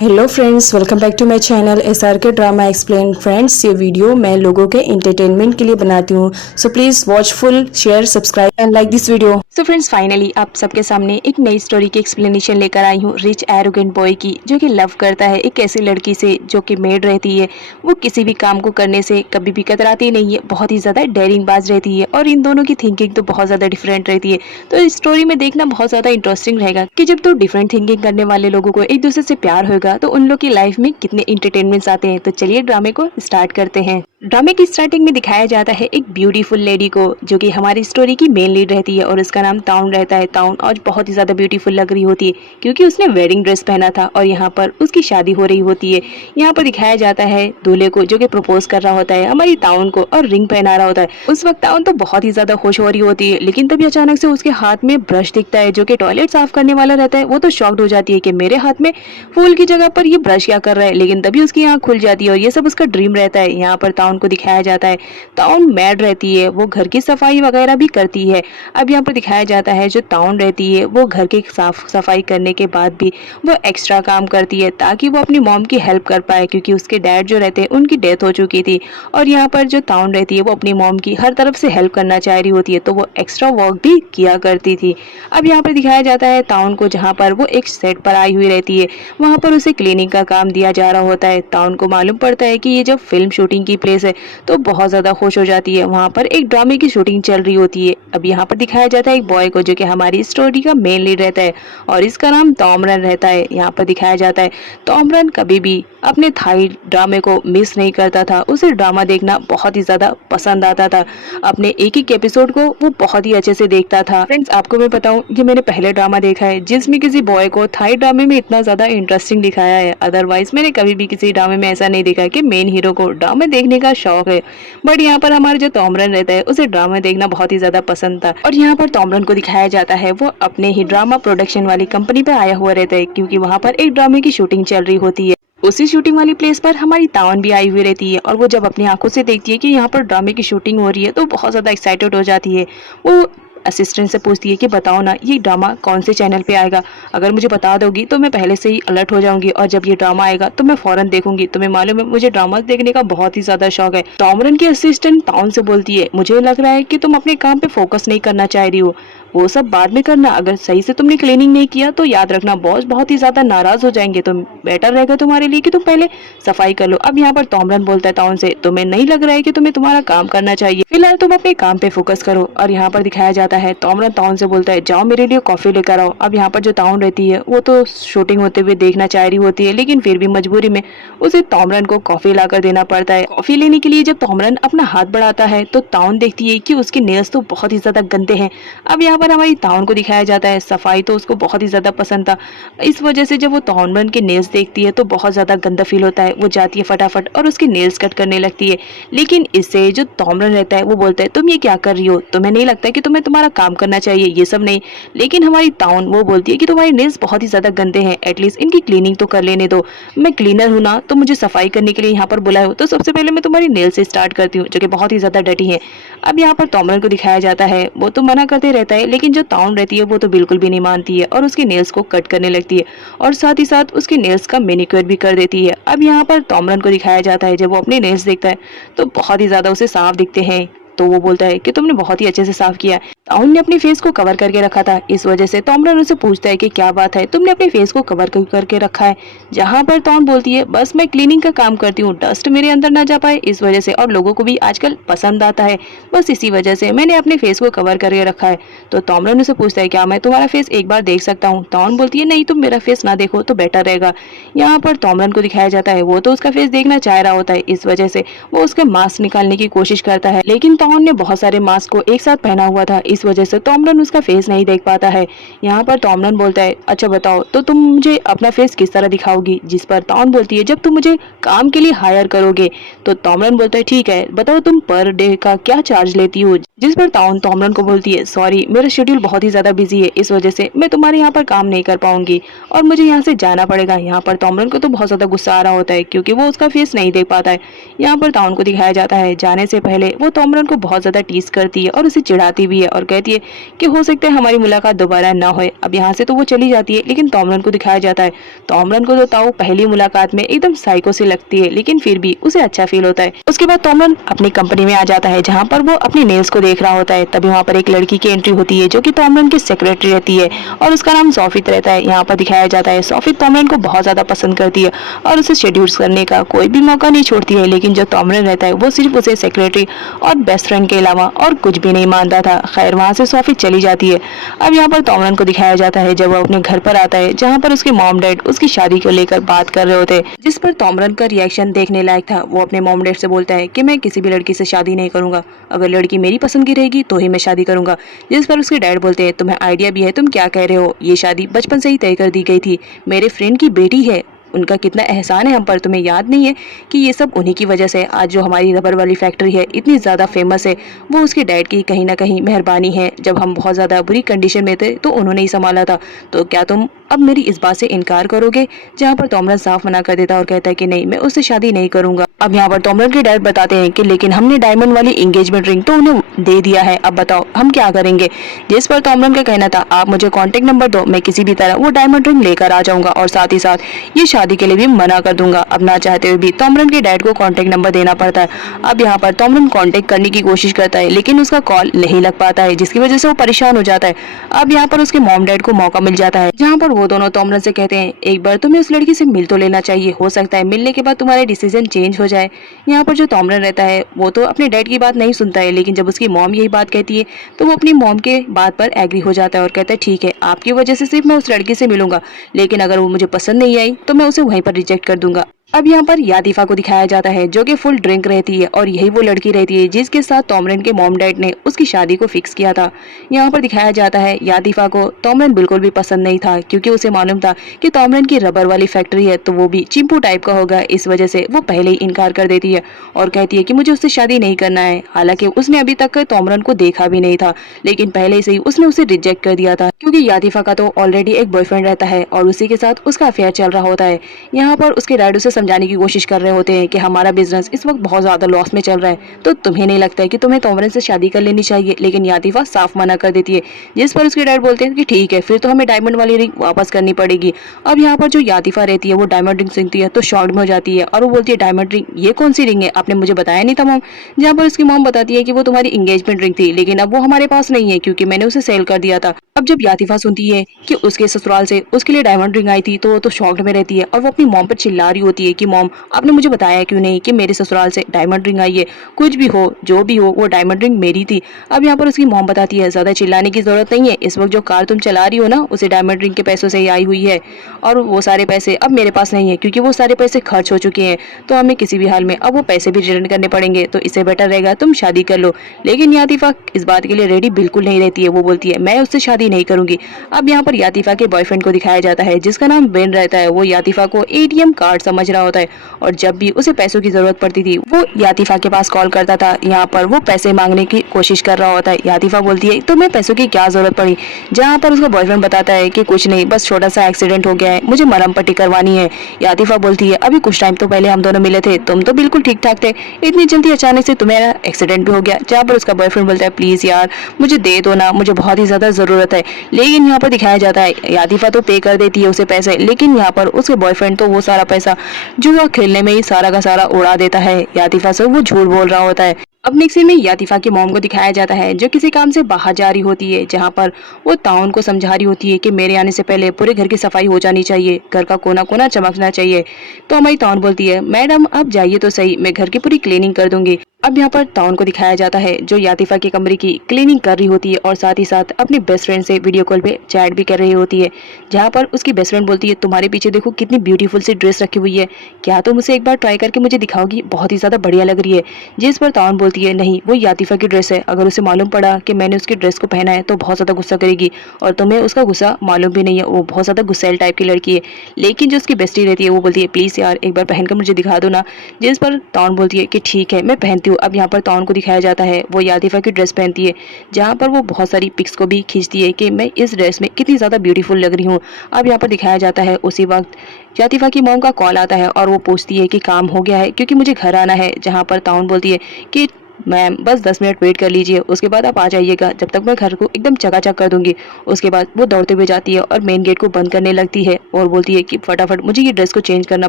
Hello friends, welcome back to my channel SRK drama explain. Friends, ये video मैं लोगों के एंटरटेनमेंट के लिए बनाती हूँ, so please watch full, share, subscribe and like this video. So friends, finally आप सबके सामने एक नई स्टोरी की एक्सप्लेनेशन लेकर आई हूँ रिच एरोगेंट बॉय की, जो कि लव करता है एक ऐसी लड़की से जो कि मेड रहती है। वो किसी भी काम को करने से कभी भी कतराती नहीं है, बहुत ही ज़्यादा डेयरिंग बाज रहती है और इन दोनों की थिंकिंग तो बहुत ज़्यादा डिफरेंट रहती है। तो इस स्टोरी में देखना बहुत ज़्यादा इंटरेस्टिंग रहेगा कि जब तो डिफरेंट थिंकिंग करने वाले लोगों को एक दूसरे से प्यार होगा तो उन लोग की लाइफ में कितने इंटरटेनमेंट्स आते हैं। तो चलिए ड्रामे को स्टार्ट करते हैं। ड्रामे की स्टार्टिंग में दिखाया जाता है एक ब्यूटीफुल लेडी को, जो कि हमारी स्टोरी की मेन लीड रहती है और उसका नाम ताउन रहता है। ताउन आज बहुत ही ज्यादा ब्यूटीफुल लग रही होती है क्योंकि उसने वेडिंग ड्रेस पहना था और यहाँ पर उसकी शादी हो रही होती है। यहाँ पर दिखाया जाता है दूल्हे को जो कि प्रपोज कर रहा होता है हमारी ताउन को और रिंग पहना रहा होता है। उस वक्त ताउन तो बहुत ही ज्यादा खुश हो रही होती है, लेकिन तभी अचानक से उसके हाथ में ब्रश दिखता है जो कि टॉयलेट साफ करने वाला रहता है। वो तो शॉक्ड हो जाती है कि मेरे हाथ में फूल की जगह पर ये ब्रश क्या कर रहा है, लेकिन तभी उसकी आँख खुल जाती है और ये सब उसका ड्रीम रहता है। यहाँ पर ताउन को दिखाया जाता है ताउन मैड रहती है, वो घर की सफाई वगैरह भी करती है। अब यहाँ पर दिखाया जाता है जो ताउन रहती है वो घर की साफ सफाई करने के बाद भी वो एक्स्ट्रा काम करती है ताकि वो अपनी मॉम की हेल्प कर पाए, क्योंकि उसके डैड जो रहते हैं उनकी डेथ हो चुकी थी। और यहाँ पर जो ताउन रहती है वो अपनी मॉम की हर तरफ से हेल्प करना चाह रही होती है, तो वो एक्स्ट्रा वर्क भी किया करती थी। अब यहाँ पर दिखाया जाता है ताउन को, जहाँ पर वो एक सेट पर आई हुई रहती है, वहाँ पर उसे क्लीनिंग का काम दिया जा रहा होता है। ताउन को मालूम पड़ता है कि ये जब फिल्म शूटिंग की प्लेस है तो बहुत ज्यादा खुश हो जाती है। वहाँ पर एक ड्रामे की शूटिंग चल रही होती है। अब यहाँ पर दिखाया जाता है एक बॉय को जो कि हमारी स्टोरी का मेन लीड रहता है और इसका नाम तोमरन रहता है। यहाँ पर दिखाया जाता है तोमरन कभी भी अपने थाई ड्रामे को मिस नहीं करता था, उसे ड्रामा देखना बहुत ही ज्यादा पसंद आता था। अपने एक एक एपिसोड को वो बहुत ही अच्छे से देखता था। फ्रेंड्स, आपको मैं बताऊं, ये मैंने पहले ड्रामा देखा है जिसमें किसी बॉय को थाई ड्रामे में इतना ज्यादा इंटरेस्टिंग दिखाया है। अदरवाइज मैंने कभी भी किसी ड्रामे में ऐसा नहीं देखा कि मेन हीरो को ड्रामे देखने का शौक है, बट यहाँ पर हमारे जो तोमरन रहता है उसे ड्रामा देखना बहुत ही ज्यादा पसंद था। और यहाँ पर तोमरन को दिखाया जाता है वो अपने ही ड्रामा प्रोडक्शन वाली कंपनी पे आया हुआ रहता है, क्योंकि वहाँ पर एक ड्रामे की शूटिंग चल रही होती है। उसी शूटिंग वाली प्लेस पर हमारी ताउन भी आई हुई रहती है और वो जब अपनी आंखों से देखती है कि यहाँ पर ड्रामे की शूटिंग हो रही है तो बहुत ज्यादा एक्साइटेड हो जाती है। वो असिस्टेंट से पूछती है कि बताओ ना ये ड्रामा कौन से चैनल पे आएगा, अगर मुझे बता दोगी तो मैं पहले से ही अलर्ट हो जाऊंगी और जब ये ड्रामा आएगा तो मैं फौरन देखूंगी। तुम्हें मालूम है मुझे ड्रामा देखने का बहुत ही ज्यादा शौक है। तोमरन की असिस्टेंट ताउन से बोलती है मुझे लग रहा है कि तुम अपने काम पे फोकस नहीं करना चाह रही हो, वो सब बाद में करना, अगर सही से तुमने क्लीनिंग नहीं किया तो याद रखना बॉस बहुत ही ज्यादा नाराज हो जाएंगे, तो बेटर रहेगा तुम्हारे लिए कि तुम पहले सफाई कर लो। अब यहाँ पर तोमरन बोलता है ताउन से तुम्हें नहीं लग रहा है कि तुम्हें तुम्हारा काम करना चाहिए, फिलहाल तुम अपने काम पे फोकस करो। और यहाँ पर दिखाया जाता है तोमरन ताउन से बोलता है जाओ मेरे लिए कॉफी लेकर आओ। अब यहाँ पर जो ताउन रहती है वो तो शूटिंग होते हुए देखना चाह रही होती है, लेकिन फिर भी मजबूरी में उसे तोमरन को कॉफी लाकर देना पड़ता है। कॉफी लेने के लिए जब तोमरन अपना हाथ बढ़ाता है तो ताउन देखती है कि उसके नेल्स तो बहुत ही ज्यादा गंदे हैं। अब यहाँ पर हमारी ताउन को दिखाया जाता है सफाई तो उसको बहुत ही ज्यादा पसंद था, इस वजह से जब वो तोमरन के नेल्स देखती है तो बहुत ज्यादा गंदा फील होता है। वो जाती है फटाफट और उसके नेल्स कट करने लगती है, लेकिन इससे जो तोमरन रहता है वो बोलता है तुम ये क्या कर रही हो, तुम्हें नहीं लगता कि तुम्हें तुम्हारा काम करना चाहिए, ये सब नहीं। लेकिन हमारी ताउन वो बोलती है कि तुम्हारे नेल्स बहुत ही ज्यादा गंदे हैं, एटलीस्ट इनकी क्लीनिंग तो कर लेने दो। मैं क्लीनर हूँ ना, तो मुझे सफाई करने के लिए यहाँ पर बुलाए हो तो सबसे पहले मैं तुम्हारी नेल से स्टार्ट करती हूँ, जो कि बहुत ही ज्यादा डटी है। अब यहाँ पर तोमरन को दिखाया जाता है वो तो मना करते रहता है, लेकिन जो ताउन रहती है वो तो बिल्कुल भी नहीं मानती है और उसके नेल्स को कट करने लगती है और साथ ही साथ उसके नेल्स का मैनिक्योर भी कर देती है। अब यहाँ पर तोमरन को दिखाया जाता है जब वो अपने नेल्स देखता है तो बहुत ही ज्यादा उसे साफ दिखते हैं, तो वो बोलता है कि तुमने बहुत ही अच्छे से साफ किया। ताउन ने अपने फेस को कवर करके रखा था, इस वजह से तोमरन उसे पूछता है कि क्या बात है तुमने अपने फेस को कवर करके रखा है, जहाँ पर ताउन बोलती है बस मैं क्लीनिंग का काम करती हूँ, डस्ट मेरे अंदर ना जा पाए इस वजह से, और लोगों को भी आजकल पसंद आता है, बस इसी वजह से मैंने अपने फेस को कवर करके रखा है। तो तोमरन उसे पूछता है क्या मैं तुम्हारा फेस एक बार देख सकता हूँ। ताउन बोलती है नहीं, तुम मेरा फेस ना देखो तो बेटर रहेगा। यहाँ पर तोमरन को दिखाया जाता है वो तो उसका फेस देखना चाह रहा होता है, इस वजह से वो उसका मास्क निकालने की कोशिश करता है, लेकिन ताउन ने बहुत सारे मास्क को एक साथ पहना हुआ था, इस वजह से तोमरन उसका फेस नहीं देख पाता है। यहाँ पर तोमरन बोलता है अच्छा बताओ तो तुम मुझे अपना फेस किस तरह दिखाओगी, जिस पर ताउन बोलती है जब तुम मुझे काम के लिए हायर करोगे। तो तोमरन बोलता है ठीक है बताओ तुम पर डे का क्या चार्ज लेती हो, जिस पर ताउन तोमरन को बोलती है सॉरी मेरा शेड्यूल बहुत ही ज्यादा बिजी है, इस वजह से मैं तुम्हारे यहाँ पर काम नहीं कर पाऊंगी और मुझे यहाँ से जाना पड़ेगा। यहाँ पर तोमरन को तो बहुत ज्यादा गुस्सा आ रहा होता है क्योंकि वो उसका फेस नहीं देख पाता है। यहाँ पर ताउन को दिखाया जाता है जाने से पहले वो तोमरन को बहुत ज़्यादा टीज करती है और उसे चिढ़ाती भी है और कहती है कि हो सकता है हमारी मुलाकात दोबारा ना हो। अब यहाँ से तो वो चली जाती है, लेकिन तोमरन को दिखाया जाता है। तोमरन को तो ताऊ पहली मुलाकात में एकदम साइको सी लगती है, लेकिन फिर भी उसे अच्छा फील होता है। उसके बाद तोमरन अपनी कंपनी में आ जाता है, जहाँ पर वो अपनी नेल्स को देख रहा होता है। तभी वहाँ पर एक लड़की की एंट्री होती है जो कि तोमरन की सेक्रेटरी रहती है और उसका नाम सोफित रहता है। यहाँ पर दिखाया जाता है सोफित तोमरन को बहुत ज्यादा पसंद करती है और उसे शेड्यूल्स करने का कोई भी मौका नहीं छोड़ती है, लेकिन जो तोमरन रहता है वो सिर्फ उसे सेक्रेटरी और बेस्ट फ्रेंड के अलावा और कुछ भी नहीं मानता था। खैर, वहाँ से सोफित चली जाती है। अब यहाँ पर तोमरन को दिखाया जाता है जब वो अपने घर पर आता है, जहाँ पर उसके मॉम डैड उसकी शादी को लेकर बात कर रहे होते हैं, जिस पर तोमरन का रिएक्शन देखने लायक था। वो अपने मॉम डैड से बोलता है कि मैं किसी भी लड़की से शादी नहीं करूंगा, अगर लड़की मेरी पसंद की रहेगी तो ही मैं शादी करूंगा। जिस पर उसके डैड बोलते हैं तुम्हें आइडिया भी है, तुम क्या कह रहे हो, ये शादी बचपन से ही तय कर दी गई थी, मेरे फ्रेंड की बेटी है, उनका कितना एहसान है हम पर, तुम्हें याद नहीं है कि ये सब उन्हीं की वजह से आज जो हमारी रबर वाली फैक्ट्री है इतनी ज़्यादा फेमस है, वो उसके डैड की कहीं ना कहीं मेहरबानी है। जब हम बहुत ज़्यादा बुरी कंडीशन में थे तो उन्होंने ही संभाला था, तो क्या तुम अब मेरी इस बात से इनकार करोगे? जहाँ पर तोमरन साफ मना कर देता और कहता है कि नहीं, मैं उससे शादी नहीं करूंगा। अब यहाँ पर तोमरन के डैड बताते हैं कि लेकिन हमने डायमंड वाली एंगेजमेंट रिंग तो उन्हें दे दिया है, अब बताओ हम क्या करेंगे। जिस पर तोमरन का कहना था आप मुझे कॉन्टेक्ट नंबर दो, मैं किसी भी तरह वो डायमंड रिंग लेकर आ जाऊंगा और साथ ही साथ ये शादी के लिए भी मना कर दूंगा। अब ना चाहते हुए भी तोमरन के डैड को कॉन्टेक्ट नंबर देना पड़ता है। अब यहाँ पर तोमरन कॉन्टेक्ट करने की कोशिश करता है, लेकिन उसका कॉल नहीं लग पाता है, जिसकी वजह से वो परेशान हो जाता है। अब यहाँ पर उसके मॉम डैड को मौका मिल जाता है, जहाँ पर वो दोनों तोमरन से कहते हैं एक बार तुम्हें उस लड़की से मिल तो लेना चाहिए, हो सकता है मिलने के बाद तुम्हारे डिसीजन चेंज हो जाए। यहाँ पर जो तोमरन रहता है वो तो अपने डैड की बात नहीं सुनता है, लेकिन जब उसकी मॉम यही बात कहती है तो वो अपनी मॉम के बात पर एग्री हो जाता है और कहता है ठीक है, आपकी वजह से सिर्फ मैं उस लड़की से मिलूंगा, लेकिन अगर वो मुझे पसंद नहीं आई तो मैं उसे वहीं पर रिजेक्ट कर दूंगा। अब यहाँ पर यातिफा को दिखाया जाता है जो कि फुल ड्रिंक रहती है और यही वो लड़की रहती है जिसके साथ तोमरन के मॉम डैड ने उसकी शादी को फिक्स किया था। यहाँ पर दिखाया जाता है यातिफा को तोमरन बिल्कुल भी पसंद नहीं था, क्योंकि उसे मालूम था कि तोमरन की रबर वाली फैक्ट्री है तो वो भी चिंपू टाइप का होगा। इस वजह से वो पहले ही इनकार कर देती है और कहती है कि मुझे उससे शादी नहीं करना है। हालांकि उसने अभी तक तोमरन को देखा भी नहीं था, लेकिन पहले से ही उसने उसे रिजेक्ट कर दिया था, क्योंकि यातिफा का तो ऑलरेडी एक बॉयफ्रेंड रहता है और उसी के साथ उसका अफेयर चल रहा होता है। यहाँ पर उसके डैड उसे समझाने की कोशिश कर रहे होते हैं कि हमारा बिजनेस इस वक्त बहुत ज्यादा लॉस में चल रहा है, तो तुम्हें नहीं लगता है कि तुम्हें तोमरन से शादी कर लेनी चाहिए, लेकिन यातिफा साफ मना कर देती है। जिस पर उसके डैड बोलते हैं कि ठीक है, फिर तो हमें डायमंड वाली रिंग वापस करनी पड़ेगी। अब यहाँ पर जो यातिफा रहती है वो डायमंड रिंग सुनती है तो शॉक्ड में हो जाती है और वो बोलती है डायमंड रिंग, ये कौन सी रिंग है, आपने मुझे बताया नहीं था मॉम। जहाँ पर उसकी मॉम बताती है कि वो तुम्हारी एंगेजमेंट रिंग थी, लेकिन अब वो हमारे पास नहीं है क्योंकि मैंने उसे सेल कर दिया था। अब जब यातिफा सुनती है कि उसके ससुराल से उसके लिए डायमंड रिंग आई थी तो वो तो शॉक्ड में रहती है और वो अपनी मॉम पर चिल्ला रही होती है कि मॉम आपने मुझे बताया क्यों नहीं कि मेरे ससुराल से डायमंड रिंग आई है, कुछ भी हो जो भी हो वो डायमंड रिंग मेरी थी। अब यहाँ पर उसकी मॉम बताती है ज्यादा चिल्लाने की जरूरत नहीं है, इस वक्त जो कार तुम चला रही हो ना उसे डायमंड रिंग के पैसों से ही आई हुई है और वो सारे पैसे अब मेरे पास नहीं है क्योंकि वो सारे पैसे खर्च हो चुके हैं, तो हमें किसी भी हाल में अब वो पैसे भी रिटर्न करने पड़ेंगे, तो इससे बेटर रहेगा तुम शादी कर लो। लेकिन यातिफा इस बात के लिए रेडी बिल्कुल नहीं रहती है, वो बोलती है मैं उससे शादी नहीं करूंगी। अब यहाँ पर यातिफा के बॉयफ्रेंड को दिखाया जाता है जिसका नाम बेन रहता है। वो यातिफा को एटीएम कार्ड समझ रहा होता है और जब भी उसे पैसों की जरूरत पड़ती थी वो यातिफा के पास कॉल करता था। यहाँ पर वो पैसे मांगने की कोशिश कर रहा होता है। यातिफा बोलती है तो मैं पैसों की क्या जरूरत पड़ी, जहाँ पर उसका बॉयफ्रेंड बताता है कि कुछ नहीं, बस छोटा सा एक्सीडेंट हो गया है, मुझे मरहम पट्टी करवानी है। यातिफा बोलती है अभी कुछ टाइम तो पहले हम दोनों मिले थे, तुम तो बिल्कुल ठीक ठाक थे, इतनी जल्दी अचानक से तुम्हारा एक्सीडेंट भी हो गया। जहाँ पर उसका बॉयफ्रेंड बोलता है प्लीज यार मुझे दे दो ना, मुझे बहुत ही ज्यादा जरूरत है। लेकिन यहाँ पर दिखाया जाता है यातिफा तो पे कर देती है उसे पैसे, लेकिन यहाँ पर उसके बॉयफ्रेंड तो वो सारा पैसा जुआ खेलने में ही सारा का सारा उड़ा देता है। यातिफा से वो झूठ बोल रहा होता है। अब नेक्स्ट सीन में यातिफा की मॉम को दिखाया जाता है जो किसी काम से बाहर जा रही होती है, जहाँ पर वो ताउन को समझा रही होती है कि मेरे आने से पहले पूरे घर की सफाई हो जानी चाहिए, घर का कोना कोना चमकना चाहिए। तो हमारी ताउन बोलती है मैडम आप जाइए तो सही, मैं घर की पूरी क्लीनिंग कर दूंगी। अब यहाँ पर ताउन को दिखाया जाता है जो यातिफा के कमरे की क्लीनिंग कर रही होती है और साथ ही साथ अपनी बेस्ट फ्रेंड से वीडियो कॉल पे चैट भी कर रही होती है, जहाँ पर उसकी बेस्ट फ्रेंड बोलती है तुम्हारे पीछे देखो कितनी ब्यूटीफुल सी ड्रेस रखी हुई है, क्या तुम उसे एक बार ट्राई करके मुझे दिखाओगी, बहुत ही ज्यादा बढ़िया लग रही है। जिस पर ताउन बोलती है नहीं वो यातिफा की ड्रेस है, अगर उसे मालूम पड़ा कि मैंने उसकी ड्रेस को पहना है तो बहुत ज्यादा गुस्सा करेगी और तुम्हें उसका गुस्सा मालूम भी नहीं है, वो बहुत ज्यादा गुस्सैल टाइप की लड़की है। लेकिन जो उसकी बेस्टी रहती है वो बोलती है प्लीज यार एक बार पहनकर मुझे दिखा दो ना। जिस पर ताउन बोलती है कि ठीक है मैं पहनती हूँ। अब यहाँ पर ताउन को दिखाया जाता है वो यातिफा की ड्रेस पहनती है, जहाँ पर वो बहुत सारी पिक्स को भी खींचती है कि मैं इस ड्रेस में कितनी ज्यादा ब्यूटीफुल लग रही हूँ। अब यहाँ पर दिखाया जाता है उसी वक्त यातिफा की मॉम का कॉल आता है और वो पूछती है कि काम हो गया है क्योंकि मुझे घर आना है, जहाँ पर ताउन बोलती है कि मैम बस 10 मिनट वेट कर लीजिए, उसके बाद आप आ जाइएगा, जब तक मैं घर को एकदम चकाचक कर दूंगी। उसके बाद वो दौड़ते हुए जाती है और मेन गेट को बंद करने लगती है और बोलती है कि फटाफट मुझे ये ड्रेस को चेंज करना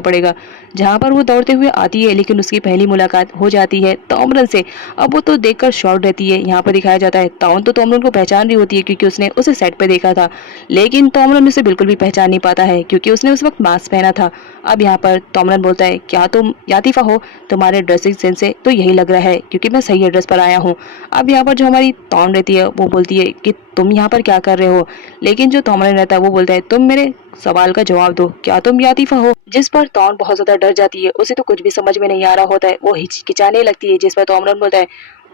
पड़ेगा। जहाँ पर वो दौड़ते हुए आती है, लेकिन उसकी पहली मुलाकात हो जाती है तोमरन से। अब वो तो देखकर शॉक रहती है। यहाँ पर दिखाया जाता है ताउन तो तोमरन को पहचान रही होती है, क्योंकि उसने उसे सेट पे देखा था, लेकिन तोमरन उसे बिल्कुल भी पहचान नहीं पाता है, क्योंकि उसने उस वक्त मास्क पहना था। अब यहाँ पर तोमरन बोलता है, क्या तुम यातिफा हो? तुम्हारे ड्रेसिंग सेंस से तो यही लग रहा है, क्योंकि मैं सही एड्रेस पर आया हूँ। अब यहाँ पर जो हमारी तौन रहती है वो बोलती है कि तुम यहाँ पर क्या कर रहे हो? लेकिन जो तोमरन रहता है वो बोलता है, तुम मेरे सवाल का जवाब दो, क्या तुम यातिफा हो? जिस पर तौन बहुत ज्यादा डर जाती है, उसे तो कुछ भी समझ में नहीं आ रहा होता है, वो हिचकिचाने लगती है। जिस पर तोमरन बोलता है,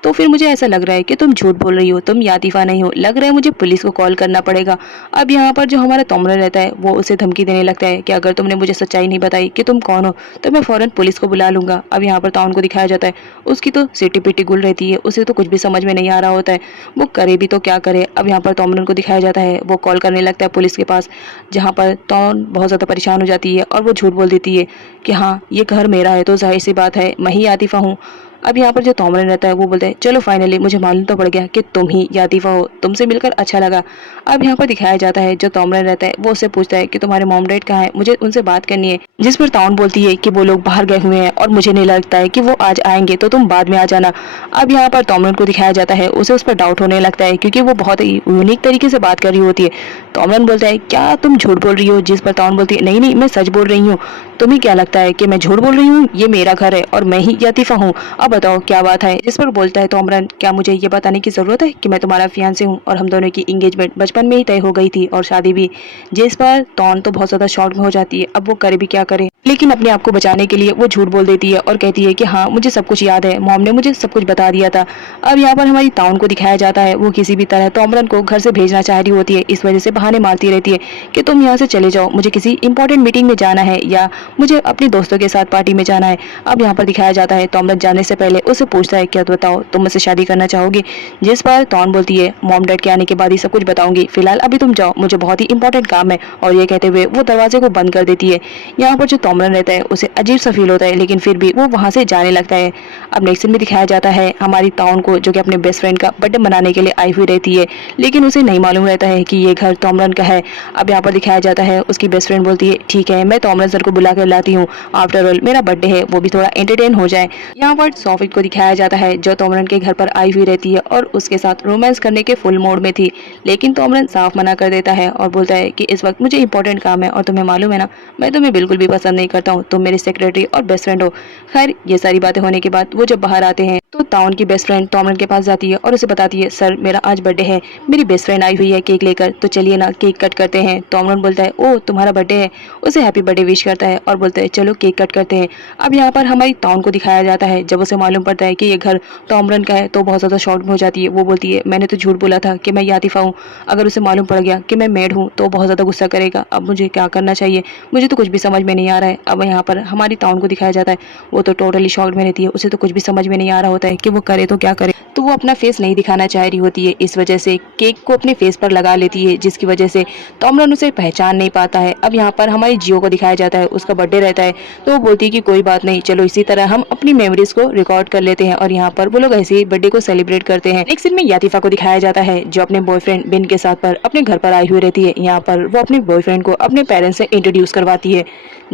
तो फिर मुझे ऐसा लग रहा है कि तुम झूठ बोल रही हो, तुम यातिफा नहीं हो, लग रहा है मुझे पुलिस को कॉल करना पड़ेगा। अब यहाँ पर जो हमारा तोमरन रहता है वो उसे धमकी देने लगता है कि अगर तुमने मुझे सच्चाई नहीं बताई कि तुम कौन हो, तो मैं फौरन पुलिस को बुला लूंगा। अब यहाँ पर तौन को दिखाया जाता है, उसकी तो सिटी पिटी गुल रहती है, उसे तो कुछ भी समझ में नहीं आ रहा होता है, वो करे भी तो क्या करे। अब यहाँ पर तोमरन को दिखाया जाता है, वो कॉल करने लगता है पुलिस के पास, जहाँ पर तौन बहुत ज्यादा परेशान हो जाती है और वो झूठ बोल देती है कि हाँ ये घर मेरा है, तो जाहिर सी बात है मैं ही यातिफा हूँ। अब यहाँ पर जो तोमरन रहता है वो बोलता है, चलो फाइनली मुझे मालूम तो पड़ गया कि तुम ही यातिफा हो, तुमसे मिलकर अच्छा लगा। अब यहाँ पर दिखाया जाता है जो तोमरन रहता है वो उससे पूछता है कि तुम्हारे मॉम डैड कहाँ है, मुझे उनसे बात करनी है। जिस पर तौन बोलती है कि वो लोग बाहर गए हुए हैं और मुझे नहीं लगता है कि वो आज आएंगे, तो तुम बाद में आ जाना। अब यहाँ पर तोमरन को दिखाया जाता है, उसे उस पर डाउट होने लगता है, क्योंकि वो बहुत ही यूनिक तरीके से बात कर रही होती है। तोमरन बोलता है, क्या तुम झूठ बोल रही हो? जिस पर तौन बोलती है, नहीं नहीं मैं सच बोल रही हूँ। तुम्हें क्या लगता है कि मैं झूठ बोल रही हूँ? ये मेरा घर है और मैं ही यातिफा हूँ, अब बताओ क्या बात है। जिस पर बोलता है तोमरन, क्या मुझे ये बताने की जरूरत है कि मैं तुम्हारा फियांसे हूँ और हम दोनों की एंगेजमेंट बचपन में ही तय हो गई थी और शादी भी। जिस पर तौन तो बहुत ज्यादा शॉक में हो जाती है, अब वो करे भी क्या करे, लेकिन अपने आप को बचाने के लिए वो झूठ बोल देती है और कहती है कि हाँ मुझे सब कुछ याद है, मॉम ने मुझे सब कुछ बता दिया था। अब यहाँ पर हमारी ताउन को दिखाया जाता है, वो किसी भी तरह तोमरन को घर से भेजना चाह रही होती है, इस वजह से बहाने मारती रहती है कि तुम यहाँ से चले जाओ, मुझे किसी इंपॉर्टेंट मीटिंग में जाना है या मुझे अपने दोस्तों के साथ पार्टी में जाना है। अब यहाँ पर दिखाया जाता है तोमरन जाने से पहले उससे पूछता है, क्या बताओ तुम मुझसे शादी करना चाहोगी? जिस पर तौन बोलती है, मॉम डैड के आने के बाद ही सब कुछ बताऊंगी, फिलहाल अभी तुम जाओ, मुझे बहुत ही इंपॉर्टेंट काम है। और ये कहते हुए वो दरवाजे को बंद कर देती है। यहाँ पर जो तोमरन रहता है उसे अजीब सा फील होता है, लेकिन फिर भी वो वहां से जाने लगता है। अब नेक्स्ट सीन में दिखाया जाता है हमारी ताउन को, जो कि अपने बेस्ट फ्रेंड का बर्थडे मनाने के लिए आई हुई रहती है, लेकिन उसे नहीं मालूम रहता है कि ये घर तोमरन का है। अब यहाँ पर दिखाया जाता है उसकी बेस्ट फ्रेंड बोलती है, ठीक है मैं तोमरन सर को बुला कर लाती हूँ, आफ्टर ऑल मेरा बर्थडे है, वो भी थोड़ा एंटरटेन हो जाए। यहाँ पर सोफिक को दिखाया जाता है जो तोमरन के घर पर आई हुई रहती है और उसके साथ रोमांस करने के फुल मूड में थी, लेकिन तोमरन साफ मना कर देता है और बोलता है कि इस वक्त मुझे इंपॉर्टेंट काम है और तुम्हें मालूम है ना मैं तुम्हें बिल्कुल भी पसंद नहीं करता हूँ, तुम मेरी सेक्रेटरी और बेस्ट फ्रेंड हो। खैर ये सारी बातें होने के बाद वो जब बाहर आते हैं तो ताउन की बेस्ट फ्रेंड तोमरन के पास जाती है और उसे बताती है, सर मेरा आज बर्थडे है, मेरी बेस्ट फ्रेंड आई हुई है केक लेकर, तो चलिए ना केक कट करते हैं। तोमरन बोलता है, ओ तुम्हारा बर्थडे है, उसे हैप्पी बर्थडे विश करता है और बोलता है चलो केक कट करते हैं। अब यहाँ पर हमारी ताउन को दिखाया जाता है, जब उसे मालूम पड़ता है कि ये घर तोमरन का है तो बहुत ज्यादा शॉक में हो जाती है। वो बोलती है, मैंने तो झूठ बोला था कि मैं यातिफा हूँ, अगर उसे मालूम पड़ गया कि मैं मेड हूँ तो बहुत ज्यादा गुस्सा करेगा, अब मुझे क्या करना चाहिए, मुझे तो कुछ भी समझ में नहीं आ रहा है। अब यहाँ पर हमारी ताउन को दिखाया जाता है, वो तो टोटली शॉक में रहती है, उसे तो कुछ भी समझ में नहीं आ रहा होता है कि वो करे तो क्या करे, तो वो अपना फेस नहीं दिखाना चाह रही होती है, इस वजह से केक को अपने फेस पर लगा लेती है, जिसकी वजह से तोमरन उसे पहचान नहीं पाता है। अब यहाँ पर हमारी जियो को दिखाया जाता है, उसका बर्थडे रहता है, तो वो बोलती है कि कोई बात नहीं, चलो इसी तरह हम अपनी मेमोरीज को रिकॉर्ड कर लेते हैं, और यहाँ पर वो लोग ऐसे ही बर्थडे को सेलिब्रेट करते हैं। नेक्स्ट सीन में यातिफा को दिखाया जाता है जो अपने बॉयफ्रेंड बिन के साथ पर अपने घर पर आई हुई रहती है। यहाँ पर वो अपने बॉयफ्रेंड को अपने पेरेंट्स से इंट्रोड्यूस करवाती है,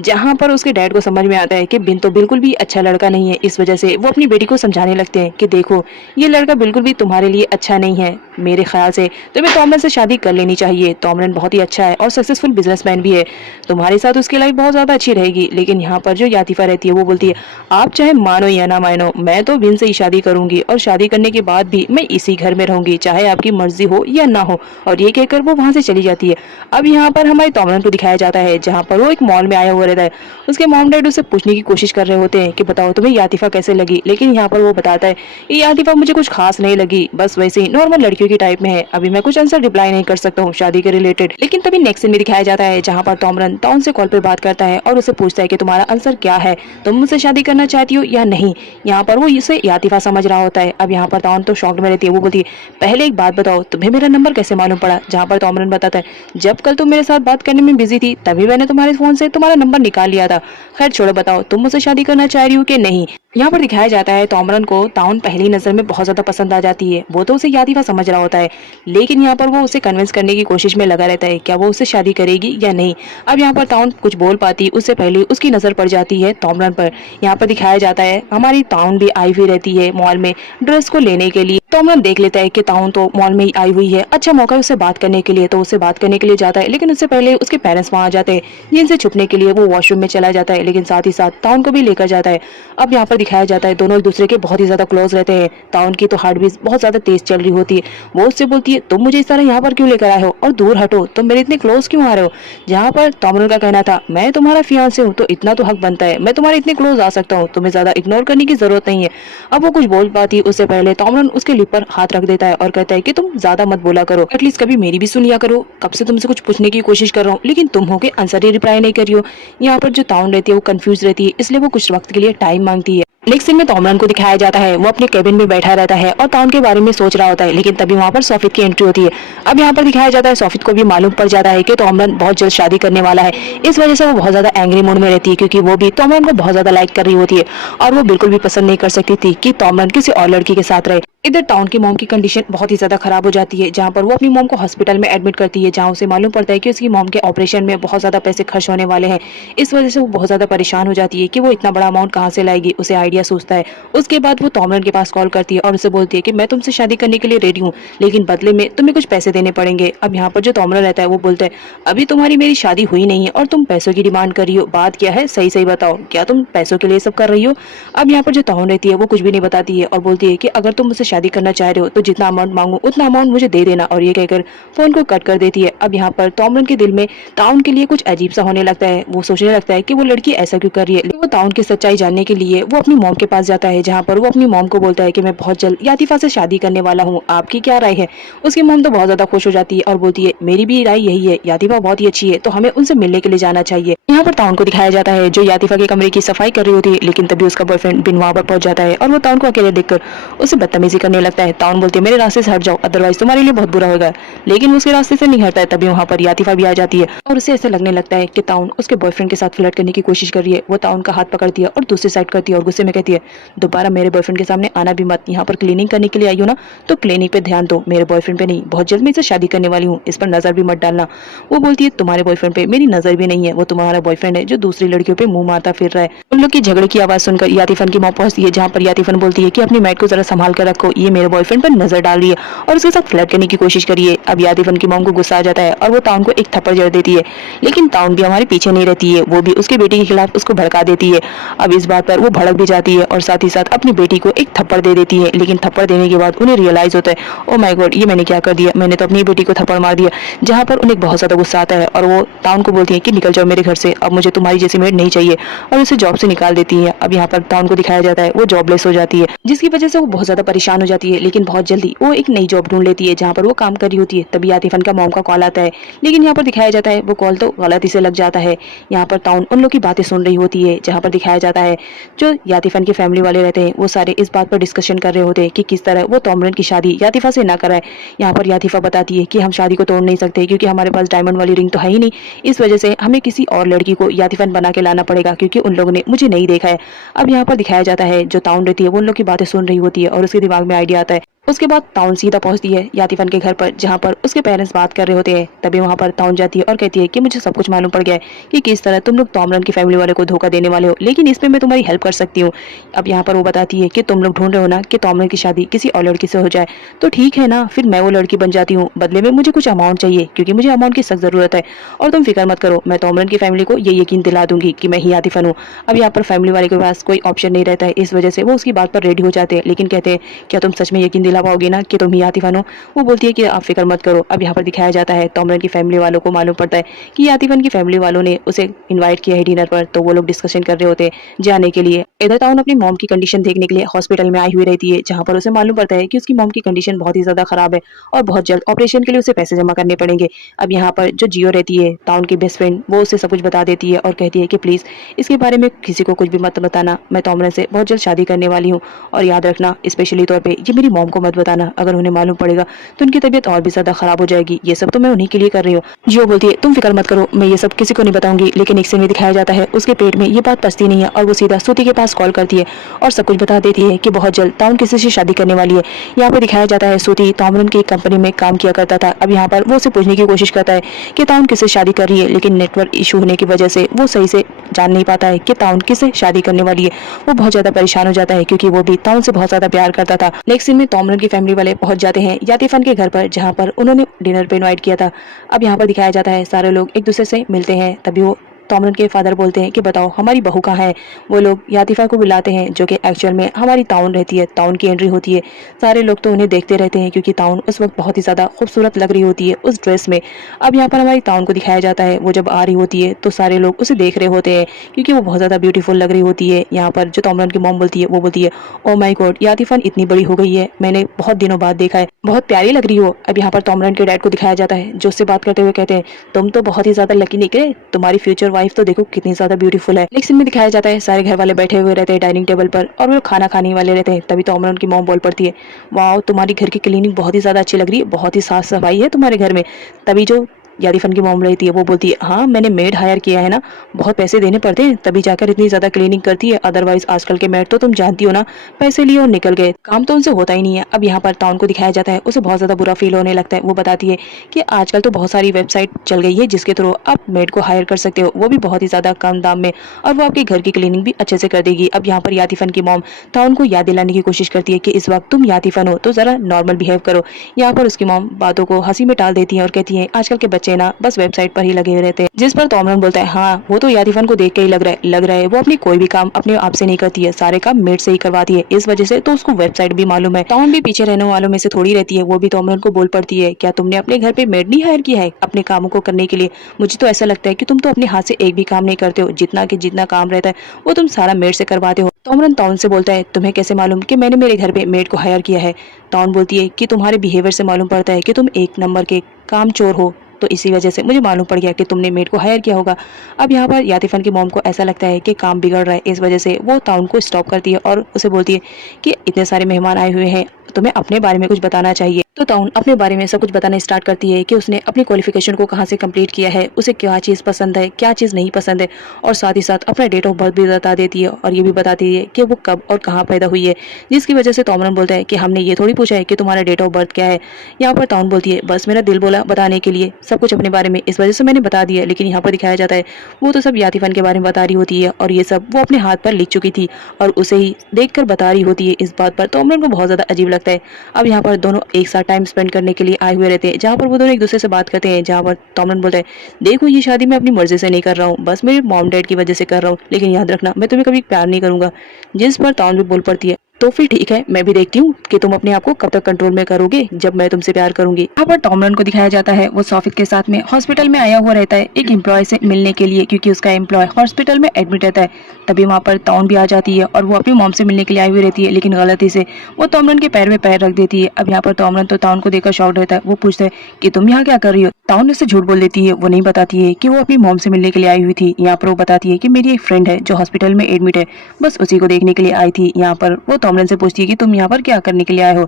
जहाँ पर उसके डैड को समझ में आता है कि बिन तो बिल्कुल भी अच्छा लड़का नहीं है, इस वजह से वो अपनी बेटी को समझाने लगते हैं कि देखो ये लड़का बिल्कुल भी तुम्हारे लिए अच्छा नहीं है, मेरे ख्याल से तुम्हें तोमरन से शादी कर लेनी चाहिए, तोमरन बहुत ही अच्छा है और सक्सेसफुल बिजनेसमैन भी है, तुम्हारे साथ उसकी लाइफ बहुत ज्यादा अच्छी रहेगी। लेकिन यहाँ पर जो यातिफा रहती है वो बोलती है, आप चाहे मानो या ना मानो मैं तो बिन से ही शादी करूंगी और शादी करने के बाद भी मैं इसी घर में रहूंगी, चाहे आपकी मर्जी हो या ना हो, और ये कहकर वो वहां से चली जाती है। अब यहाँ पर हमारे तोमरन को दिखाया जाता है जहाँ पर वो एक मॉल में आया हुआ रहता है, उसके मॉम डैड उसे पूछने की कोशिश कर रहे होते हैं कि बताओ तुम्हें यातिफा कैसे लगी, लेकिन यहाँ पर वो बताता है ये यातिफा मुझे कुछ खास नहीं लगी, बस वैसे ही नॉर्मल लड़कियों की टाइप में है, अभी मैं कुछ आंसर रिप्लाई नहीं कर सकता हूँ शादी के रिलेटेड। लेकिन तभी नेक्स्ट सीन में दिखाया जाता है जहाँ पर तोमरन ताउन से कॉल पे बात करता है और और उसे पूछता है कि तुम्हारा आंसर क्या है, तुम मुझसे शादी करना चाहती हो या नहीं। यहाँ पर वो इसे यातिफा समझ रहा होता है। अब यहाँ पर ताउन तो शॉक्ड में रहती है। वो बोलती है पहले एक बात बताओ, तुम्हें मेरा नंबर कैसे मालूम पड़ा। जहाँ पर तोमरन बताता है जब कल तुम मेरे साथ बात करने में बिजी थी तभी मैंने तुम्हारे फोन से तुम्हारा नंबर निकाल लिया था। खैर छोड़ो, बताओ तुम मुझसे शादी करना चाह रही हो कि नहीं। यहाँ पर दिखाया जाता है तोमरन को ताउन पहली नजर में बहुत ज्यादा पसंद आ जाती है। वो तो उसे यातिफा समझ रहा होता है, लेकिन यहाँ पर वो उसे कन्विंस करने की कोशिश में लगा रहता है क्या वो उससे शादी करेगी या नहीं। अब यहाँ पर ताउन कुछ बोल पाती उससे पहले उसकी नजर पड़ जाती है तोमरन पर। यहाँ पर दिखाया जाता है हमारी ताउन भी आई हुई रहती है मॉल में ड्रेस को लेने के लिए। तोमरन देख लेता है कि ताउन तो मॉल में ही आई हुई है, अच्छा मौका है उससे बात करने के लिए, तो उससे बात करने के लिए जाता है। लेकिन उससे पहले उसके पेरेंट्स वहां आ जाते हैं, जिनसे छुपने के लिए वो वॉशरूम में चला जाता है, लेकिन साथ ही साथ ताउन को भी लेकर जाता है। अब यहाँ पर दिखाया जाता है दोनों एक दूसरे के बहुत ही ज्यादा क्लोज रहते हैं। ताउन की तो हार्ट बीट बहुत ज्यादा तेज चल रही होती है। वो उससे बोलती है तुम मुझे इस तरह यहाँ पर क्यों लेकर आए हो और दूर हटो, तुम मेरे इतने क्लोज क्यों आ रहे हो। जहाँ पर तोमरन का कहना था मैं तुम्हारा फियांसे हूँ तो इतना तो हक बनता है, मैं तुम्हारे इतने क्लोज आ सकता हूँ, तुम्हें ज्यादा इग्नोर करने की जरूरत नहीं है। अब वो कुछ बोल पाती उससे पहले तोमरन उसके लिप पर हाथ रख देता है और कहता है कि तुम ज्यादा मत बोला करो, एटलीस्ट कभी मेरी भी सुन लिया करो। कब से तुमसे कुछ पूछने की कोशिश कर रहा हूँ लेकिन तुम हो के आंसर ही रिप्लाई नहीं कर रही हो। यहाँ पर जो ताउन रहती है वो कंफ्यूज रहती है, इसलिए वो कुछ वक्त के लिए टाइम मांगती है। नेक्स्ट सीन में तोमरन को दिखाया जाता है वो अपने केबिन में बैठा रहता है और ताउन के बारे में सोच रहा होता है, लेकिन तभी वहाँ पर सोफित की एंट्री होती है। अब यहाँ पर दिखाया जाता है सोफित को भी मालूम पड़ जाता है कि तोमरन बहुत जल्द शादी करने वाला है। इस वजह से वो बहुत ज्यादा एंग्री मूड में रहती है, क्योंकि वो भी तोमरन को बहुत ज्यादा लाइक कर रही होती है और वो बिल्कुल भी पसंद नहीं कर सकती थी कि तोमरन किसी और लड़की के साथ रहे। इधर टाउन की मॉम की कंडीशन बहुत ही ज्यादा खराब हो जाती है, जहाँ पर वो अपनी मॉम को हॉस्पिटल में एडमिट करती है, जहाँ उसे मालूम पड़ता है कि उसकी मॉम के ऑपरेशन में बहुत ज्यादा पैसे खर्च होने वाले हैं। इस वजह से वो बहुत ज्यादा परेशान हो जाती है कि वो इतना बड़ा अमाउंट कहाँ से लाएगी। उसे आइडिया सोचता है। उसके बाद वो तोमरन के पास कॉल करती है और उसे बोलती है कि मैं तुमसे शादी करने के लिए रेडी हूँ, लेकिन बदले में तुम्हें कुछ पैसे देने पड़ेंगे। अब यहाँ पर जो तोमरन रहता है वो बोलता है अभी तुम्हारी मेरी शादी हुई नहीं है और तुम पैसों की डिमांड कर रही हो, बात क्या है सही सही बताओ, क्या तुम पैसों के लिए सब कर रही हो। अब यहाँ पर जो तोमरन रहती है वो कुछ भी नहीं बताती है और बोलती है कि अगर तुम मुझसे शादी करना चाह रहे हो तो जितना अमाउंट मांगू उतना अमाउंट मुझे दे देना, और ये कहकर फोन को कट कर देती है। अब यहाँ पर तोमरन के दिल में ताउन के लिए कुछ अजीब सा होने लगता है। वो सोचने लगता है कि वो लड़की ऐसा क्यों कर रही है। वो ताउन की सच्चाई जानने के लिए वो अपनी मॉम के पास जाता है, जहाँ पर वो अपनी मॉम को बोलता है कि मैं बहुत जल्द यातिफा से शादी करने वाला हूँ, आपकी क्या राय है। उसकी मॉम तो बहुत ज्यादा खुश हो जाती है और बोलती है मेरी भी राय यही है, यातिफा बहुत ही अच्छी है, तो हमें उनसे मिलने के लिए जाना चाहिए। यहाँ पर ताउन को दिखाया जाता है जो यातिफा के कमरे की सफाई कर रही होती है, लेकिन तभी उसका बॉयफ्रेंड बिन वहाँ पर पहुंच जाता है और वो ताउन को अकेले देखकर उसे बदतमीजी करने लगता है। ताउन बोलती है मेरे रास्ते से हट जाओ, अदरवाइज तुम्हारे लिए बहुत बुरा होगा। लेकिन वो उसके रास्ते से नहीं हटता है। तभी वहाँ पर यातिफा भी आ जाती है और उसे ऐसा लगने लगता है कि ताउन उसके बॉयफ्रेंड के साथ फ्लर्ट करने की कोशिश कर रही है। वो ताउन का हाथ पकड़ती है और दूसरी साइड करती है और गुस्से में कहती है दोबारा मेरे बॉयफ्रेंड के सामने आना भी मत। यहाँ पर क्लीनिंग करने के लिए आई हो ना, तो क्लीनिंग पे ध्यान दो, मेरे बॉयफ्रेंड पे नहीं। बहुत जल्द मैं इससे शादी करने वाली हूँ, इस पर नजर भी मत डालना। वो बोलती है तुम्हारे बॉयफ्रेंड पे मेरी नजर भी नहीं है, वो तुम्हारा बॉयफ्रेंड है जो दूसरी लड़कियों पे मुंह मारता फिर रहा है। उन लोग की झगड़े की आवाज सुनकर यातिफन की मौत पहुंचती है, जहाँ पर यातिफन बोलती है कि अपनी मैट को जरा संभाल कर रखो, ये मेरे बॉयफ्रेंड पर नजर डाल रही है और उसके साथ फ्लर्ट करने की कोशिश करिए। अब यातिफन की मॉम को गुस्सा आ जाता है और वो ताउन को एक थप्पड़ जड़ देती है, लेकिन ताउन भी हमारे पीछे नहीं रहती है, वो भी उसके बेटे के खिलाफ उसको भड़का देती है। अब इस बात पर वो भड़क भी जाती है और साथ ही साथ अपनी बेटी को एक थप्पड़ दे देती है। लेकिन थप्पड़ देने के बाद उन्हें रियलाइज होता है ओ माय गॉड, ये मैंने क्या कर दिया, मैंने तो अपनी बेटी को थप्पड़ मार दिया। जहाँ पर उन्हें बहुत ज्यादा गुस्सा आता है और वो ताउन को बोलती है कि निकल जाओ मेरे घर से, अब मुझे तुम्हारी जैसी मेड नहीं चाहिए, और उसे जॉब से निकाल देती है। अब यहाँ पर ताउन को दिखाया जाता है वो जॉबलेस हो जाती है, जिसकी वजह से वो बहुत ज्यादा परेशान हो जाती है। लेकिन बहुत जल्दी वो एक नई जॉब ढूंढ लेती है जहाँ पर वो काम कर रही होती है। तभी आतिफन का मॉम का कॉल आता है, लेकिन यहाँ पर दिखाया जाता है वो कॉल तो गलती से लग जाता है। यहाँ पर ताउन उन लोग की बातें सुन रही होती है, जहाँ पर दिखाया जाता है जो यातिफन की फैमिली वाले रहते हैं वो सारे इस बात पर डिस्कशन कर रहे होते हैं कि किस तरह वो तोमरन की शादी यातिफा से ना कराए। यहाँ पर यातिफा बताती है कि हम शादी को तोड़ नहीं सकते क्योंकि हमारे पास डायमंड वाली रिंग तो है ही नहीं, इस वजह से हमें किसी और लड़की को यातिफन बना के लाना पड़ेगा क्योंकि उन लोगों ने मुझे नहीं देखा है। अब यहाँ पर दिखाया जाता है जो ताउन रहती है वो उन लोग की बातें सुन रही होती है और उसके दिमाग में आइडिया आता है। उसके बाद ताउन सीधा पहुंचती है यातिफन के घर पर, जहाँ पर उसके पेरेंट्स बात कर रहे होते हैं। तभी वहाँ पर ताउन जाती है और कहती है कि मुझे सब कुछ मालूम पड़ गया है कि किस तरह तुम लोग तोमरन की फैमिली वाले को धोखा देने वाले हो, लेकिन इसमें मैं तुम्हारी हेल्प कर सकती हूँ। अब यहाँ पर वो बताती है कि तुम लोग ढूंढ रहे हो ना कि तोमरन की शादी किसी और लड़की से हो जाए, तो ठीक है ना, फिर मैं वो लड़की बन जाती हूँ। बदले में मुझे कुछ अमाउंट चाहिए क्योंकि मुझे अमाउंट की सख्त जरूरत है, और तुम फिक्र मत करो, मैं तोमरन की फैमिली को ये यकीन दिला दूंगी कि मैं ही यातिफन हूँ। अब यहाँ पर फैमिली वाले के पास कोई ऑप्शन नहीं रहता है, इस वजह से वो उसकी बात पर रेडी हो जाते हैं, लेकिन कहते हैं क्या तुम सच में यकीन दिला पाओगी ना कि तुम ही आतिफन हो। वो बोलती है कि आप फिक्र मत करो। अब यहाँ पर दिखाया जाता है तोमरन की फैमिली वालों को मालूम पड़ता है कि आतिफन की फैमिली वालों ने उसे इन्वाइट किया है डिनर पर, तो वो लोग डिस्कशन कर रहे होते हैं जाने के लिए। इधर ताउन अपनी मॉम की कंडीशन देखने के लिए हॉस्पिटल में आई हुई रहती है, जहाँ पर उसे मालूम पड़ता है कि उसकी मॉम की कंडीशन बहुत ही ज्यादा खराब है और बहुत जल्द ऑपरेशन के लिए उसे पैसे जमा करने पड़ेंगे। अब यहाँ पर जो जियो रहती है ताउन की बेस्ट फ्रेंड, वो उसे सब कुछ बता देती है और कहती है कि प्लीज इसके बारे में किसी को कुछ भी मत बताना, मैं तोमरन से बहुत जल्द शादी करने वाली हूँ और याद रखना स्पेशली तौर पे ये मेरी मॉम को मत बताना, अगर उन्हें मालूम पड़ेगा तो उनकी तबीयत और भी ज्यादा खराब हो जाएगी। ये सब तो मैं उन्हीं के लिए कर रही हूँ। जियो बोलती है तुम फिक्र मत करो, मैं ये सब किसी को नहीं बताऊंगी। लेकिन एक सीन में दिखाया जाता है उसके पेट में ये बात पचती नहीं है और वो सीधा सूती के पास कॉल करती है और सब कुछ बता देती है कि बहुत जल्द ताउन किसी से शादी करने वाली है। यहाँ पर दिखाया जाता है सूती तोमरन की कंपनी में काम किया करता था। अब यहाँ पर वो उसे पूछने की कोशिश करता है कि ताउन किससे शादी कर रही है, लेकिन नेटवर्क इशू होने की वजह से वो सही से जान नहीं पाता है कि ताउन किससे शादी करने वाली है। वो बहुत ज्यादा परेशान हो जाता है क्योंकि वो भी ताउन से बहुत ज्यादा प्यार करता था। नेक्स्ट सीन में तोमरन की फैमिली वाले पहुंच जाते हैं यातिफन के घर पर, जहाँ पर उन्होंने डिनर पे इनवाइट किया था। अब यहाँ पर दिखाया जाता है सारे लोग एक दूसरे से मिलते हैं, तभी वो तोमरन के फादर बोलते हैं कि बताओ हमारी बहू कहाँ है। वो लोग यातिफा को बुलाते हैं जो कि एक्चुअल में हमारी ताउन रहती है। ताउन की एंट्री होती है, सारे लोग तो उन्हें देखते रहते हैं क्योंकि ताउन उस वक्त बहुत ही ज्यादा खूबसूरत लग रही होती है उस ड्रेस में। अब यहाँ पर हमारी ताउन को दिखाया जाता है, वो जब आ रही होती है तो सारे लोग उसे देख रहे होते हैं क्योंकि वो बहुत ज्यादा ब्यूटीफुल लग रही होती है। यहाँ पर जो तोमरन की मॉम बोलती है वो बोलती है ओ माय गॉड यातिफन इतनी बड़ी हो गई है, मैंने बहुत दिनों बाद देखा है, बहुत प्यारी लग रही हो। अब यहाँ पर तोमरन के डैड को दिखाया जाता है जो उससे बात करते हुए कहते हैं तुम तो बहुत ही ज्यादा लकी निकले, तुम्हारी फ्यूचर वाइफ तो देखो कितनी ज्यादा ब्यूटीफुल है। नेक्स्ट सीन में दिखाया जाता है सारे घर वाले बैठे हुए रहते हैं डाइनिंग टेबल पर और वो खाना खाने वाले रहते हैं। तभी तोमरन की मॉम बोल पड़ती है वाह तुम्हारी घर की क्लीनिंग बहुत ही ज्यादा अच्छी लग रही है, बहुत ही साफ सफाई है तुम्हारे घर में। तभी जो यातिफन की मॉम रहती है वो बोलती है हाँ मैंने मेड हायर किया है ना, बहुत पैसे देने पड़ते हैं तभी जाकर इतनी ज्यादा क्लीनिंग करती है, अदरवाइज आजकल के मेड तो तुम जानती हो ना, पैसे लिए और निकल गए, काम तो उनसे होता ही नहीं है। अब यहाँ पर ताउन को दिखाया जाता है उसे बहुत ज्यादा बुरा फील होने लगता है। वो बताती है कि आजकल तो बहुत सारी वेबसाइट चल गई है जिसके थ्रू आप मेड को हायर कर सकते हो, वो भी बहुत ही ज्यादा कम दाम में, और वो आपके घर की क्लीनिंग भी अच्छे से कर देगी। अब यहाँ पर यातिफन की मॉम ताउन को याद दिलाने की कोशिश करती है कि इस वक्त तुम यातिफन हो तो जरा नॉर्मल बिहेव करो। यहाँ पर उसकी मॉम बातों को हंसी में टाल देती है और कहती है आजकल के बच्चे ना बस वेबसाइट पर ही लगे हुए रहते हैं। जिस पर तोमरन बोलता है हाँ वो तो यातिफन को देख के ही लग रहा है वो अपनी कोई भी काम अपने आप से नहीं करती है, सारे काम मेड से ही करवाती है, इस वजह से तो उसको वेबसाइट भी मालूम है। ताउन भी पीछे रहने वालों में से थोड़ी रहती है, वो भी तोमरन को बोल पड़ती है क्या तुमने अपने घर पे मेड नहीं हायर किया है अपने कामों को करने के लिए, मुझे तो ऐसा लगता है कि तुम तो अपने हाथ से एक भी काम नहीं करते हो, जितना काम रहता है वो तुम सारा मेड से करवाते हो। तोमरन ताउन से बोलता है तुम्हें कैसे मालूम कि मैंने मेरे घर पे मेड को हायर किया है। ताउन बोलती है कि तुम्हारे बिहेवियर से मालूम पड़ता है कि तुम एक नंबर के काम चोर हो, तो इसी वजह से मुझे मालूम पड़ गया कि तुमने मेड को हायर किया होगा। अब यहाँ पर यातिफन की मॉम को ऐसा लगता है कि काम बिगड़ रहा है, इस वजह से वो ताउन को स्टॉप करती है और उसे बोलती है कि इतने सारे मेहमान आए हुए हैं, तुम्हें अपने बारे में कुछ बताना चाहिए। तो ताउन अपने बारे में सब कुछ बताना स्टार्ट करती है कि उसने अपनी क्वालिफिकेशन को कहाँ से कंप्लीट किया है, उसे क्या चीज़ पसंद है क्या चीज़ नहीं पसंद है, और साथ ही साथ अपना डेट ऑफ बर्थ भी बता देती है और ये भी बताती है कि वो कब और कहाँ पैदा हुई है। जिसकी वजह से तोमरन बोलता है कि हमने ये थोड़ी पूछा है कि तुम्हारा डेट ऑफ बर्थ क्या है। यहाँ पर ताउन बोलती है बस मेरा दिल बोला बताने के लिए सब कुछ अपने बारे में, इस वजह से मैंने बता दिया। लेकिन यहाँ पर दिखाया जाता है वो तो सब यातिफन के बारे में बता रही होती है और ये सब वो अपने हाथ पर लिख चुकी थी और उसे ही देखकर बता रही होती है। इस बात पर तोमरन को बहुत ज्यादा अजीब लगता है। अब यहाँ पर दोनों एक साथ टाइम स्पेंड करने के लिए आए हुए रहते हैं, जहाँ पर वो दोनों एक दूसरे से बात करते हैं, जहाँ पर तोमरन बोलता है देखो ये शादी मैं अपनी मर्जी से नहीं कर रहा हूँ, बस मेरे मॉम डैड की वजह से कर रहा हूँ, लेकिन याद रखना मैं तुम्हें कभी प्यार नहीं करूंगा। जिस पर ताउन भी बोल पड़ती है तो फिर ठीक है मैं भी देखती हूँ कि तुम अपने आप को कब तक कंट्रोल में करोगे जब मैं तुमसे प्यार करूंगी। यहाँ पर तोमरन को दिखाया जाता है वो सोफित के साथ में हॉस्पिटल में आया हुआ रहता है एक एम्प्लॉय से मिलने के लिए, क्योंकि उसका एम्प्लॉय हॉस्पिटल में एडमिट रहता है। तभी वहाँ पर ताउन भी आ जाती है और वो अपनी मॉम से मिलने के लिए आई हुई रहती है, लेकिन गलती से वो तोमरन के पैर में पैर रख देती है। अब यहाँ पर तोमरन तो ताउन को देखकर शॉक्ड रहता है, वो पूछता है कि तुम यहाँ क्या कर रही हो। ताउन उससे झूठ बोल देती है, वो नहीं बताती है कि वो अपनी मॉम से मिलने के लिए आई हुई थी। यहाँ पर वो बताती है कि मेरी एक फ्रेंड है जो हॉस्पिटल में एडमिट है, बस उसी को देखने के लिए आई थी। यहाँ पर वो तोमरन से पूछती है कि तुम यहाँ पर क्या करने के लिए आए हो।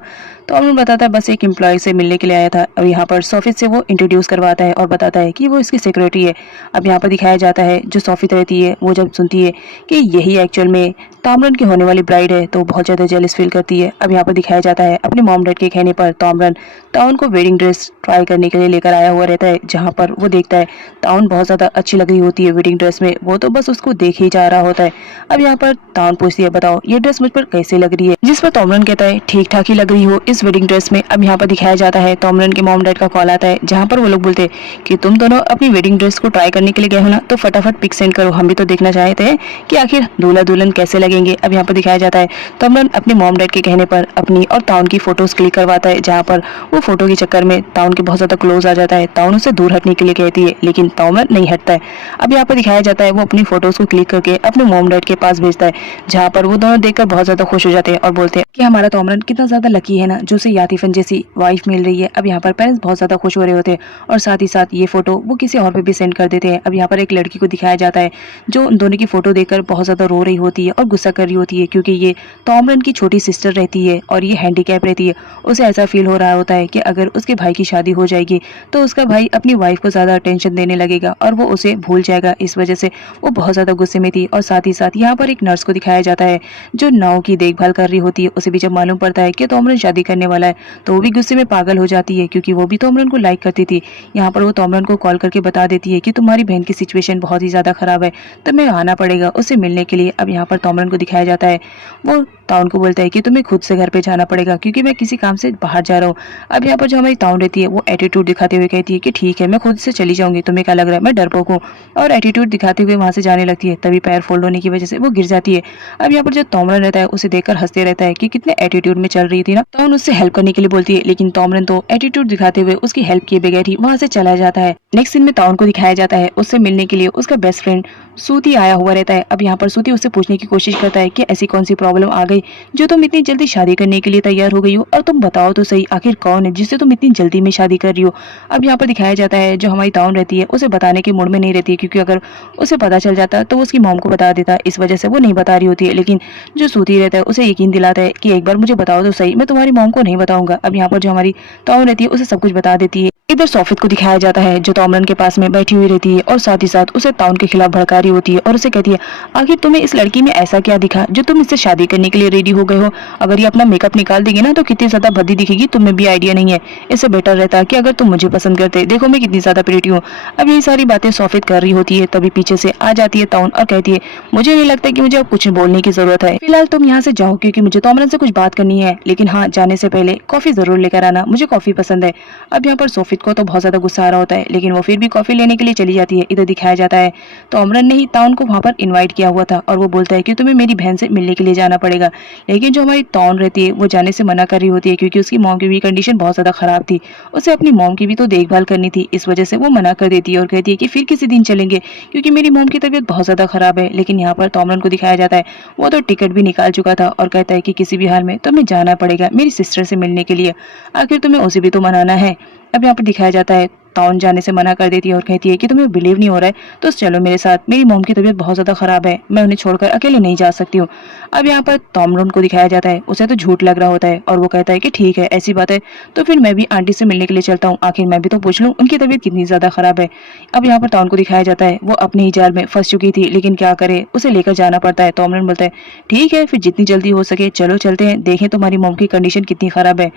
तोमरन बताता है बस एक एम्प्लॉय से मिलने के लिए आया था। और यहाँ पर सोफित से वो इंट्रोड्यूस करवाता है और बताता है कि वो इसकी सेक्रेटरी है। अब यहाँ पर दिखाया जाता है जो सोफित रहती है वो जब सुनती है कि यही एक्चुअल में तोमरन की होने वाली ब्राइड है तो बहुत ज्यादा जेलस फील करती है। अब यहाँ पर दिखाया जाता है अपने मॉम डैड के कहने पर तोमरन ताउन को वेडिंग ड्रेस ट्राई करने के लिए लेकर आया हुआ रहता है, जहाँ पर वो देखता है ताउन बहुत ज्यादा अच्छी लग रही होती है वेडिंग ड्रेस में, वो तो बस उसको देख ही जा रहा होता है। अब यहाँ पर ताउन पूछती है बताओ ये ड्रेस मुझ पर कैसे लग रही है, जिस पर तोमरन कहता है ठीक ठाक ही लग रही हो इस वेडिंग ड्रेस में। अब यहाँ पर दिखाया जाता है तोमरन के मॉम डैड का कॉल आता है, जहाँ पर वो लोग बोलते हैं कि तुम दोनों अपनी वेडिंग ड्रेस को ट्राई करने के लिए गए हो ना, तो फटाफट पिक सेंड करो, हम भी तो देखना चाहते हैं कि आखिर दूल्हा दुल्हन कैसे लगेंगे। अब यहाँ पर दिखाया जाता है तोमरन अपने मॉम डैड के कहने पर अपनी और ताउन की फोटोज क्लिक करवाता है, जहाँ पर वो फोटो के चक्कर में ताउन के बहुत ज्यादा क्लोज आ जाता है। ताउन उसे दूर हटने के लिए कहती है, लेकिन तोमरन नहीं हटता है। अब यहाँ पर दिखाया जाता है वो अपनी फोटोज को क्लिक करके अपने मॉम डैड के पास भेजता है, जहाँ पर वो दोनों देखकर बहुत ज्यादा खुश हो जाते हैं और बोलते हैं कि हमारा तोमरन कितना ज्यादा लकी है ना, जो उसे यातिफन जैसी वाइफ मिल रही है। अब यहाँ पर पेरेंट्स बहुत ज्यादा खुश हो रहे होते हैं और साथ ही साथ ये फोटो वो किसी और पे भी सेंड कर देते हैं। अब यहाँ पर एक लड़की को दिखाया जाता है जो उन दोनों की फोटो देखकर बहुत ज्यादा रो रही होती है और गुस्सा कर रही होती है, क्योंकि ये तोमरन की छोटी सिस्टर रहती है और ये हैंडीकैप रहती है। उसे ऐसा फील हो रहा होता है कि अगर उसके भाई की शादी हो जाएगी तो उसका भाई अपनी वाइफ को ज्यादा अटेंशन देने लगेगा और वो उसे भूल जाएगा। इस वजह से वो बहुत ज्यादा गुस्से में थी। और साथ ही साथ यहाँ पर एक नर्स को दिखाया जाता है जो नाव की देखभाल कर रही होती है। उसे भी जब मालूम पड़ता है कि तोमरन शादी करने वाला है तो वो भी गुस्से में पागल हो जाती है, क्योंकि वो भी तोमरन को लाइक करती थी। यहाँ पर वो तोमरन को कॉल करके बता देती है कि तुम्हारी बहन की सिचुएशन बहुत ही ज्यादा खराब है, तो मैं आना पड़ेगा उससे मिलने के लिए। अब यहाँ पर तोमरन को दिखाया जाता है वो ताउन को बोलता है कि तुम्हें खुद से घर पे जाना पड़ेगा, क्योंकि मैं किसी काम से बाहर जा रहा हूँ। अब यहाँ पर जो हमारी ताउन रहती है वो एटीट्यूड दिखाते हुए कहती है कि ठीक है मैं खुद से चली जाऊंगी, तुम्हें क्या लग रहा है मैं डरपोक हूँ, और एटीट्यूड दिखाते हुए वहां से जाने लगती है। तभी पैर फोल्ड होने की वजह से वो गिर जाती है। अब यहाँ पर जो तोमरन रहता है उसे देखकर हंसते रहता है कि कितने एटीट्यूड में चल रही थी ना। ताउन उससे हेल्प करने के लिए बोलती है, लेकिन तोमरन तो एटीट्यूड दिखाते हुए उसकी हेल्प किए बगैर ही वहां से चला जाता है। नेक्स्ट सीन में ताउन को दिखाया जाता है उससे मिलने के लिए उसका बेस्ट फ्रेंड सूती आया हुआ रहता है। अब यहाँ पर सूती उससे पूछने की कोशिश करता है कि ऐसी कौन सी प्रॉब्लम आ गई जो तुम इतनी जल्दी शादी करने के लिए तैयार हो गई हो, और तुम बताओ तो सही आखिर कौन है जिससे तुम इतनी जल्दी में शादी कर रही हो। अब यहाँ पर दिखाया जाता है जो हमारी ताउन रहती है उसे बताने के मूड में नहीं रहती है, क्योंकि अगर उसे पता चल जाता तो उसकी मॉम को बता देता, इस वजह से वो नहीं बता रही होती है। लेकिन जो सूती रहता है उसे यकीन दिलाता है कि एक बार मुझे बताओ तो सही, मैं तुम्हारी मॉम को नहीं बताऊंगा। अब यहाँ पर जो हमारी ताउन रहती है उसे सब कुछ बता देती है। इधर सोफित को दिखाया जाता है जो तोमरन के पास में बैठी हुई रहती है और साथ ही साथ उसे ताउन के खिलाफ भड़का रही होती है और उसे कहती है आखिर तुम्हें इस लड़की में ऐसा क्या दिखा जो तुम इससे शादी करने के लिए रेडी हो गए हो। अगर ये अपना मेकअप निकाल देगी ना तो कितनी ज्यादा भद्दी दिखेगी, तुम्हें भी आइडिया नहीं है। इससे बेटर रहता कि अगर तुम मुझे पसंद करते, देखो मैं कितनी ज्यादा प्रीटी हूँ। अब यही सारी बातें सोफित कर रही होती है, तभी पीछे से आ जाती है ताउन और कहती है मुझे नहीं लगता कि मुझे अब कुछ बोलने की जरूरत है, फिलहाल तुम यहाँ से जाओ क्योंकि मुझे तोमरन से कुछ बात करनी है, लेकिन हाँ जाने से पहले कॉफी जरूर लेकर आना, मुझे कॉफी पसंद है। अब यहाँ पर सोफित को तो बहुत ज्यादा गुस्सा आ रहा होता है, लेकिन वो फिर भी कॉफी लेने के लिए चली जाती है। इधर दिखाया जाता है तोमरन ने ही ताउन को वहां पर इनवाइट किया हुआ था और वो बोलता है कि तुम्हें मेरी बहन से मिलने के लिए जाना पड़ेगा। लेकिन जो हमारी ताउन रहती है वो जाने से मना कर रही होती है, क्योंकि उसकी मॉम की भी कंडीशन बहुत ज्यादा खराब थी, उसे अपनी मॉम की भी तो देखभाल करनी थी। इस वजह से वो मना कर देती है और कहती है कि फिर किसी दिन चलेंगे, क्योंकि मेरी मॉम की तबीयत बहुत ज्यादा खराब है। लेकिन यहाँ पर तोमरन को दिखाया जाता है वो तो टिकट भी निकाल चुका था और कहता है कि किसी भी हाल में तुम्हें जाना पड़ेगा मेरी सिस्टर से मिलने के लिए, आखिर तुम्हें उसे भी तो मनाना है। अब यहाँ पर दिखाया जाता है ताउन जाने से मना कर देती है और कहती है कि तुम्हें बिलीव नहीं हो रहा है तो चलो मेरे साथ, मेरी मॉम की तबीयत बहुत ज्यादा खराब है, मैं उन्हें छोड़कर अकेले नहीं जा सकती हूँ। अब यहाँ पर तोमरन को दिखाया जाता है उसे तो झूठ लग रहा होता है और वो कहता है कि ठीक है ऐसी बात है तो फिर मैं भी आंटी से मिलने के लिए चलता हूँ, आखिर मैं भी तो पूछ लूँ उनकी तबीयत कितनी ज्यादा खराब है। अब यहाँ पर ताउन को दिखाया जाता है वो अपने ही जाल में फंस चुकी थी, लेकिन क्या करे उसे लेकर जाना पड़ता है। तोमरन बोलता है ठीक है फिर जितनी जल्दी हो सके चलो चलते हैं, देखें तुम्हारी मॉम की कंडीशन कितनी खराब है।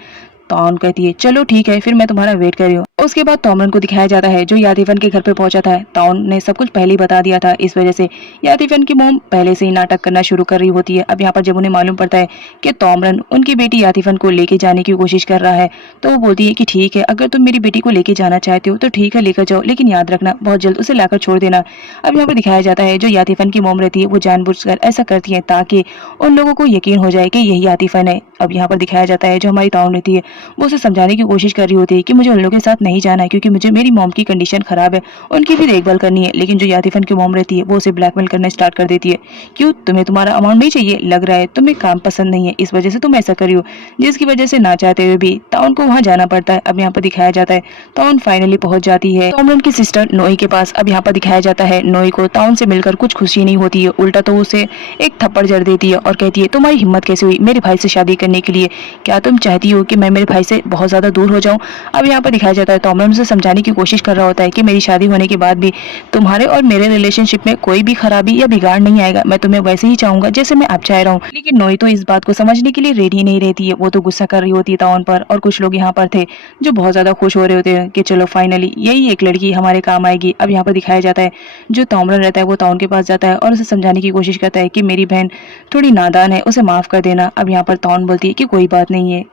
ताउन कहती है चलो ठीक है फिर मैं तुम्हारा वेट कर रही हूँ। उसके बाद तोमरन को दिखाया जाता है जो यातिफन के घर पे पहुंचा था। ताउन ने सब कुछ पहले ही बता दिया था, इस वजह से यातिफन की मॉम पहले से ही नाटक करना शुरू कर रही होती है। अब यहाँ पर जब उन्हें मालूम पड़ता है कि तोमरन उनकी बेटी यातिफन को लेके जाने की कोशिश कर रहा है तो वो बोलती है कि ठीक है अगर तुम मेरी बेटी को लेके जाना चाहते हो तो ठीक है लेकर जाओ, लेकिन याद रखना बहुत जल्द उसे लाकर छोड़ देना। अब यहाँ पर दिखाया जाता है जो यातिफन की मॉम रहती है वो जानबूझकर ऐसा करती है ताकि उन लोगों को यकीन हो जाए कि यही यातिफन है। अब यहाँ पर दिखाया जाता है जो हमारी ताउन रहती है वो उसे समझाने की कोशिश कर रही होती है कि मुझे उन लोगों के साथ नहीं जाना है, क्योंकि मुझे मेरी मॉम की कंडीशन खराब है, उनकी भी देखभाल करनी है। लेकिन जो यातिफन की मॉम रहती है वो उसे ब्लैकमेल करना स्टार्ट कर देती है, क्यों तुम्हें तुम्हारा अमाउंट नहीं चाहिए, लग रहा है तुम्हें काम पसंद नहीं है, इस वजह से तुम ऐसा करी हो, जिसकी वजह से ना चाहते हुए भी ताउन को वहाँ जाना पड़ता है। अब यहाँ पर दिखाया जाता है ताउन फाइनली पहुंच जाती है तोमरन की सिस्टर नोई के पास। अब यहाँ पर दिखाया जाता है नोई को ताउन से मिलकर कुछ खुशी नहीं होती है, उल्टा तो उसे एक थप्पड़ जड़ देती है और कहती है तुम्हारी हिम्मत कैसे हुई मेरे भाई से शादी करने करने के लिए। क्या तुम चाहती हो कि मैं मेरे भाई से बहुत ज़्यादा दूर हो जाऊँ? अब यहाँ पर दिखाया जाता है तोमरन उसे समझाने की कोशिश कर रहा होता है कि मेरी शादी होने के बाद भी तुम्हारे और मेरे रिलेशनशिप में कोई भी खराबी या बिगाड़ नहीं आएगा। मैं तुम्हें वैसे ही चाहूंगा जैसे मैं अब चाह रहा हूँ। लेकिन नोई तो इस बात को समझने के लिए रेडी नहीं रहती है। वो तो गुस्सा कर रही होती है ताउन पर, और कुछ लोग यहाँ पर थे जो बहुत ज्यादा खुश हो रहे होते हैं कि चलो फाइनली यही एक लड़की हमारे काम आएगी। अब यहाँ पर दिखाया जाता है जो तोमरन रहता है वो ताउन के पास जाता है और उसे समझाने की कोशिश करता है कि मेरी बहन थोड़ी नादान है, उसे माफ कर देना। अब यहाँ पर ताउन बोलती है कि कोई बात नहीं है।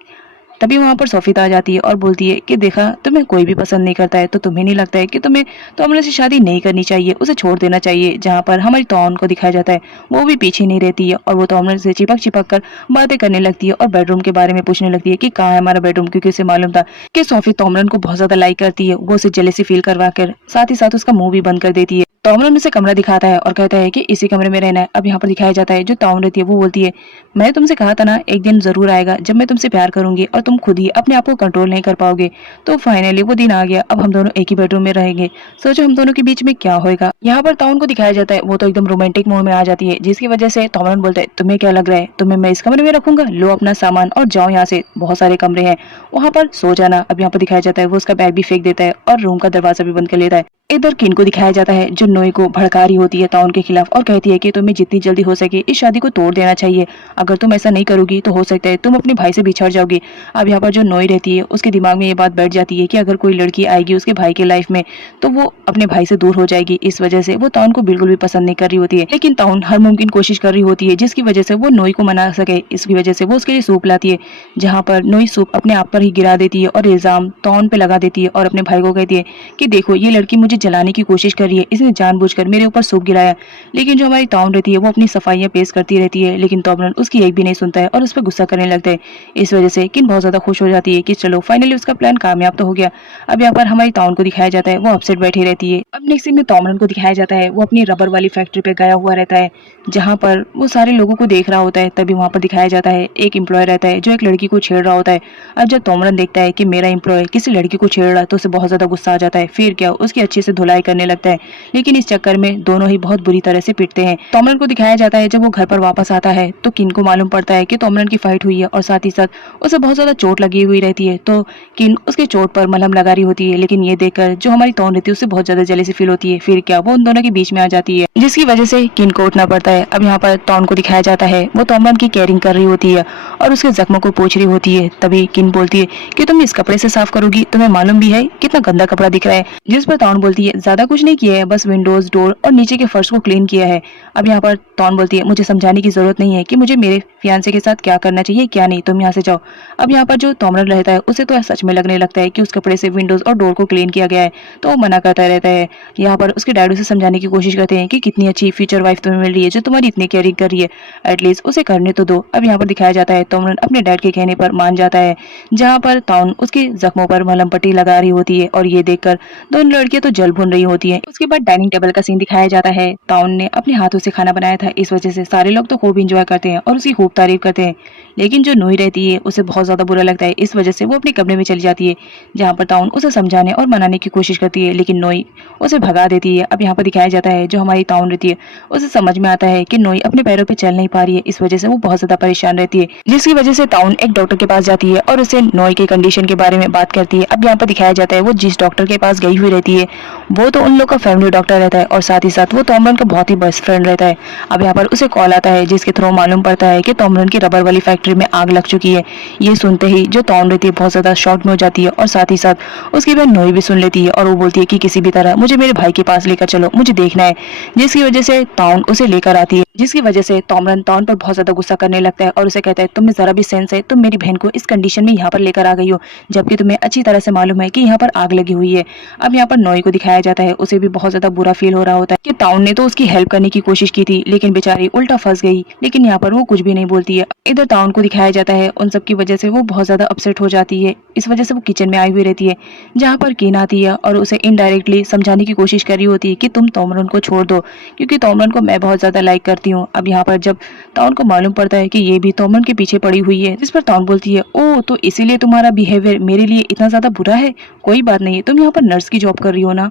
तभी वहां पर सोफिता आ जाती है और बोलती है कि देखा, तुम्हें कोई भी पसंद नहीं करता है तो तुम्हें नहीं लगता है कि तुम्हें तोमरन से शादी नहीं करनी चाहिए, उसे छोड़ देना चाहिए। जहाँ पर हमारी तोन को दिखाया जाता है वो भी पीछे नहीं रहती है और वो तोमरन से चिपक चिपक कर बातें करने लगती है और बेडरूम के बारे में पूछने लगती है कि कहाँ है हमारा बेडरूम, क्योंकि उसे मालूम था कि सोफी तोमरन को बहुत ज्यादा लाइक करती है। वो उसे जेलेसी फील करवा कर साथ ही साथ उसका मुंह भी बंद कर देती है। तोमरन उसे कमरा दिखाता है और कहता है कि इसी कमरे में रहना है। अब यहाँ पर दिखाया जाता है जो ताउन रहती है वो बोलती है मैं तुमसे कहा था ना एक दिन जरूर आएगा जब मैं तुमसे प्यार करूंगी और तुम खुद ही अपने आप को कंट्रोल नहीं कर पाओगे। तो फाइनली वो दिन आ गया। अब हम दोनों एक ही बेडरूम में रहेंगे। सोचो हम दोनों के बीच में क्या होएगा। यहाँ पर ताउन को दिखाया जाता है वो तो एकदम रोमांटिक मूड में आ जाती है, जिसकी वजह से तोमरन बोलता है तुम्हें क्या लग रहा है, तुम्हें मैं इस कमरे में रखूंगा, लो अपना सामान और जाओ यहाँ से, बहुत सारे कमरे हैं वहां पर सो जाना। अब यहाँ पर दिखाया जाता है वो उसका बैग भी फेंक देता है और रूम का दरवाजा भी बंद कर लेता है। इधर किन को दिखाया जाता है जो नोई को भड़का रही होती है ताउन के खिलाफ और कहती है कि तुम्हें जितनी जल्दी हो सके इस शादी को तोड़ देना चाहिए। अगर तुम ऐसा नहीं करोगी तो हो सकता है तुम अपने भाई से बिछड़ जाओगी। अब यहाँ पर जो नोई रहती है उसके दिमाग में ये बात बैठ जाती है कि अगर कोई लड़की आएगी उसके भाई के लाइफ में तो वो अपने भाई से दूर हो जाएगी। इस वजह से वो ताउन को बिल्कुल भी पसंद नहीं कर रही होती है। लेकिन ताउन हर मुमकिन कोशिश कर रही होती है जिसकी वजह से वो नोई को मना सके। इसकी वजह से वो उसके लिए सूप लाती है, जहाँ पर नोई सूप अपने आप पर ही गिरा देती है और इल्जाम ताउन पे लगा देती है और अपने भाई को कहती है कि देखो ये लड़की मुझे जलाने की कोशिश कर रही है, इसने जानबूझकर मेरे ऊपर सूप गिराया। लेकिन जो हमारी ताउन रहती है वो अपनी सफाइयां पेश करती रहती है, लेकिन तोमरन उसकी एक भी नहीं सुनता है और उस पर गुस्सा करने लगता है। इस वजह से किन बहुत ज्यादा खुश हो जाती है कि चलो फाइनली उसका प्लान कामयाब तो हो गया। अब यहाँ पर हमारी ताउन को दिखाया जाता है वो अपसेट बैठी रहती है। अब नेक्स्ट सीन में तोमरन को दिखाया जाता है वो अपनी रबर वाली फैक्ट्री पे गया हुआ रहता है, जहाँ पर वो सारे लोगों को देख रहा होता है। तभी वहाँ पर दिखाया जाता है एक एम्प्लॉय रहता है जो एक लड़की को छेड़ रहा होता है। अब जब तोमरन देखता है कि मेरा एम्प्लॉय किसी लड़की को छेड़ रहा है तो उसे बहुत ज्यादा गुस्सा आ जाता है। फिर क्या उसकी अच्छे से धुलाई करने लगता है, लेकिन इस चक्कर में दोनों ही बहुत बुरी तरह से पिटते हैं। तोमरन को दिखाया जाता है जब वो घर पर वापस आता है तो किन को मालूम पड़ता है कि तोमरन की फाइट हुई है और साथ ही साथ उसे बहुत ज्यादा चोट लगी हुई रहती है। तो किन उसके चोट पर मलहम लगा रही होती है, लेकिन ये देखकर जो हमारी तोन रहती है उससे बहुत ज्यादा जेलसी फील होती है। फिर क्या वो उन दोनों के बीच में आ जाती है, जिसकी वजह से किन को उठना पड़ता है। अब यहाँ पर तोन को दिखाया जाता है वो तोमरन की केयरिंग कर रही होती है और उसके जख्मों को पोंछ रही होती है। तभी किन बोलती है कि तुम इस कपड़े से साफ करोगी, तुम्हें मालूम भी है कितना गंदा कपड़ा दिख रहा है। जिस पर तोन बोलती है ज्यादा कुछ नहीं किया है, बस विंडोज, डोर और नीचे के फर्श को क्लीन किया है। अब यहाँ पर तोन बोलती है मुझे समझाने की जरूरत नहीं है कि मुझे मेरे फियांसे के साथ क्या करना चाहिए क्या नहीं, तुम यहाँ से जाओ। अब यहाँ पर जो तोमरन रहता है उसे तो सच में लगने लगता है कि उस कपड़े से विंडोज और डोर को क्लीन किया गया है, तो वो मना करता रहता है। यहाँ पर उसके डैड उसे समझाने की कोशिश करते हैं कि कितनी अच्छी फ्यूचर वाइफ तुम्हें मिल रही है जो तुम्हारी इतनी केयरिंग कर रही है, एटलीस्ट उसे करने तो दो। अब यहाँ पर दिखाया जाता है तोमरन अपने डैड के कहने पर मान जाता है, जहाँ पर तोन उसके जख्मों पर मलहम पट्टी लगा रही होती है और ये देखकर दोनों लड़कियां तो जल भून रही होती है। उसके बाद डाइनिंग टेबल का सीन दिखाया जाता है। तोन ने अपने हाथों से खाना बनाया था, इस वजह से सारे लोग तो खूब इंजॉय करते हैं और उसकी खूब तारीफ करते हैं। लेकिन जो नोई रहती है उसे बहुत ज्यादा बुरा लगता है, इस वजह से वो अपने कमरे में चली जाती है, जहाँ पर तोन उसे समझाने और मनाने की कोशिश करती है, लेकिन नोई उसे भगा देती है। अब यहाँ पर दिखाया जाता है जो हमारी तोन रहती है उसे समझ में आता है कि नोई अपने पैरों पे चल नहीं पा रही है, इस वजह से वो बहुत ज्यादा परेशान रहती है, जिसकी वजह से तोन एक डॉक्टर के पास जाती है और उसे नोई के कंडीशन के बारे में बात करती है। अब यहाँ पर दिखाया जाता है वो जिस डॉक्टर के पास गई हुई रहती है वो तो उन लोग का फैमिली डॉक्टर रहता है और साथ ही साथ वो तोमरन का बहुत ही बेस्ट फ्रेंड रहता है। अब यहाँ पर उसे कॉल आता है जिसके थ्रू मालूम पड़ता है कि तोमरन की रबर वाली फैक्ट्री में आग लग चुकी है। ये सुनते ही जो तोन रहती है बहुत ज्यादा शॉक में हो जाती है और साथ ही साथ उसकी बहन नोई भी सुन लेती है और वो बोलती है कि किसी भी तरह मुझे मेरे भाई के पास लेकर चलो, मुझे देखना है, जिसकी वजह से तोन उसे लेकर आती है, जिसकी वजह से तोमरन तोन पर बहुत ज्यादा गुस्सा करने लगता है और उसे कहता है तुम्हें जरा भी सेंस है, तुम मेरी बहन को इस कंडीशन में यहाँ पर लेकर आ गई हो, जबकि तुम्हें अच्छी तरह से मालूम है कि यहाँ पर आग लगी हुई है। अब यहाँ पर नोई को दिखाया जाता है उसे भी बहुत ज्यादा बुरा फील हो रहा होता है कि तोन ने तो उसकी हेल्प करने की कोशिश की थी लेकिन बेचारी उल्टा फंस गई, लेकिन यहाँ पर वो कुछ भी नहीं बोलती है। इधर तोन को दिखाया जाता है उन सब की वजह से वो बहुत ज्यादा अपसेट हो जाती है, इस वजह से वो किचन में आई हुई रहती है, जहाँ पर किन आती है और उसे इनडायरेक्टली समझाने की कोशिश कर रही होती है कि तुम तोमरन को छोड़ दो, क्योंकि तोमरन को मैं बहुत ज्यादा लाइक करती हूँ। अब यहाँ पर जब तोन को मालूम पड़ता है कि ये भी तोमरन के पीछे पड़ी हुई है, जिस पर तोन बोलती है ओ तो इसीलिए तुम्हारा बिहेवियर मेरे लिए इतना ज्यादा बुरा है, कोई बात नहीं, तुम यहाँ पर नर्स की जॉब कर रही हो ना,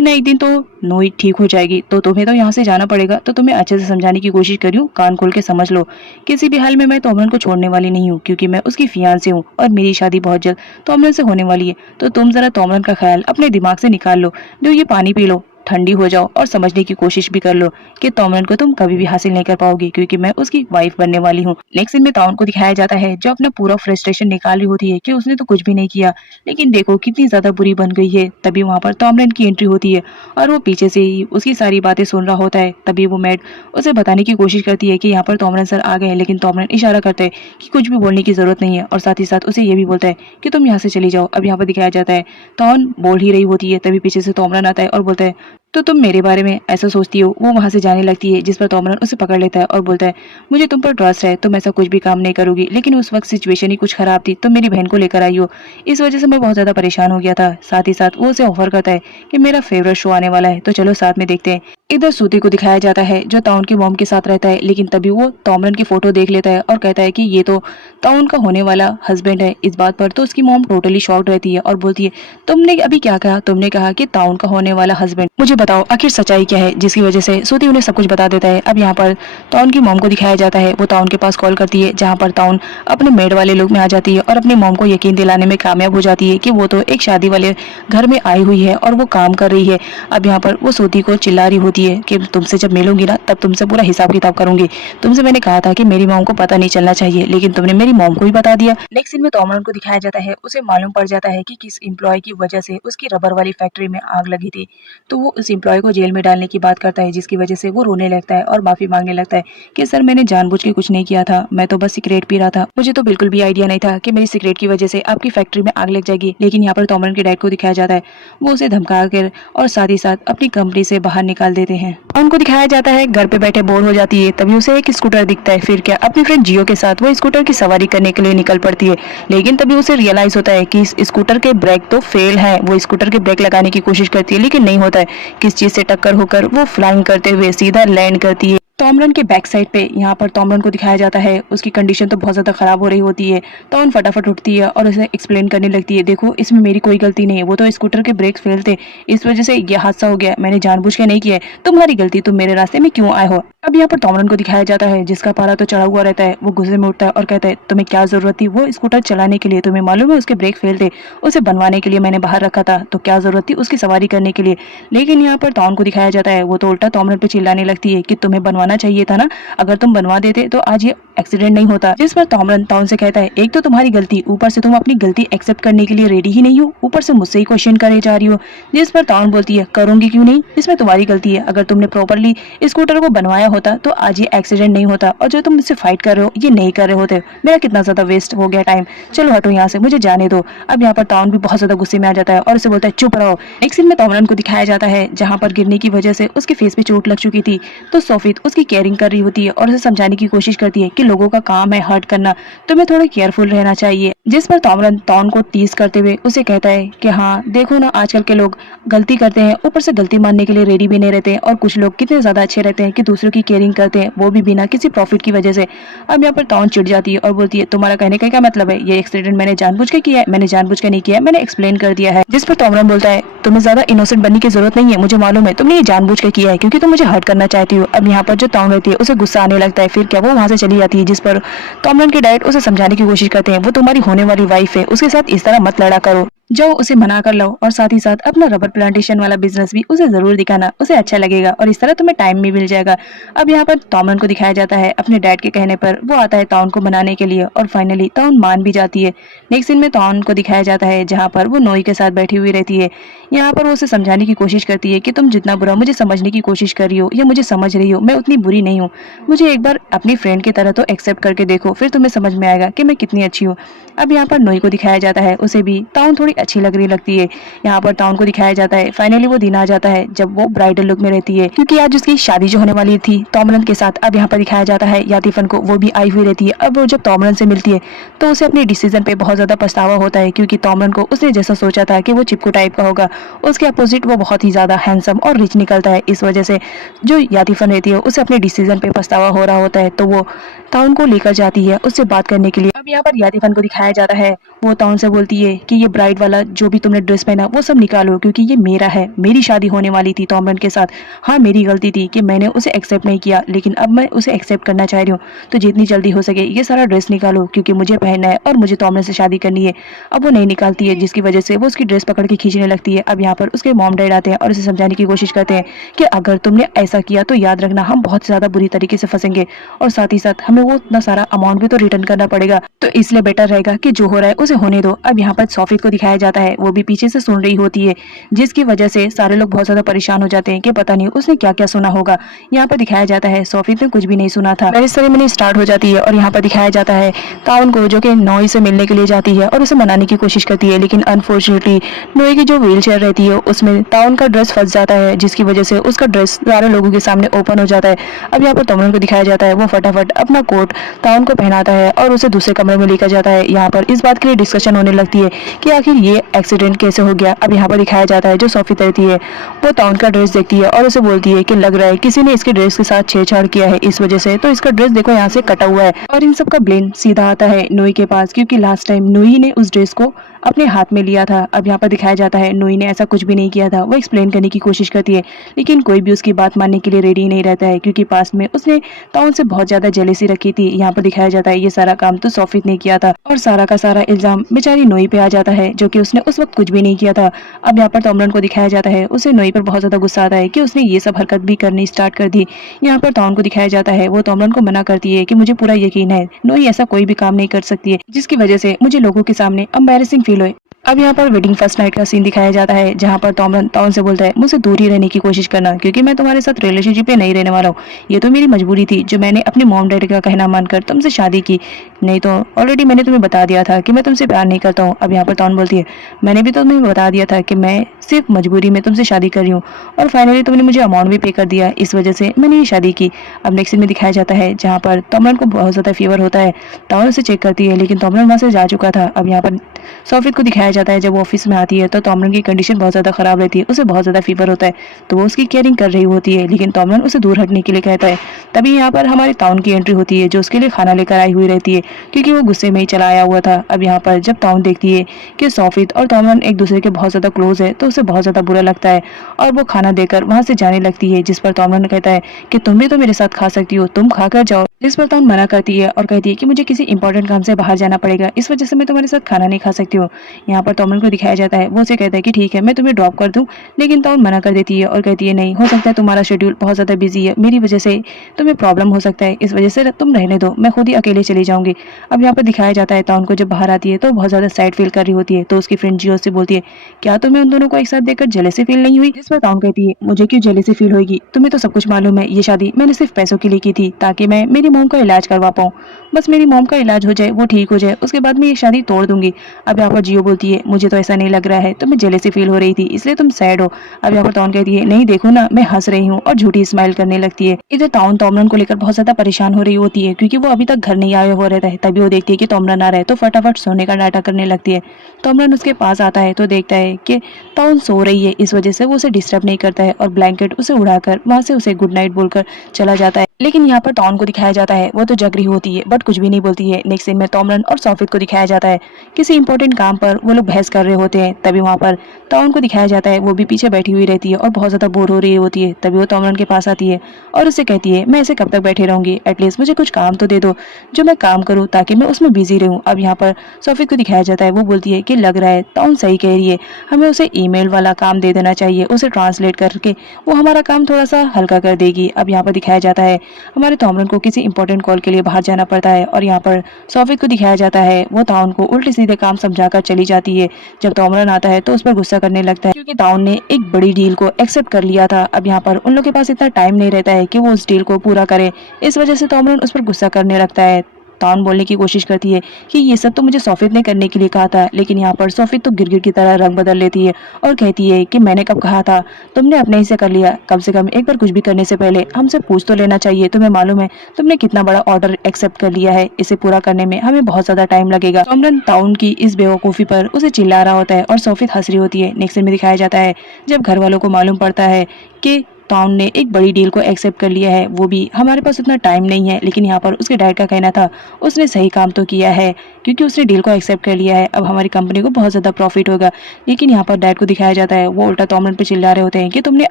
ना एक दिन तो नोई ठीक हो जाएगी, तो तुम्हें तो यहाँ से जाना पड़ेगा। तो तुम्हें अच्छे से समझाने की कोशिश करी हूँ, कान खोल के समझ लो। किसी भी हाल में मैं तोमरन को छोड़ने वाली नहीं हूँ, क्योंकि मैं उसकी फियांसे हूँ और मेरी शादी बहुत जल्द तोमरन से होने वाली है। तो तुम जरा तोमरन का ख्याल अपने दिमाग से निकाल लो। जो ये पानी पी लो, ठंडी हो जाओ और समझने की कोशिश भी कर लो कि तोमरन को तुम कभी भी हासिल नहीं कर पाओगी, क्योंकि मैं उसकी वाइफ बनने वाली हूँ। नेक्स्ट सीन में ताउन को दिखाया जाता है जो अपना पूरा फ्रस्ट्रेशन निकाल रही होती है कि उसने तो कुछ भी नहीं किया, लेकिन देखो कितनी ज्यादा बुरी बन गई है। तभी वहाँ पर तोमरन की एंट्री होती है और वो पीछे से ही उसकी सारी बातें सुन रहा होता है। तभी वो मैड उसे बताने की कोशिश करती है कि यहाँ पर तोमरन सर आ गए हैं, लेकिन तोमरन इशारा करता है कि कुछ भी बोलने की जरूरत नहीं है और साथ ही साथ उसे ये भी बोलता है कि तुम यहाँ से चली जाओ। अब यहाँ पर दिखाया जाता है तोन बोल ही रही होती है, तभी पीछे से तोमरन आता है और बोलता है तो तुम मेरे बारे में ऐसा सोचती हो। वो वहां से जाने लगती है, जिस पर तोमरन उसे पकड़ लेता है और बोलता है मुझे तुम पर ट्रस्ट है, तुम ऐसा कुछ भी काम नहीं करोगी। लेकिन उस वक्त सिचुएशन ही कुछ खराब थी, तुम मेरी बहन को लेकर आई हो, इस वजह से मैं बहुत ज्यादा परेशान हो गया था। साथ ही साथ वो उसे ऑफर करता है कि मेरा फेवरेट शो आने वाला है, तो चलो साथ में देखते हैं। इधर सूती को दिखाया जाता है जो ताउन की मॉम के साथ रहता है, लेकिन तभी वो तोमरन की फोटो देख लेता है और कहता है कि ये तो ताउन का होने वाला हस्बैंड है। इस बात पर तो उसकी मॉम टोटली शॉक्ड रहती है और बोलती है तुमने अभी क्या कहा? तुमने कहा कि ताउन का होने वाला हस्बैंड, मुझे बताओ आखिर सच्चाई क्या है? जिसकी वजह से सूती उन्हें सब कुछ बता देता है। अब यहाँ पर ताउन की मॉम को दिखाया जाता है, वो ताउन के पास कॉल करती है, जहाँ पर ताउन अपने मेड वाले लुक में आ जाती है और अपनी मॉम को यकीन दिलाने में कामयाब हो जाती है कि वो तो एक शादी वाले घर में आई हुई है और वो काम कर रही है। अब यहाँ पर वो सूती को चिल्ला रही होती है कि तुमसे जब मिलूंगी ना तब तुमसे पूरा हिसाब किताब करूंगी। तुमसे मैंने कहा था कि मेरी मॉम को पता नहीं चलना चाहिए, लेकिन तुमने मेरी मॉम को ही बता दिया। नेक्स्ट सीन में तोमरन को दिखाया जाता है, उसे मालूम पड़ जाता है कि किस एम्प्लॉय की वजह से उसकी रबर वाली फैक्ट्री में आग लगी थी। तो वो उस एम्प्लॉय को जेल में डालने की बात करता है, जिसकी वजह से वो रोने लगता है और माफी मांगने लगता है कि सर मैंने जानबूझ के कुछ नहीं किया था, मैं तो बस सिगरेट पी रहा था, मुझे तो बिल्कुल भी आइडिया नहीं था कि मेरी सिगरेट की वजह से आपकी फैक्ट्री में आग लग जाएगी। लेकिन यहाँ पर तोमरन के डैड को दिखाया जाता है, वो उसे धमका कर और साथ ही साथ अपनी कंपनी से बाहर निकाल देते हैं। उनको दिखाया जाता है घर पे बैठे बोर हो जाती है, तभी उसे एक स्कूटर दिखता है। फिर क्या, अपनी फ्रेंड जियो के साथ वो स्कूटर की सवारी करने के लिए निकल पड़ती है, लेकिन तभी उसे रियलाइज होता है कि इस स्कूटर के ब्रेक तो फेल है। वो स्कूटर के ब्रेक लगाने की कोशिश करती है, लेकिन नहीं होता है। किस चीज से टक्कर होकर वो फ्लाइंग करते हुए सीधा लैंड करती है तोमरन के बैक साइड पे। यहाँ पर तोमरन को दिखाया जाता है, उसकी कंडीशन तो बहुत ज्यादा खराब हो रही होती है। तोमरन फटाफट उठती है और उसे एक्सप्लेन करने लगती है, देखो इसमें मेरी कोई गलती नहीं है, वो तो स्कूटर के ब्रेक फेल थे, इस वजह से ये हादसा हो गया, मैंने जानबूझ के नहीं किया है, तुम्हारी गलती, तुम मेरे रास्ते में क्यों आए हो। अब यहाँ पर तोमरन को दिखाया जाता है, जिसका पारा तो चढ़ा हुआ रहता है, वो गुस्से में उठता है और कहता है तुम्हें क्या जरूरत थी वो स्कूटर चलाने के लिए? तुम्हें मालूम है उसके ब्रेक फेल थे, उसे बनवाने के लिए मैंने बाहर रखा था, तो क्या जरूरत थी उसकी सवारी करने के लिए? लेकिन यहाँ पर ताउन को दिखाया जाता है, वो तो उल्टा तोमरन पे चिल्लाने लगती है कि तुम्हें बनवाना चाहिए था ना, अगर तुम बनवा देते तो आज ये एक्सीडेंट नहीं होता। जिस पर तोमरन ताउन से कहता है, एक तो तुम्हारी गलती, ऊपर से तुम अपनी गलती एक्सेप्ट करने के लिए रेडी ही नहीं हो, ऊपर से मुझसे ही क्वेश्चन करे जा रही हो। जिस पर ताउन बोलती है, करूंगी क्यों नहीं, इसमें तुम्हारी गलती है, अगर तुमने प्रॉपरली स्कूटर को बनवाया होता तो आज ये एक्सीडेंट नहीं होता, और जो तुम मुझसे फाइट कर रहे हो ये नहीं कर रहे होते। मेरा कितना ज्यादा वेस्ट हो गया टाइम, चलो हटो यहाँ से, मुझे जाने दो। अब यहाँ पर ताउन भी बहुत ज्यादा गुस्से में आ जाता है और उसे बोलता है चुप रहो। नेक्स्ट सीन में तोमरन को दिखाया जाता है, जहाँ पर गिरने की वजह से उसके फेस पे चोट लग चुकी थी, तो सोफित उसकी केयरिंग कर रही होती है और उसे समझाने की कोशिश करती है कि लोगों का काम है हर्ट करना, तुम्हें थोड़ा केयरफुल रहना चाहिए। जिस पर तोमरन ताउन को टीज करते हुए उसे कहता है कि हाँ देखो ना, आजकल के लोग गलती करते हैं, ऊपर से गलती मानने के लिए रेडी भी नहीं रहते हैं, और कुछ लोग कितने ज्यादा अच्छे रहते हैं कि दूसरों की केयरिंग करते हैं, वो भी बिना किसी प्रॉफिट की वजह से। अब यहाँ पर ताउन चिढ़ जाती है और बोलती है तुम्हारा कहने का क्या मतलब है, ये एक्सीडेंट मैंने जानबूझ के किया है? मैंने जानबूझ के नहीं किया है, मैंने एक्सप्लेन कर दिया है। जिस पर तोमरन बोलता है तुम्हें ज्यादा इनोसेंट बनने की जरूरत नहीं है, मुझे मालूम है तुमने ये जानबूझ के किया है क्योंकि तुम मुझे हर्ट करना चाहती हो। अब यहाँ पर जो ताउन रहती है उसे गुस्सा आने लगता है, फिर क्या वो वहां से चली जाती है। जिस पर तोमरन के डैड उसे समझाने की कोशिश करते हैं, वो तुम्हारी होने वाली वाइफ है, उसके साथ इस तरह मत लड़ा करो, जाओ उसे मना कर लो, और साथ ही साथ अपना रबर प्लांटेशन वाला बिजनेस भी उसे जरूर दिखाना, उसे अच्छा लगेगा और इस तरह तुम्हें टाइम भी मिल जाएगा। अब यहाँ पर तोमरन को दिखाया जाता है, अपने डैड के कहने पर वो आता है ताउन को मनाने के लिए और फाइनली ताउन मान भी जाती है। नेक्स्ट सीन में ताउन को दिखाया जाता है, जहाँ पर वो नोई के साथ बैठी हुई रहती है। यहाँ पर वो उसे समझाने की कोशिश करती है कि तुम जितना बुरा मुझे समझने की कोशिश कर रही हो या मुझे समझ रही हो, मैं उतनी बुरी नहीं हूँ, मुझे एक बार अपनी फ्रेंड की तरह तो एक्सेप्ट करके देखो, फिर तुम्हें समझ में आएगा कि मैं कितनी अच्छी हूँ। अब यहाँ पर नोई को दिखाया जाता है, उसे भी ताउन थोड़ी अच्छी लग रही लगती है। यहाँ पर ताउन को दिखाया जाता है, फाइनली वो दिन आ जाता है जब वो ब्राइडल लुक में रहती है, क्योंकि आज उसकी शादी जो होने वाली थी तोमरन के साथ। अब यहाँ पर दिखाया जाता है यातिफन को, वो भी आई हुई रहती है। अब वो जब तोमरन से मिलती है तो उसे अपने डिसीजन पे बहुत ज्यादा पछतावा होता है, क्योंकि तोमरन को उसने जैसा सोचा था कि वो चिपकू टाइप का होगा, उसके अपोजिट वो बहुत ही ज्यादा हैंडसम और रिच निकलता है। इस वजह से जो यातिफन रहती है उसे अपने डिसीजन पे पछतावा हो रहा होता है, तो वो ताउन को लेकर जाती है उससे बात करने के लिए। अब यहाँ पर यातिफन को दिखाया जाता है, वो ताउन से बोलती है कि ये ब्राइड वाला जो भी तुमने ड्रेस पहना वो सब निकालो, क्योंकि ये मेरा है, मेरी शादी होने वाली थी तोमरन के साथ। हाँ, मेरी गलती थी कि मैंने उसे एक्सेप्ट नहीं किया, लेकिन अब मैं उसे एक्सेप्ट करना चाह रही हूँ। तो जितनी जल्दी हो सके ये सारा ड्रेस निकालो, क्योंकि मुझे पहनना है और मुझे तोमरन से शादी करनी है। अब वो नहीं निकालती है, जिसकी वजह से वो उसकी ड्रेस पकड़ के खींचने लगती है। अब यहाँ पर उसके मॉम डैड आते हैं और उसे समझाने की कोशिश करते हैं कि अगर तुमने ऐसा किया तो याद रखना हम बहुत ज़्यादा बुरी तरीके से फंसेंगे, और साथ ही साथ हमें वो इतना सारा अमाउंट भी तो रिटर्न करना पड़ेगा, तो इसलिए बेटर रहेगा कि जो हो रहा है उसे होने दो। अब यहाँ पर सोफी को दिखाया जाता है, वो भी पीछे से सुन रही होती है, जिसकी वजह से सारे लोग बहुत ज़्यादा परेशान हो जाते हैं कि पता नहीं उसने क्या क्या सुना होगा। यहाँ पर दिखाया जाता है सोफी ने कुछ भी नहीं सुना था। मैरिज सेरेमनी स्टार्ट हो जाती है और यहाँ पर दिखाया जाता है ताउन को, जो कि नोई से मिलने के लिए जाती है और उसे मनाने की कोशिश करती है, लेकिन अनफॉर्चुनेटली नोई की जो व्हील चेयर रहती है उसमें ताउन का ड्रेस फंस जाता है, जिसकी वजह से उसका ड्रेस सारे लोगों के सामने ओपन हो जाता है। अब यहाँ पर तोमरन को दिखाया जाता है, वो फटाफट अपना कोट ताउन को पहनाता है और उसे दूसरे कमरे में लेकर जाता है। यहाँ पर इस बात के लिए डिस्कशन होने लगती है कि आखिर ये एक्सीडेंट कैसे हो गया। अब यहाँ पर दिखाया जाता है जो सोफी रहती है वो ताउन का ड्रेस देखती है और उसे बोलती है कि लग रहा है किसी ने इसके ड्रेस के साथ छेड़छाड़ किया है, इस वजह से तो इसका ड्रेस देखो यहाँ से कटा हुआ है। और इन सब का ब्लेम सीधा आता है नोई के पास, क्योंकि लास्ट टाइम नोई ने उस ड्रेस को अपने हाथ में लिया था। अब यहाँ पर दिखाया जाता है नोई ने ऐसा कुछ भी नहीं किया था। वो एक्सप्लेन करने की कोशिश करती है, लेकिन कोई भी उसकी बात मानने के लिए रेडी नहीं रहता है, क्योंकि पास्ट में उसने ताउन से बहुत ज्यादा जेलेसी रखी थी। यहाँ पर दिखाया जाता है ये सारा काम तो सोफी ने किया था और सारा का सारा इल्जाम बेचारी नोई पे आ जाता है, जो कि उसने उस वक्त कुछ भी नहीं किया था। अब यहाँ पर तोमरन को दिखाया जाता है, उसे नोई पर बहुत ज्यादा गुस्सा आता है कि उसने ये सब हरकत भी करनी स्टार्ट कर दी। यहाँ पर ताउन को दिखाया जाता है, वो तोमरन को मना करती है कि मुझे पूरा यकीन है नोई ऐसा कोई भी काम नहीं कर सकती है जिसकी वजह से मुझे लोगों के सामने एम्बैरेसिंग फील हो। अब यहाँ पर वेडिंग फर्स्ट नाइट का सीन दिखाया जाता है, जहाँ पर तोमरन ताउन से बोलता है मुझसे दूर ही रहने की कोशिश करना, क्योंकि मैं तुम्हारे साथ रिलेशनशिप में नहीं रहने वाला हूँ। ये तो मेरी मजबूरी थी जो मैंने अपने मॉम डैडी का कहना मानकर तुमसे शादी की, नहीं तो ऑलरेडी मैंने तुम्हें बता दिया था कि मैं तुमसे प्यार नहीं करता हूँ। अब यहाँ पर ताउन बोलती है मैंने भी तुम्हें बता दिया था कि मैं सिर्फ मजबूरी में तुमसे शादी कर रही हूँ, और फाइनली तुमने मुझे अमाउंट भी पे कर दिया, इस वजह से मैंने ये शादी की। अब नेक्स्ट सीन में दिखाया जाता है जहाँ पर तोमरन को बहुत ज़्यादा फीवर होता है। ताउन उसे चेक करती है, लेकिन तोमरन वहाँ से जा चुका था। अब यहाँ पर सोफी को दिखाया जाता है, जब वो ऑफिस में आती है तो तोमरन की कंडीशन बहुत ज़्यादा खराब रहती है, उसे बहुत ज़्यादा फीवर होता है, तो वो उसकी केयरिंग कर रही होती है, लेकिन तोमरन उसे दूर हटने के लिए कहता है। तभी यहाँ पर हमारे ताउन की एंट्री होती है, जो उसके लिए खाना लेकर आई हुई रहती है, क्योंकि वो गुस्से में ही चला आया हुआ था। अब यहाँ पर जब ताउन देखती है कि सोफी और तोमरन एक दूसरे के बहुत ज़्यादा क्लोज है, तो उसे बहुत ज़्यादा बुरा लगता है और वो खाना देकर वहाँ से जाने लगती है, जिस पर तोमरन कहता है कि तुम भी तो मेरे साथ खा सकती हो, तुम खाकर जाओ। जिस पर ताउन मना करती है और कहती है कि मुझे किसी इंपॉर्टेंट काम से बाहर जाना पड़ेगा, इस वजह से मैं तुम्हारे साथ खाना नहीं खा सकती हूँ। यहाँ पर तोमरन को दिखाया जाता है, वो उसे कहता है कि ठीक है मैं तुम्हें ड्रॉप कर दूं, लेकिन ताउन मना कर देती है और कहती है नहीं हो सकता है, तुम्हारा शेड्यूल बहुत ज़्यादा बिजी है, मेरी वजह से तुम्हें प्रॉब्लम हो सकता है, इस वजह से तुम रहने दो, मैं खुद ही अकेले चली जाऊंगी। अब यहाँ पर दिखाया जाता है ताउन को जब बाहर आती है तो बहुत ज़्यादा सैड फील कर रही होती है, तो उसकी फ्रेंड जियो से बोलती है क्या तुम्हें उन दोनों को एक साथ देखकर जेलसी फील नहीं हुई। जिस पर ताउन कहती है मुझे क्यों जेलसी फील होगी, तुम्हें तो सब कुछ मालूम है, ये शादी मैंने सिर्फ पैसों के लिए की थी ताकि मैं मेरी मॉम का इलाज करवा पाऊँ, बस मेरी मॉम का इलाज हो जाए, वो ठीक हो जाए, उसके बाद मैं ये शादी तोड़ दूंगी। अब यहाँ पर जियो बोलती है मुझे तो ऐसा नहीं लग रहा है, तुम्हें जेलसी फील हो रही थी इसलिए तुम सैड हो। अब यहाँ पर ताउन कहती है नहीं देखो ना मैं हंस रही हूँ, और झूठी स्माइल करने लगती है। इधर ताउन तोमरन को लेकर बहुत ज्यादा परेशान हो रही होती है, क्योंकि वो अभी तक घर नहीं आया हो रहता है। तभी वो देखती है कि तोमरन आ रहा है तो फटाफट सोने का नाटक करने लगती है। तोमरन उसके पास आता है तो देखता है कि ताउन सो रही है, इस वजह से वो उसे डिस्टर्ब नहीं करता है और ब्लैंकेट उसे उड़ाकर वहां से उसे गुड नाइट बोलकर चला जाता है। लेकिन यहाँ पर ताउन को दिखाया जाता है, वो तो जग रही होती है बट कुछ भी नहीं बोलती है। नेक्स्ट सीन में तोमरन और सोफी को दिखाया जाता है, किसी इंपॉर्टेंट काम पर वो लोग बहस कर रहे होते हैं। तभी वहाँ पर ताउन को दिखाया जाता है, वो भी पीछे बैठी हुई रहती है और बहुत ज़्यादा बोर हो रही होती है। तभी वो तोमरन के पास आती है और उससे कहती है मैं ऐसे कब तक बैठी रहूंगी, एटलीस्ट मुझे कुछ काम तो दे दो जो मैं काम करूँ ताकि मैं उसमें बिजी रहूँ। अब यहाँ पर सोफी को दिखाया जाता है, वो बोलती है कि लग रहा है ताउन सही कह रही है, हमें उसे ईमेल वाला काम दे देना चाहिए, उसे ट्रांसलेट करके वो हमारा काम थोड़ा सा हल्का कर देगी। अब यहाँ पर दिखाया जाता है हमारे तोमरन को किसी इंपॉर्टेंट कॉल के लिए बाहर जाना पड़ता है, और यहाँ पर सोफी को दिखाया जाता है वो ताउन को उल्टे सीधे काम समझाकर चली जाती है। जब तोमरन आता है तो उस पर गुस्सा करने लगता है, क्योंकि ताउन ने एक बड़ी डील को एक्सेप्ट कर लिया था। अब यहाँ पर उन लोगों के पास इतना टाइम नहीं रहता है कि वो उस डील को पूरा करे, इस वजह से तोमरन उस पर गुस्सा करने लगता है। ताउन बोलने की कोशिश करती है कि ये सब तो मुझे सोफित ने करने के लिए कहा था, लेकिन यहाँ पर सोफित तो गिरगिट की तरह रंग बदल लेती है और कहती है कि मैंने कब कहा था, तुमने अपने ही से कर लिया, कम से कम एक बार कुछ भी करने से पहले हमसे पूछ तो लेना चाहिए। तुम्हें मालूम है तुमने कितना बड़ा ऑर्डर एक्सेप्ट कर लिया है, इसे पूरा करने में हमें बहुत ज्यादा टाइम लगेगा। तोमरन ताउन की इस बेवकूफ़ी पर उसे चिल्ला रहा होता है और सोफित हंस रही होती है। नेक्स्ट सीन में दिखाया जाता है जब घर वालों को मालूम पड़ता है कि ताउन ने एक बड़ी डील को एक्सेप्ट कर लिया है, वो भी हमारे पास उतना टाइम नहीं है। लेकिन यहाँ पर उसके डैड का कहना था उसने सही काम तो किया है क्योंकि उसने डील को एक्सेप्ट कर लिया है, अब हमारी कंपनी को बहुत ज़्यादा प्रॉफिट होगा। लेकिन यहाँ पर डैड को दिखाया जाता है वो उल्टा तोमरन पे चिल्ला रहे होते हैं कि तुमने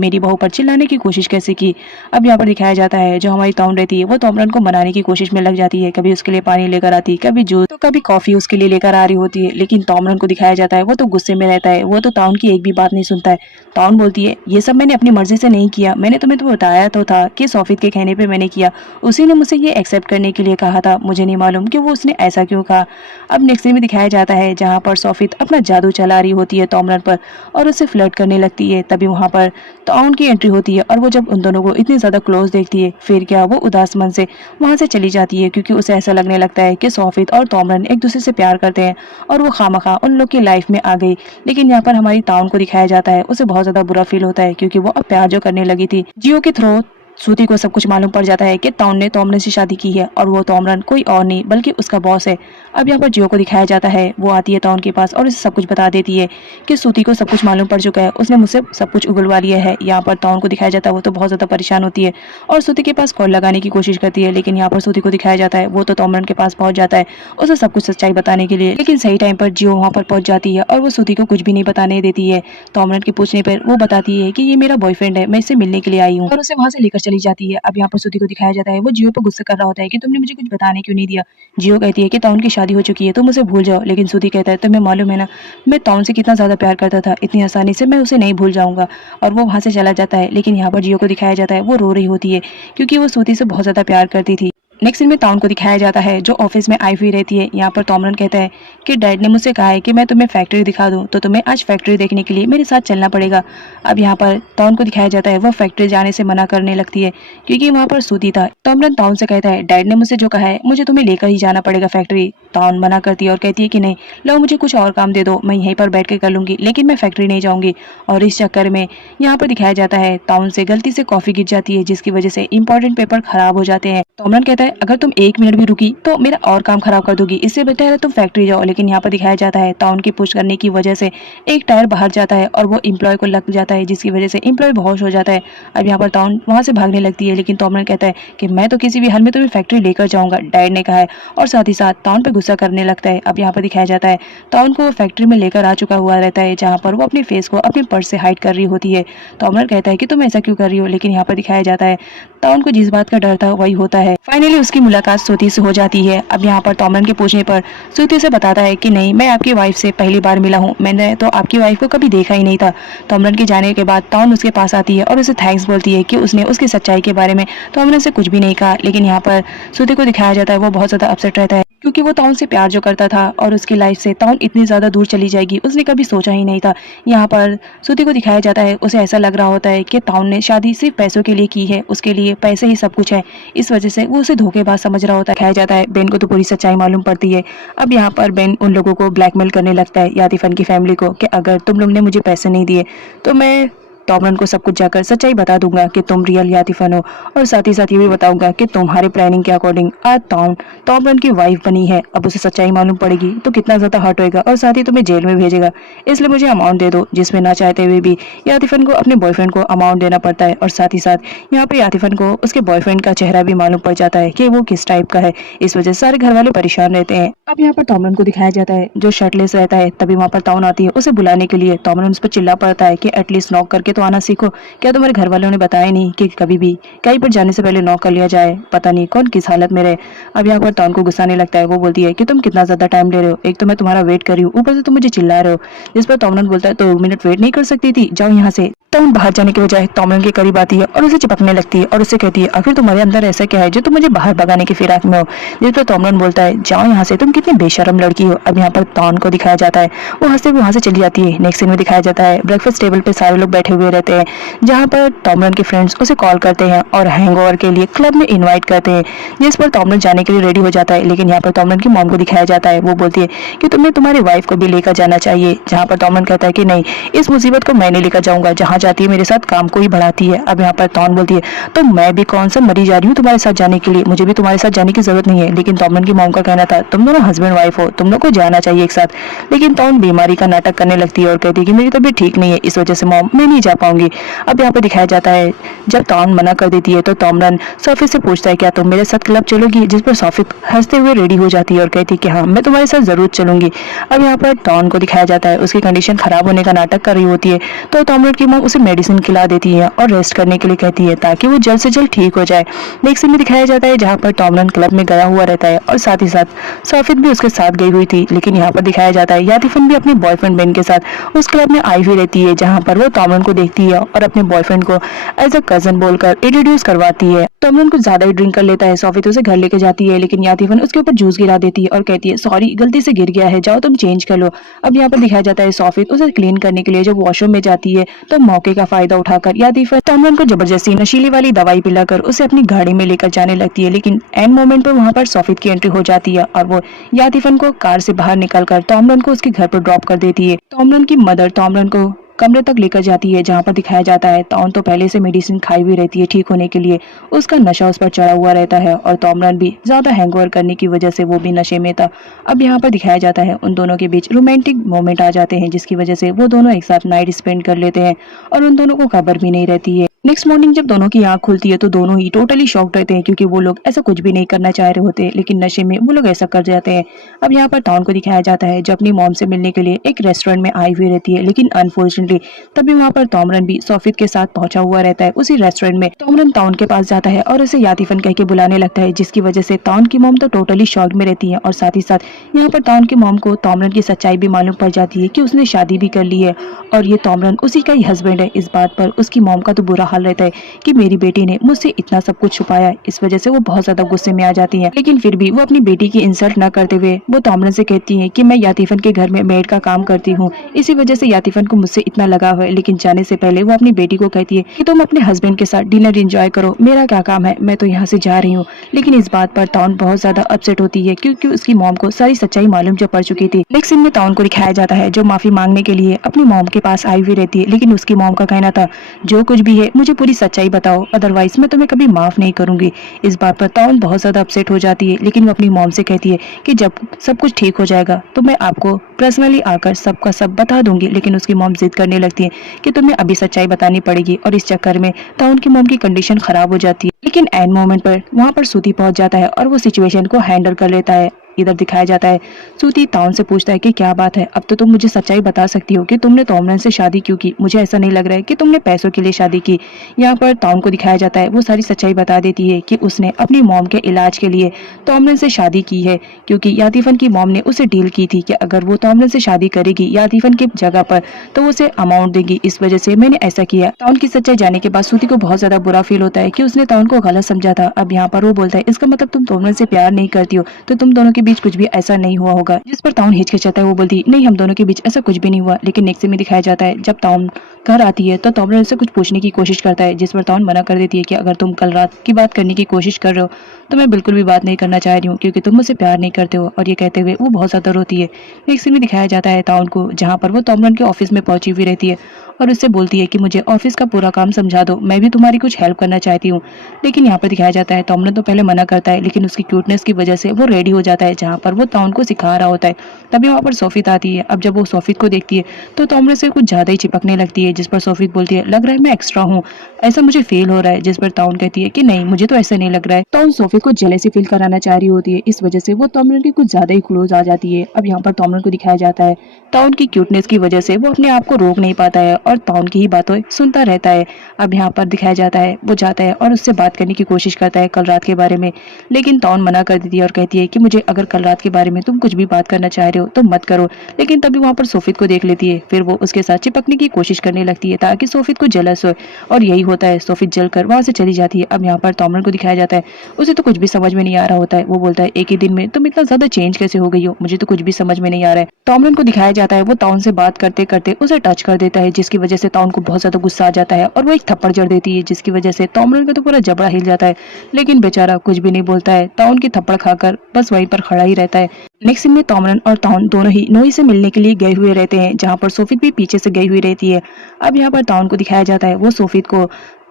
मेरी बहू पर चिल्लाने की कोशिश कैसे की। अब यहाँ पर दिखाया जाता है जो हमारी ताउन रहती है वो तोमरन को मनाने की कोशिश में लग जाती है, कभी उसके लिए पानी लेकर आती, कभी जूस तो कभी कॉफी उसके लिए लेकर आ रही होती है। लेकिन तोमरन को दिखाया जाता है वो तो गुस्से में रहता है, वो तो ताउन की एक भी बात नहीं सुनता है। ताउन बोलती है ये सब मैंने अपनी मर्जी से नहीं किया, मैंने तुम्हें तो बताया तो था कि सोफित के कहने पे मैंने किया, उसी ने मुझसे ये एक्सेप्ट करने के लिए कहा था, मुझे नहीं मालूम कि वो उसने ऐसा क्यों कहा। अब नेक्स्ट सीन में दिखाया जाता है जहाँ पर सोफित अपना जादू चला रही होती है तोमरन पर और उससे फ्लर्ट करने लगती है। तभी वहाँ पर ताउन की एंट्री होती है और वो जब उन दोनों को इतनी ज़्यादा क्लोज देखती है फिर क्या वो उदास मन से वहाँ से चली जाती है, क्योंकि उसे ऐसा लगने लगता है कि सोफित और तोमरन एक दूसरे से प्यार करते हैं और वो खामखा उन लोग की लाइफ में आ गई। लेकिन यहाँ पर हमारी ताउन को दिखाया जाता है उसे बहुत ज़्यादा बुरा फील होता है क्योंकि वो अब प्यार जो करने लगी थी जियो के थ्रू सूती को सब कुछ मालूम पड़ जाता है कि ताउन ने तोमरन से शादी की है और वो तोमरन कोई और नहीं बल्कि उसका बॉस है। अब यहाँ पर जियो को दिखाया जाता है वो आती है ताउन के पास और उसे सब कुछ बता देती है कि सूती को सब कुछ मालूम पड़ चुका है, उसने मुझसे सब कुछ उगलवा लिया है। यहाँ पर ताउन को दिखाया जाता है वो तो बहुत ज़्यादा परेशान होती है और सूती के पास कॉल लगाने की कोशिश करती है। लेकिन यहाँ पर सूती को दिखाया जाता है वो तो तोमरन के पास पहुंच जाता है उसे सब कुछ सच्चाई बताने के लिए। लेकिन सही टाइम पर जियो वहाँ पर पहुंच जाती है और वो सूती को कुछ भी नहीं बताने देती है। तोमरन के पूछने पर वो बताती है कि ये मेरा बॉयफ्रेंड है, मैं इससे मिलने के लिए आई हूँ और उसे वहाँ से लेकर चली जाती है। अब यहाँ पर सूती को दिखाया जाता है वो जियो पर गुस्सा कर रहा होता है कि तुमने मुझे कुछ बताने क्यों नहीं दिया। जियो कहती है कि ताउन की शादी हो चुकी है तो मुझे भूल जाओ। लेकिन सूती कहता है तुम्हें मालूम है ना मैं ताउन से कितना ज्यादा प्यार करता था, इतनी आसानी से मैं उसे नहीं भूल जाऊंगा। और वो वहां से चला जाता है। लेकिन यहाँ पर जियो को दिखाया जाता है वो रो रही होती है क्योंकि वो सूती से बहुत ज्यादा प्यार करती थी। नेक्स्ट सीन में ताउन को दिखाया जाता है जो ऑफिस में आई हुई रहती है। यहाँ पर तोमरन कहता है कि डैड ने मुझसे कहा है कि मैं तुम्हें फैक्ट्री दिखा दूं, तो तुम्हें आज फैक्ट्री देखने के लिए मेरे साथ चलना पड़ेगा। अब यहाँ पर ताउन को दिखाया जाता है वो फैक्ट्री जाने से मना करने लगती है क्योंकि वहाँ पर सूती था। तोमरन ताउन से कहता है डैड ने मुझसे जो कहा है मुझे तुम्हें लेकर ही जाना पड़ेगा फैक्ट्री। ताउन मना करती है और कहती है कि नहीं लो मुझे कुछ और काम दे दो, मैं यहीं पर बैठ के कर लूंगी, लेकिन मैं फैक्ट्री नहीं जाऊंगी। और इस चक्कर में यहाँ पर दिखाया जाता है ताउन से गलती से कॉफी गिर जाती है जिसकी वजह से इंपॉर्टेंट पेपर खराब हो जाते हैं। तोमरन कहता है अगर तुम 1 मिनट भी रुकी तो मेरा और काम खराब कर दोगी, इससे बेहतर है तुम फैक्ट्री जाओ। लेकिन यहाँ पर दिखाया जाता है ताउन की पुश करने की वजह से एक टायर बाहर जाता है और वो एम्प्लॉय को लग जाता है जिसकी वजह से एम्प्लॉय बेहोश हो जाता है। अब यहाँ पर ताउन वहां से भागने लगती है लेकिन तोमरन कहता है कि मैं तो किसी भी हाल में तुम्हें फैक्ट्री लेकर जाऊंगा, डैड ने कहा है, और साथ ही साथ ताउन पे गुस्सा करने लगता है। अब यहाँ पर दिखाया जाता है ताउन को फैक्ट्री में लेकर आ चुका हुआ रहता है जहाँ पर वो अपने फेस को अपने पर्स से हाइड कर रही होती है। तोमरन कहता है कि तुम ऐसा क्यों कर रही हो, लेकिन यहाँ पर दिखाया जाता है ताउन को जिस बात का डर था वही होता है। फाइनली उसकी मुलाकात सूती से हो जाती है। अब यहाँ पर तोमरन के पूछने पर सूती से बताता है कि नहीं मैं आपकी वाइफ से पहली बार मिला हूँ, मैंने तो आपकी वाइफ को कभी देखा ही नहीं था। तोमरन के जाने के बाद ताउन उसके पास आती है और उसे थैंक्स बोलती है कि उसने उसकी सच्चाई के बारे में तोमरन से कुछ भी नहीं कहा। लेकिन यहाँ पर सूती को दिखाया जाता है वो बहुत ज्यादा अपसेट रहता है क्योंकि वो ताउन से प्यार जो करता था और उसकी लाइफ से ताउन इतनी ज्यादा दूर चली जाएगी उसने कभी सोचा ही नहीं था। यहाँ पर सूती को दिखाया जाता है उसे ऐसा लग रहा होता है कि ताउन ने शादी सिर्फ पैसों के लिए की है, उसके लिए पैसे ही सब कुछ है, इस वजह से वो उसे धोखेबाज समझ रहा होता है। दिखाया जाता है बेन को तो पूरी सच्चाई मालूम पड़ती है। अब यहाँ पर बेन उन लोगों को ब्लैकमेल करने लगता है यातिफन की फैमिली को कि अगर तुम लोग ने मुझे पैसे नहीं दिए तो मैं तोमरन को सब कुछ जाकर सच्चाई बता दूंगा कि तुम रियल यातिफन हो, और साथ ही साथ ये भी बताऊंगा कि तुम्हारे प्लानिंग के अकॉर्डिंग आज तोमरन की वाइफ बनी है। अब उसे सच्चाई मालूम पड़ेगी तो कितना ज्यादा हर्ट होएगा और साथ ही तुम्हें जेल में भेजेगा, इसलिए मुझे अमाउंट दे दो। जिसमें ना चाहते हुए भी यातिफन को अपने बॉयफ्रेंड को अमाउंट देना पड़ता है और साथ ही साथ यहाँ पे यातिफन को उसके बॉयफ्रेंड का चेहरा भी मालूम पड़ जाता है कि वो किस टाइप का है, इस वजह से सारे घर वाले परेशान रहते हैं। अब यहाँ पर तोमरन को दिखाया जाता है जो शर्टलेस रहता है। तभी वहाँ पर ताउन आती है उसे बुलाने के लिए। तोमरन उस पर चिल्ला पड़ता है कि एटलीस्ट नॉक करके तो आना सीखो, क्या तुम्हारे घर वालों ने बताया नहीं कि कभी भी कहीं पर जाने से पहले नॉक कर लिया जाए, पता नहीं कौन किस हालत में रहे। अब यहाँ पर ताउन को गुस्सा आने लगता है, वो बोलती है कि तुम कितना ज्यादा टाइम ले रहे हो, एक तो मैं तुम्हारा वेट कर रही हूँ ऊपर से तुम मुझे चिल्ला रहे हो। जिस पर तोमरन बोलता है तो 2 मिनट वेट नहीं कर सकती थी, जाओ यहाँ से। ताउन बाहर जाने के बजाय तोमरन के करीब आती है और उसे चिपकने लगती है और उससे कहती है आखिर तुम्हारे अंदर ऐसा क्या है जो तुम मुझे बाहर भगाने की फिराक में हो। जिस पर तोमरन बोलता है जाओ यहाँ से, तुम कितनी बेशरम लड़की हो। अब यहाँ पर ताउन को दिखाया जाता है वो हंसते हुए वहां से चली जाती है। नेक्स्ट सीन में दिखाया जाता है ब्रेकफास्ट टेबल पे सारे लोग बैठे हुए रहते हैं जहाँ पर तोमरन के फ्रेंड्स उसे कॉल करते हैं और हैंगओवर के लिए क्लब में इनवाइट करते हैं, जिस पर तोमरन जाने के लिए रेडी हो जाता है। लेकिन यहाँ पर तोमरन की मॉम को दिखाया जाता है, वो बोलती है कि तुम्हें तुम्हारी वाइफ को भी लेकर जाना चाहिए। जहाँ पर तोमरन कहता है कि नहीं, इस मुसीबत को मैं नहीं लेकर जाऊंगा, जहाँ जाती है मेरे साथ काम को ही बढ़ाती है। अब यहाँ पर तौन बोलती है तो मैं भी कौन सा मरी जा रही हूँ तुम्हारे साथ जाने के लिए, मुझे भी तुम्हारे साथ जाने की जरूरत नहीं है। लेकिन तोमरन की मॉम का कहना था तुम दोनों हस्बैंड वाइफ हो, तुम लोग को जाना चाहिए एक साथ। लेकिन तौन बीमारी का नाटक करने लगती है और कहती है कि मेरी तबीयत ठीक नहीं है, इस वजह से मॉम मैं नहीं जा पाऊंगी। अब यहाँ पर दिखाया जाता है जब तौन मना कर देती है तो तोमरन सोफी से पूछता है क्या तुम मेरे साथ क्लब चलोगी, जिस पर सोफी हंसते हुए रेडी हो जाती है और कहती है कि हाँ मैं तुम्हारे साथ जरूर चलूंगी। अब यहाँ पर टॉन को दिखाया जाता है उसकी कंडीशन खराब होने का नाटक कर रही होती है तो तोमरन की मॉम उसे मेडिसिन खिला देती है और रेस्ट करने के लिए कहती है ताकि वो जल्द से जल्द ठीक हो जाए। नेक्स्ट सीन में दिखाया जाता है जहाँ पर तोमरन क्लब में गया हुआ रहता है और साथ ही साथ सोफित भी उसके साथ गई हुई थी। लेकिन यहाँ पर दिखाया जाता है यातिफन भी अपने बॉयफ्रेंड बेन के साथ उस क्लब में आई हुई रहती है जहाँ पर वो तोमरन को देखती है और अपने बॉयफ्रेंड को एज अ कजन बोलकर इंट्रोड्यूस करवाती है। तोमरन कुछ ज्यादा ही ड्रिंक कर लेता है, सोफित उसे घर लेके जाती है लेकिन यातिफन उसके ऊपर जूस गिरा देती है और कहती है सॉरी गलती से गिर गया है, जाओ तुम चेंज कर लो। अब यहाँ पर दिखाया जाता है सोफित उसे क्लीन करने के लिए जब वॉशरूम में जाती है तो मौके का फायदा उठाकर यातिफन तोमरन को जबरदस्ती नशीली वाली दवाई पिलाकर उसे अपनी गाड़ी में लेकर जाने लगती है। लेकिन एंड मोमेंट पर वहाँ पर सोफित की एंट्री हो जाती है और वो यातिफन को कार से बाहर निकलकर तोमरन को उसके घर पर ड्रॉप कर देती है। तोमरन की मदर तोमरन को कमरे तक लेकर जाती है जहाँ पर दिखाया जाता है तौन तो पहले से मेडिसिन खाई हुई रहती है ठीक होने के लिए, उसका नशा उस पर चढ़ा हुआ रहता है और तोमरन भी ज्यादा हैंगओवर करने की वजह से वो भी नशे में था। अब यहाँ पर दिखाया जाता है उन दोनों के बीच रोमांटिक मोमेंट आ जाते हैं जिसकी वजह से वो दोनों एक साथ नाइट स्पेंड कर लेते हैं और उन दोनों को खबर भी नहीं रहती है। नेक्स्ट मॉर्निंग जब दोनों की आंख खुलती है तो दोनों ही टोटली शॉक्ड रहते हैं क्योंकि वो लोग ऐसा कुछ भी नहीं करना चाह रहे होते लेकिन नशे में वो लोग ऐसा कर जाते हैं। अब यहाँ पर टॉन को दिखाया जाता है जो अपनी मॉम से मिलने के लिए एक रेस्टोरेंट में आई हुई रहती है लेकिन अनफॉर्चुनेटली तभी वहाँ पर तोमरन भी सोफित के साथ पहुंचा हुआ रहता है उसी रेस्टोरेंट में। तोमरन तौन के पास जाता है और उसे यातिफन कह के बुलाने लगता है जिसकी वजह से तौन की मॉम तो टोटली शॉक में रहती है और साथ ही साथ यहाँ पर तौन की मॉम को तोमरन की सच्चाई भी मालूम पड़ जाती है कि उसने शादी भी कर ली है और ये तोमरन उसी का ही हस्बैंड है। इस बात पर उसकी मॉम का तो बुरा हाल रहता है कि मेरी बेटी ने मुझसे इतना सब कुछ छुपाया, इस वजह से वो बहुत ज्यादा गुस्से में आ जाती है। लेकिन फिर भी वो अपनी बेटी की इंसल्ट न करते हुए वो तोमरन से कहती है कि मैं यातिफन के घर में मेड का काम करती हूँ, इसी वजह से यातिफन को मुझसे इतना लगाव है। लेकिन जाने से पहले वो अपनी बेटी को कहती है कि तुम अपने हस्बैंड के साथ डिनर एंजॉय करो, मेरा क्या काम है, मैं तो यहाँ से जा रही हूँ। लेकिन इस बात पर तौन बहुत ज्यादा अपसेट होती है क्योंकि उसकी मॉम को सारी सच्चाई मालूम जो पड़ चुकी थी। नेक्स्ट सीन में तौन को दिखाया जाता है जो माफी मांगने के लिए अपनी मॉम के पास आई हुई रहती है लेकिन उसकी मॉम का कहना था जो कुछ भी है मुझे पूरी सच्चाई बताओ अदरवाइज मैं तुम्हें कभी माफ नहीं करूंगी। इस बात पर तौन बहुत ज्यादा अपसेट हो जाती है लेकिन वो अपनी मॉम से कहती है कि जब सब कुछ ठीक हो जाएगा तो मैं आपको पर्सनली आकर सबका सब बता दूंगी। लेकिन उसकी मॉम जिद करने लगती है कि तुम्हें अभी सच्चाई बतानी पड़ेगी और इस चक्कर में तौन की मॉम की कंडीशन खराब हो जाती है। लेकिन एंड मोमेंट पर वहाँ पर सूती पहुंच जाता है और वो सिचुएशन को हैंडल कर लेता है। इधर दिखाया जाता है सूती तौन से पूछता है कि क्या बात है, अब तो तुम मुझे सच्चाई बता सकती हो कि तुमने तोमरन से शादी क्यों की, मुझे ऐसा नहीं लग रहा है कि तुमने पैसों के लिए शादी की। यहाँ पर तौन को दिखाया जाता है वो सारी सच्चाई बता देती है कि उसने अपनी मॉम के इलाज के लिए तोमरन से शादी की है क्योंकि यातिफन की मॉम ने उसे डील की थी कि अगर वो तोमरन से शादी करेगी यातिफन की जगह पर तो उसे अमाउंट देगी, इस वजह से मैंने ऐसा किया। तौन की सच्चाई जाने के बाद सूती को बहुत ज्यादा बुरा फील होता है कि उसने तौन को गलत समझा था। अब यहाँ पर वो बोलता है इसका मतलब तुम तोमरन से प्यार नहीं करती हो तो तुम दोनों के बीच कुछ भी ऐसा नहीं हुआ होगा। जिस पर तौन हिचकिचाता है वो बोलती नहीं हम दोनों के बीच ऐसा कुछ भी नहीं हुआ। लेकिन नेक्स्ट में दिखाया जाता है जब तौन घर आती है तो तोमरन से कुछ पूछने की कोशिश करता है जिस पर तौन मना कर देती है कि अगर तुम कल रात की बात करने की कोशिश कर रहे हो तो मैं बिल्कुल भी बात नहीं करना चाह रही हूँ क्योंकि तुम मुझसे प्यार नहीं करते हो। और ये कहते हुए वो बहुत ज्यादा रोती है। नेक्स्ट में दिखाया जाता है तौन को जहाँ पर वो तोमरन के ऑफिस में पहुंची हुई रहती है और उससे बोलती है कि मुझे ऑफिस का पूरा काम समझा दो, मैं भी तुम्हारी कुछ हेल्प करना चाहती हूँ। लेकिन यहाँ पर दिखाया जाता है तोमरन तो पहले मना करता है लेकिन उसकी क्यूटनेस की वजह से वो रेडी हो जाता है जहाँ पर वो तौन को सिखा रहा होता है। तभी वहाँ पर सोफित आती है। अब जब वो सोफित को देखती है तो तोमरन से कुछ ज्यादा ही चिपकने लगती है जिस पर सोफित बोलती है लग रहा है मैं एक्स्ट्रा हूँ, ऐसा मुझे फील हो रहा है। जिस पर तौन कहती है कि नहीं मुझे तो ऐसा नहीं लग रहा है। तौन सोफित को जेलेसी फील कराना चाह रही होती है, इस वजह से वो तोमरन की कुछ ज्यादा ही क्लोज आ जाती है। अब यहाँ पर तोमरन को दिखाया जाता है तौन की क्यूटनेस की वजह से वो अपने आप को रोक नहीं पाता है और तौन की ही बातों सुनता रहता है। अब यहाँ पर दिखाया जाता है वो जाता है और उससे बात करने की कोशिश करता है कल रात के बारे में। लेकिन तौन मना कर देती है और कहती है कि मुझे अगर कल रात के बारे में तुम कुछ भी बात करना चाह रहे हो तो मत करो। लेकिन तभी वहाँ पर सोफित को देख लेती है, फिर वो उसके साथ चिपकने की कोशिश करने लगती है ताकि सोफित को जलस हो और यही होता है, सोफित जलकर वहां से चली जाती है। अब यहाँ पर तोमरन को दिखाया जाता है उसे तो कुछ भी समझ में नहीं आ रहा होता है। वो बोलता है एक ही दिन में तुम इतना ज्यादा चेंज कैसे हो गई हो, मुझे तो कुछ भी समझ में नहीं आ रहा है। तोमरन को दिखाया जाता है वो तौन से बात करते करते उसे टच कर देता है जिसकी जिसकी वजह से ताउन को बहुत ज़्यादा गुस्सा आ जाता है और वो एक थप्पड़ जड़ देती है, जिसकी वजह से तोमरन का तो पूरा जबड़ा हिल जाता है। लेकिन बेचारा कुछ भी नहीं बोलता है, ताउन की थप्पड़ खाकर बस वहीं पर खड़ा ही रहता है। नेक्स्ट सीन में तोमरन और ताउन दोनों ही नोई से मिलने के लिए गए हुए रहते हैं, जहाँ पर सोफित भी पीछे से गई हुई रहती है। अब यहाँ पर ताउन को दिखाया जाता है वो सोफित को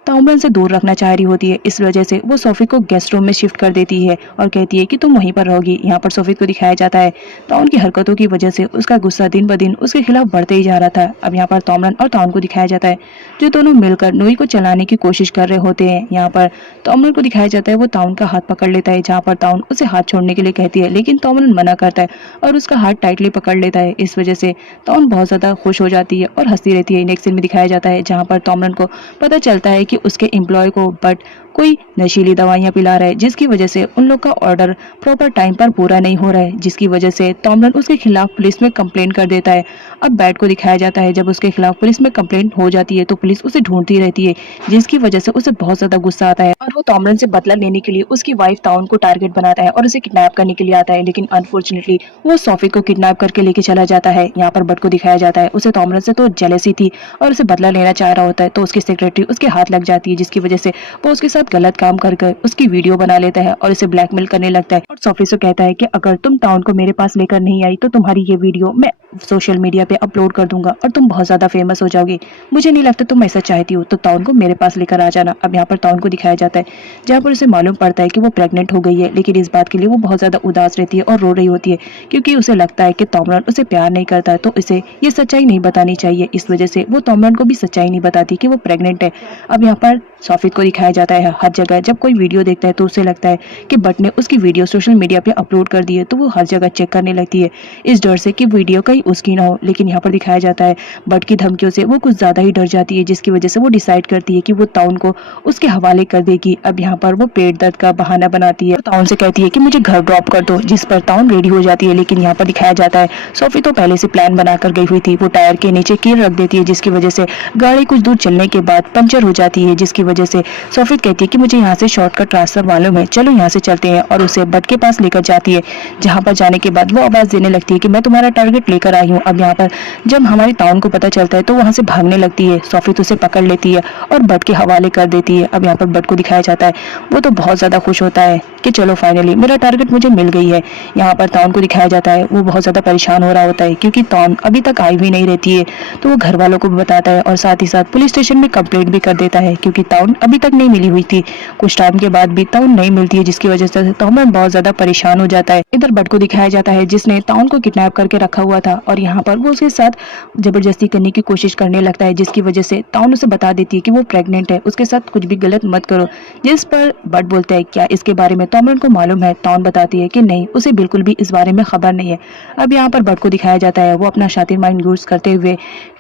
ताउमरन से दूर रखना चाह रही होती है, इस वजह से वो सोफित को गेस्ट रूम में शिफ्ट कर देती है और कहती है कि तुम वहीं पर रहोगी। यहाँ पर सोफित को दिखाया जाता है ताउन की हरकतों की वजह से उसका गुस्सा दिन ब दिन उसके खिलाफ बढ़ते ही जा रहा था। अब यहाँ पर तोमरन और ताउन को दिखाया जाता है जो दोनों मिलकर नोई को चलाने की कोशिश कर रहे होते हैं। यहाँ पर तोमरन को दिखाया जाता है वो ताउन का हाथ पकड़ लेता है, जहाँ पर ताउन उसे हाथ छोड़ने के लिए कहती है, लेकिन तोमरन मना करता है और उसका हाथ टाइटली पकड़ लेता है। इस वजह से ताउन बहुत ज्यादा खुश हो जाती है और हंसती रहती है। नेक्स्ट सीन में दिखाया जाता है जहाँ पर तोमरन को पता चलता है कि उसके एम्प्लॉय को बट कोई नशीली दवाइयां पिला रहा है, जिसकी वजह से उन लोग का ऑर्डर प्रॉपर टाइम पर पूरा नहीं हो रहा है, जिसकी वजह से तोमरन उसके खिलाफ पुलिस में कंप्लेंट कर देता है। अब बैट को दिखाया जाता है जब उसके खिलाफ पुलिस में कंप्लेंट हो जाती है तो पुलिस उसे ढूंढती रहती है, जिसकी वजह से उसे बहुत ज्यादा गुस्सा आता है और वो तोमरन से बदला लेने के लिए उसकी वाइफ ताउन को टारगेट बनाता है और उसे किडनैप करने के लिए आता है। लेकिन अनफॉर्चुनेटली वो सोफित को किडनैप करके लेके चला जाता है। यहाँ पर बट को दिखाया जाता है उसे तोमरन से तो जेलसी थी और उसे बदला लेना चाह रहा होता है, तो उसकी सेक्रेटरी उसके हाथ लग जाती है, जिसकी वजह से वो उसके साथ गलत काम कर उसकी वीडियो बना लेता है और इसे ब्लैकमेल करने लगता है और सोफी से कहता है कि अगर तुम ताउन को मेरे पास लेकर नहीं आई तो तुम्हारी ये वीडियो मैं सोशल मीडिया पे अपलोड कर दूंगा और तुम बहुत ज्यादा फेमस हो जाओगी। मुझे नहीं लगता तुम ऐसा चाहती हो, तो ताउन को मेरे पास लेकर आ जाना। अब यहाँ पर ताउन को दिखाया जाता है जहाँ पर उसे मालूम पड़ता है कि वो प्रेग्नेंट हो गई है, लेकिन इस बात के लिए वो बहुत ज्यादा उदास रहती है और रो रही होती है, क्योंकि उसे लगता है कि तोमरन उसे प्यार नहीं करता है, तो इसे ये सच्चाई नहीं बतानी चाहिए। इस वजह से वो तोमरन को भी सच्चाई नहीं बताती कि वो प्रेग्नेंट है। अब यहाँ पर सोफित को दिखाया जाता है हर जगह जब कोई वीडियो देखता है तो उसे लगता है कि बट ने उसकी वीडियो सोशल मीडिया पे अपलोड कर दी है, तो वो हर जगह चेक करने लगती है इस डर से कि वीडियो कहीं उसकी ना हो। लेकिन यहाँ पर दिखाया जाता है बट की धमकियों से वो कुछ ज्यादा ही डर जाती है, जिसकी वजह से वो डिसाइड करती है कि वो ताउन को उसके हवाले कर देगी। अब यहाँ पर वो पेट दर्द का बहाना बनाती है और ताउन से कहती है कि मुझे घर ड्रॉप कर दो, जिस पर ताउन रेडी हो जाती है। लेकिन यहाँ पर दिखाया जाता है सोफी तो पहले से प्लान बनाकर गई हुई थी, वो टायर के नीचे कील रख देती है, जिसकी वजह से गाड़ी कुछ दूर चलने के बाद पंचर हो जाती है, जिसकी वजह से सोफी कहती है कि मुझे यहाँ से शॉर्टकट रास्ता मालूम है, चलो यहाँ से चलते हैं, और उसे बट के पास लेकर जाती है। जहाँ पर जाने के बाद वो आवाज देने लगती है कि मैं तुम्हारा टारगेट लेकर आई हूँ। अब यहाँ पर जब हमारी ताउन को पता चलता है तो वहाँ से भागने लगती है। सोफी तो उसे पकड़ लेती है और बट के हवाले कर देती है। अब यहाँ पर बट को दिखाया जाता है वो तो बहुत ज्यादा खुश होता है कि चलो फाइनली मेरा टारगेट मुझे मिल गई है। यहाँ पर ताउन को दिखाया जाता है वो बहुत ज्यादा परेशान हो रहा होता है, क्योंकि ताउन अभी तक आई हुई नहीं रहती है, तो वो घर वालों को भी बताता है और साथ ही साथ पुलिस स्टेशन में कंप्लेंट भी कर देता है, क्योंकि ताउन अभी तक नहीं मिली हुई थी। कुछ टाइम के बाद भी ताउन नहीं मिलती है, जिसकी वजह से ताउन बहुत ज्यादा परेशान हो जाता है। इधर बट को दिखाया जाता है जिसने ताउन को किडनैप करके रखा हुआ था और यहाँ पर वो उसके साथ जबरदस्ती करने की कोशिश करने लगता है, जिसकी वजह से ताउन उसे बता देती है कि वो प्रेग्नेंट है, उसके साथ कुछ भी गलत मत करो। जिस पर बट बोलता है क्या इसके बारे में ताउन को मालूम है? ताउन बताती है कि नहीं, उसे बिल्कुल भी इस बारे में खबर नहीं है। अब यहाँ पर बट को दिखाया जाता है वो अपना शातिर माइंड यूज करते हुए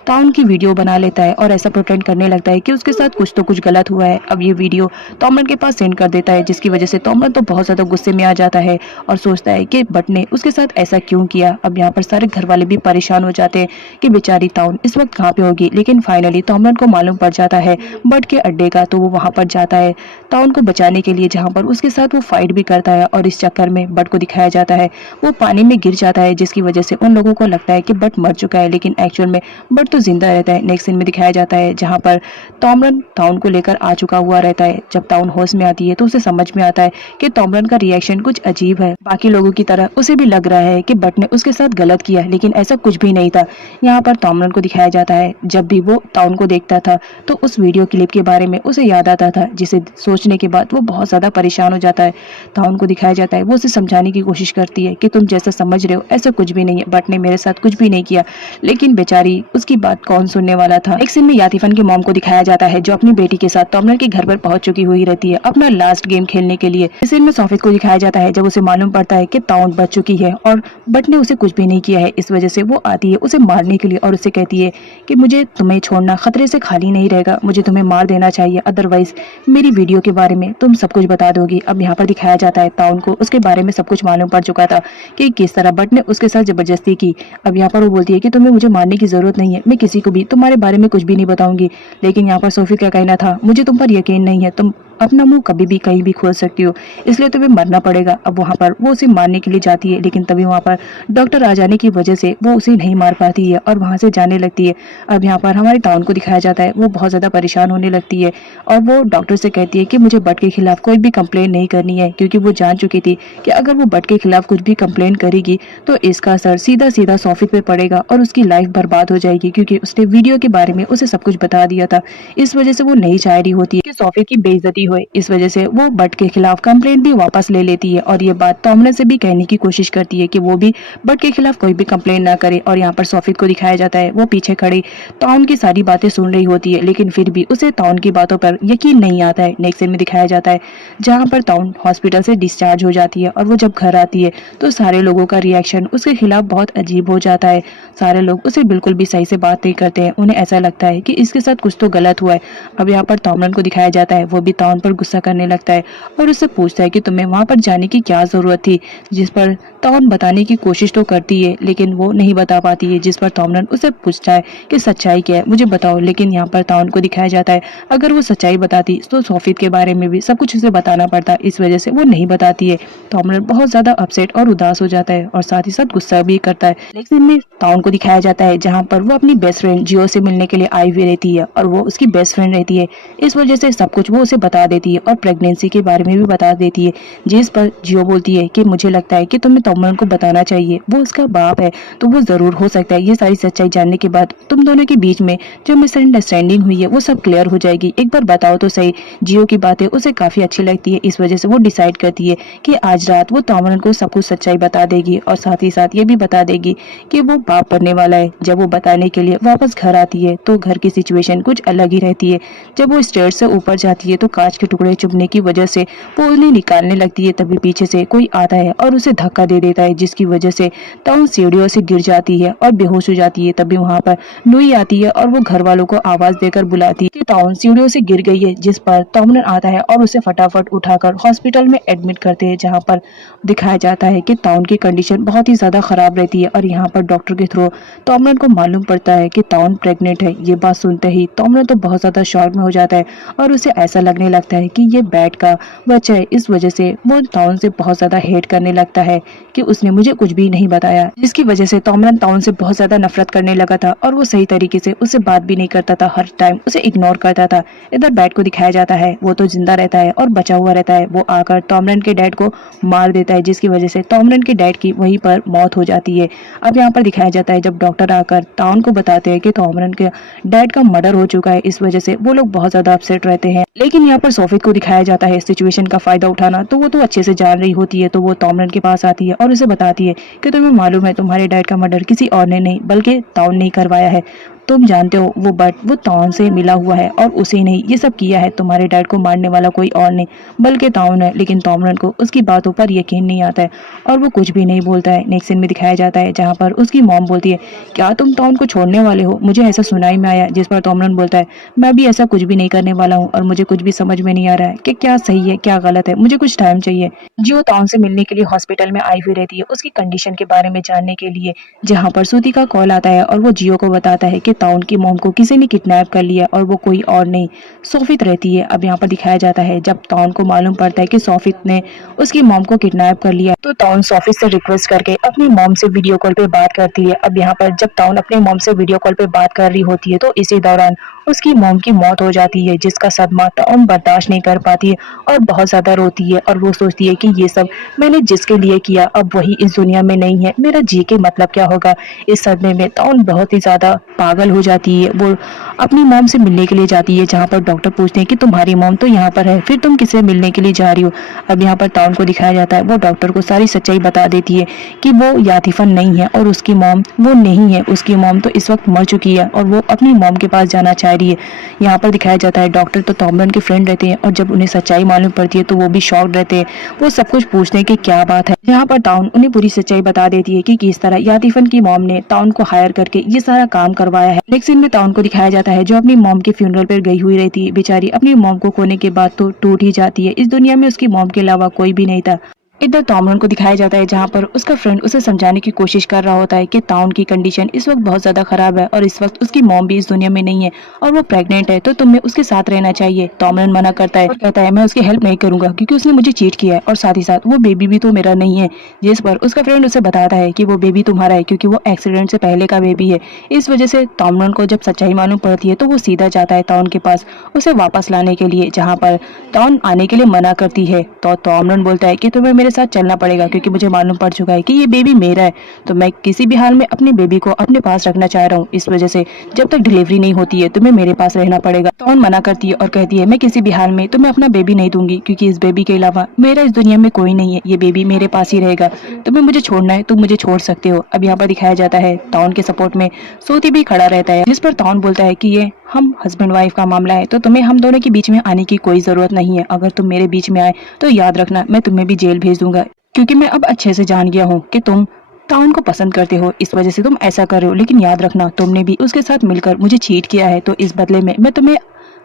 ताउन की वीडियो बना लेता है और ऐसा प्रोटेंड करने लगता है कि उसके साथ कुछ तो कुछ गलत हुआ है। अब ये वीडियो तोमरन के पास सेंड कर देता है, जिसकी वजह से तोमरन तो बहुत ज्यादा गुस्से में आ जाता है और सोचता है कि बट ने उसके साथ ऐसा क्यों किया। अब यहाँ पर सारे घर वाले भी परेशान हो जाते हैं कि बेचारी ताउन इस वक्त कहाँ पे होगी। लेकिन फाइनली तोमरन को मालूम पड़ जाता है बट के अड्डे का, तो वो वहां पर जाता है ताउन को बचाने के लिए, जहाँ पर उसके साथ वो फाइट भी करता है और इस चक्कर में बट को दिखाया जाता है वो पानी में गिर जाता है, जिसकी वजह से उन लोगों को लगता है कि बट मर चुका है, लेकिन एक्चुअल में बट तो जिंदा रहता है। नेक्स्ट सीन में दिखाया जाता है जहां पर तोमरन ताउन को लेकर आ चुका हुआ रहता है। जब ताउन होश में आती है तो उसे समझ में आता है कि तोमरन का रिएक्शन कुछ अजीब है। बाकी लोगों की तरह उसे भी लग रहा है कि बट ने उसके साथ गलत किया, लेकिन ऐसा कुछ भी नहीं था। यहाँ पर तोमरन को दिखाया जाता है जब भी वो ताउन को देखता था तो उस वीडियो क्लिप के बारे में उसे याद आता था, जिसे सोचने के बाद वो बहुत ज्यादा परेशान हो जाता है। ताउन को दिखाया जाता है वो उसे समझाने की कोशिश करती है कि तुम जैसा समझ रहे हो ऐसा कुछ भी नहीं है, बट ने मेरे साथ कुछ भी नहीं किया। लेकिन बेचारी उसकी बात कौन सुनने वाला था। एक सीन में यातिफन की मॉम को दिखाया जाता है जो अपनी बेटी के साथ तोमरन के घर पर पहुंच चुकी हुई रहती है अपना लास्ट गेम खेलने के लिए। इस सीन में सोफित को दिखाया जाता है जब उसे मालूम पड़ता है कि ताउन बच चुकी है और बट ने उसे कुछ भी नहीं किया है। इस वजह से वो आती है उसे मारने के लिए और उसे कहती है कि मुझे तुम्हें छोड़ना खतरे से खाली नहीं रहेगा, मुझे तुम्हें मार देना चाहिए, अदरवाइज मेरी वीडियो के बारे में तुम सब कुछ बता दोगी। अब यहाँ पर दिखाया जाता है ताउन को उसके बारे में सब कुछ मालूम पड़ चुका था कि किस तरह बट ने उसके साथ जबरदस्ती की। अब यहाँ पर वो बोलती है कि तुम्हें मुझे मारने की जरूरत नहीं है, मैं किसी को भी तुम्हारे बारे में कुछ भी नहीं बताऊंगी। लेकिन यहाँ पर सोफी का कहना था मुझे तुम पर यकीन नहीं है, तुम अपना मुंह कभी भी कहीं भी खोल सकती हो, इसलिए तुम्हें मरना पड़ेगा। अब वहाँ पर वो उसे मारने के लिए जाती है, लेकिन तभी वहाँ पर डॉक्टर आ जाने की वजह से वो उसे नहीं मार पाती है और वहाँ से जाने लगती है। अब यहाँ पर हमारे ताउन को दिखाया जाता है, वो बहुत ज़्यादा परेशान होने लगती है और वो डॉक्टर से कहती है कि मुझे बट के खिलाफ कोई भी कंप्लेन नहीं करनी है, क्योंकि वो जान चुकी थी कि अगर वो बट के खिलाफ कुछ भी कंप्लेन करेगी तो इसका असर सीधा सीधा सोफी पे पड़ेगा और उसकी लाइफ बर्बाद हो जाएगी, क्योंकि उसने वीडियो के बारे में उसे सब कुछ बता दिया था। इस वजह से वो नहीं चाह रही होती है कि सोफी की बेइज्जती होए, इस वजह से वो बट के खिलाफ कंप्लेंट भी वापस ले लेती है और ये बात टॉमलन से भी कहने की कोशिश करती है कि वो भी बट के खिलाफ कोई भी कंप्लेंट ना करे। और यहाँ पर सोफी को दिखाया जाता है, वो पीछे खड़ी टॉम की सारी बातें सुन रही होती है, लेकिन फिर भी उसे टॉम की बातों पर यकीन नहीं आता है। नेक्स्ट सीन में दिखाया जाता है जहाँ पर टॉम हॉस्पिटल से डिस्चार्ज हो जाती है और वो जब घर आती है तो सारे लोगों का रिएक्शन उसके खिलाफ बहुत अजीब हो जाता है। सारे लोग उसे बिल्कुल भी सही से बात नहीं करते हैं, उन्हें ऐसा लगता है कि इसके साथ कुछ तो गलत हुआ है। अब यहाँ पर टॉमलन को दिखाया जाता है, वो भी टॉम पर गुस्सा करने लगता है और उससे पूछता है कि तुम्हें वहां पर जाने की क्या जरूरत थी, जिस पर टॉम बताने की कोशिश तो करती है लेकिन वो नहीं बता पाती है, जिस पर टॉमलन उसे पूछता है कि सच्चाई क्या है, मुझे बताओ। लेकिन यहाँ पर टॉम को दिखाया जाता है अगर वो सच्चाई बताती तो सोफी के बारे में भी सब कुछ उसे बताना पड़ता, इस वजह से वो नहीं बताती है। टॉमलन बहुत ज्यादा अपसेट और उदास हो जाता है और साथ ही साथ गुस्सा भी करता है। नेक्स्ट सीन में टॉम को दिखाया जाता है जहाँ पर वो अपनी बेस्ट फ्रेंड जियो से मिलने के लिए आई हुई रहती है और वो उसकी बेस्ट फ्रेंड रहती है, इस वजह से सब कुछ वो उसे बता देती है और प्रेगनेंसी के बारे में भी बता देती है, जिस पर जियो बोलती है कि मुझे लगता है कि तुम्हें टॉमलन को बताना चाहिए, वो उसका बाप है तो वो जरूर हो सकता है ये सारी सच्चाई जानने के बाद तुम दोनों के बीच में जो मिसअंडरस्टैंडिंग हुई है वो सब क्लियर हो जाएगी, एक बार बताओ तो सही। जियो की बातें उसे काफी अच्छी लगती है, इस वजह से वो डिसाइड करती है कि आज रात वो टॉमलन को सब कुछ सच्चाई बता देगी और साथ ही साथ ये भी बता देगी कि वो बाप बनने वाला है। जब वो बताने के लिए वापस घर आती है तो घर की सिचुएशन कुछ अलग ही रहती है। जब वो स्टेयर से ऊपर जाती है तो कांच के टुकड़े चुभने की वजह से वो उन्हें निकालने लगती है, तभी पीछे से कोई आता है और उसे धक्का दे देता है, जिसकी वजह से टाउन सीढ़ियों से गिर जाती है और बेहोश हो जाती है। तभी वहाँ पर लुई आती है और वो घर वालों को आवाज देकर बुलाती है कि टाउन सीढ़ियों से गिर गई है, जिस पर टॉमलन आता है और उसे फटाफट उठाकर हॉस्पिटल में एडमिट करते हैं, जहाँ पर दिखाया जाता है कि टाउन की कंडीशन बहुत ही ज्यादा खराब रहती है। और यहाँ पर डॉक्टर के थ्रू टॉमलन को मालूम पड़ता है कि टाउन प्रेग्नेंट है। ये बात सुनते ही टॉमलन तो बहुत ज्यादा शॉक में हो जाता है और उसे ऐसा लगने लगता है कि ये बैट का बच्चा है, इस वजह से वो टाउन से बहुत ज्यादा हेट करने लगता है कि उसने मुझे कुछ भी नहीं बताया, जिसकी वजह से टॉमलन टाउन से बहुत ज्यादा नफरत करने लगा था और वो सही तरीके से उससे बात भी नहीं करता था, हर टाइम उसे इग्नोर करता था। इधर बैट को दिखाया जाता है, वो तो जिंदा रहता है और बचा हुआ रहता है, वो आकर टॉमलन के डैड को मार देता है, जिसकी वजह से टॉमलन के डैड की वहीं पर मौत हो जाती है। अब यहाँ पर दिखाया जाता है जब डॉक्टर आकर टाउन को बताते हैं कि टॉमलन के डैड का मर्डर हो चुका है, इस वजह से वो लोग बहुत ज्यादा अपसेट रहते हैं। लेकिन यहाँ पर सोफी को दिखाया जाता है सिचुएशन का फायदा उठाना, तो वो तो अच्छे से जान रही होती है, तो वो टॉमलन के पास आती है और उसे बताती है कि तुम्हें मालूम है तुम्हारे डैड का मर्डर किसी और ने नहीं बल्कि टाउन ने करवाया है। तुम जानते हो वो टाउन से मिला हुआ है और उसी ने ये सब किया है, तुम्हारे डैड को मारने वाला कोई और नहीं बल्कि टाउन है। लेकिन टॉमलन को उसकी बातों पर यकीन नहीं आता है और वो कुछ भी नहीं बोलता है। नेक्स्ट सीन में दिखाया जाता है जहाँ पर उसकी मॉम बोलती है क्या तुम टाउन को छोड़ने वाले हो, मुझे ऐसा सुनाई में आया, जिस पर टॉमलन बोलता है मैं भी ऐसा कुछ भी नहीं करने वाला हूँ और मुझे कुछ भी समझ में नहीं आ रहा है कि क्या सही है क्या गलत है, मुझे कुछ टाइम चाहिए। जो टाउन से मिलने के लिए हॉस्पिटल में आई हुई रहती है उसकी कंडीशन के बारे में जानने के लिए, जहाँ पर श्रुति का कॉल आता है और वो जियो को बताता है कि टाउन की मॉम को किसी ने किडनैप कर लिया और वो कोई और नहीं सोफित रहती है। अब यहाँ पर दिखाया जाता है जब टाउन को मालूम पड़ता है कि सोफित ने उसकी मॉम को किडनैप कर लिया तो टाउन सोफित से रिक्वेस्ट करके अपनी मॉम से वीडियो कॉल पे बात करती है। अब यहाँ पर जब टाउन अपने मॉम से वीडियो कॉल पे बात कर रही होती है तो इसी दौरान उसकी मॉम की मौत हो जाती है, जिसका सदमा टाउन बर्दाश्त नहीं कर पाती है और बहुत ज्यादा रोती है और वो सोचती है कि ये सब मैंने जिसके लिए किया अब वही इस दुनिया में नहीं है, मेरा जी के मतलब क्या होगा। इस सदमे में टाउन बहुत ही ज्यादा पागल हो जाती है। वो अपनी मॉम से मिलने के लिए जाती है, जहाँ पर डॉक्टर पूछते हैं कि तुम्हारी मॉम तो यहाँ पर है, फिर तुम किससे मिलने के लिए जा रही हो। अब यहाँ पर टाउन को दिखाया जाता है वो डॉक्टर को सारी सच्चाई बता देती है कि वो यातिफन नहीं है और उसकी मॉम वो नहीं है, उसकी मॉम तो इस वक्त मर चुकी है और वो अपनी मॉम के पास जाना चाह रही है। यहाँ पर दिखाया जाता है डॉक्टर तो टॉमलन के फ्रेंड रहते हैं और जब उन्हें सच्चाई मालूम पड़ती है तो वो भी शॉक्ड रहते हैं, वो सब कुछ पूछते हैं कि क्या बात है। यहाँ पर टाउन उन्हें पूरी सच्चाई बता देती है कि किस तरह यातिफन की मॉम ने टाउन को हायर करके ये सारा काम करवाया है। नेक्स्ट सीन में टाउन को दिखाया जाता है जो अपनी मॉम के फ्यूनरल पर गई हुई रहती है, बेचारी अपनी मॉम को खोने के बाद तो टूट ही जाती है। इस दुनिया में उसकी मॉम के अलावा कोई भी नहीं था इधर तामरन को दिखाया जाता है जहाँ पर उसका फ्रेंड उसे समझाने की कोशिश कर रहा होता है कि ताउन की कंडीशन इस वक्त बहुत ज्यादा खराब है और इस वक्त उसकी मॉम भी इस दुनिया में नहीं है और वो प्रेग्नेंट है, तो तुम्हें उसके साथ रहना चाहिए। तामरन मना करता है और कहता है मैं उसकी हेल्प नहीं करूंगा क्योंकि उसने मुझे चीट किया है और साथ ही साथ वो बेबी भी तो मेरा नहीं है। जिस पर उसका फ्रेंड उसे बताता है कि वो बेबी तुम्हारा है क्योंकि वो एक्सीडेंट से पहले का बेबी है। इस वजह से तामरन को जब सच्चाई मालूम पड़ती है तो वो सीधा जाता है ताउन के पास उसे वापस लाने के लिए, जहाँ पर ताउन आने के लिए मना करती है। तो तामरन बोलता है कि तुम्हें मेरे साथ चलना पड़ेगा क्योंकि मुझे मालूम पड़ चुका है कि ये बेबी मेरा है, तो मैं किसी भी हाल में अपने बेबी को अपने पास रखना चाह रहा हूँ। इस वजह से जब तक डिलीवरी नहीं होती है तुम्हें मेरे पास रहना पड़ेगा। ताउन मना करती है और कहती है मैं किसी भी हाल में तुम्हें अपना बेबी नहीं दूंगी क्योंकि इस बेबी के अलावा मेरा इस दुनिया में कोई नहीं है, ये बेबी मेरे पास ही रहेगा। तुम्हें मुझे छोड़ना है तुम मुझे छोड़ सकते हो। अब यहाँ पर दिखाया जाता है ताउन के सपोर्ट में सोती भी खड़ा रहता है, जिस पर ताउन बोलता है कि ये हम हस्बैंड वाइफ का मामला है तो तुम्हें हम दोनों के बीच में आने की कोई जरूरत नहीं है। अगर तुम मेरे बीच में आए तो याद रखना मैं तुम्हें भी जेल भेज दूंगा क्योंकि मैं अब अच्छे से जान गया हूँ कि तुम ताउन को पसंद करते हो, इस वजह से तुम ऐसा कर रहे हो। लेकिन याद रखना तुमने भी उसके साथ मिलकर मुझे चीट किया है, तो इस बदले में मैं तुम्हें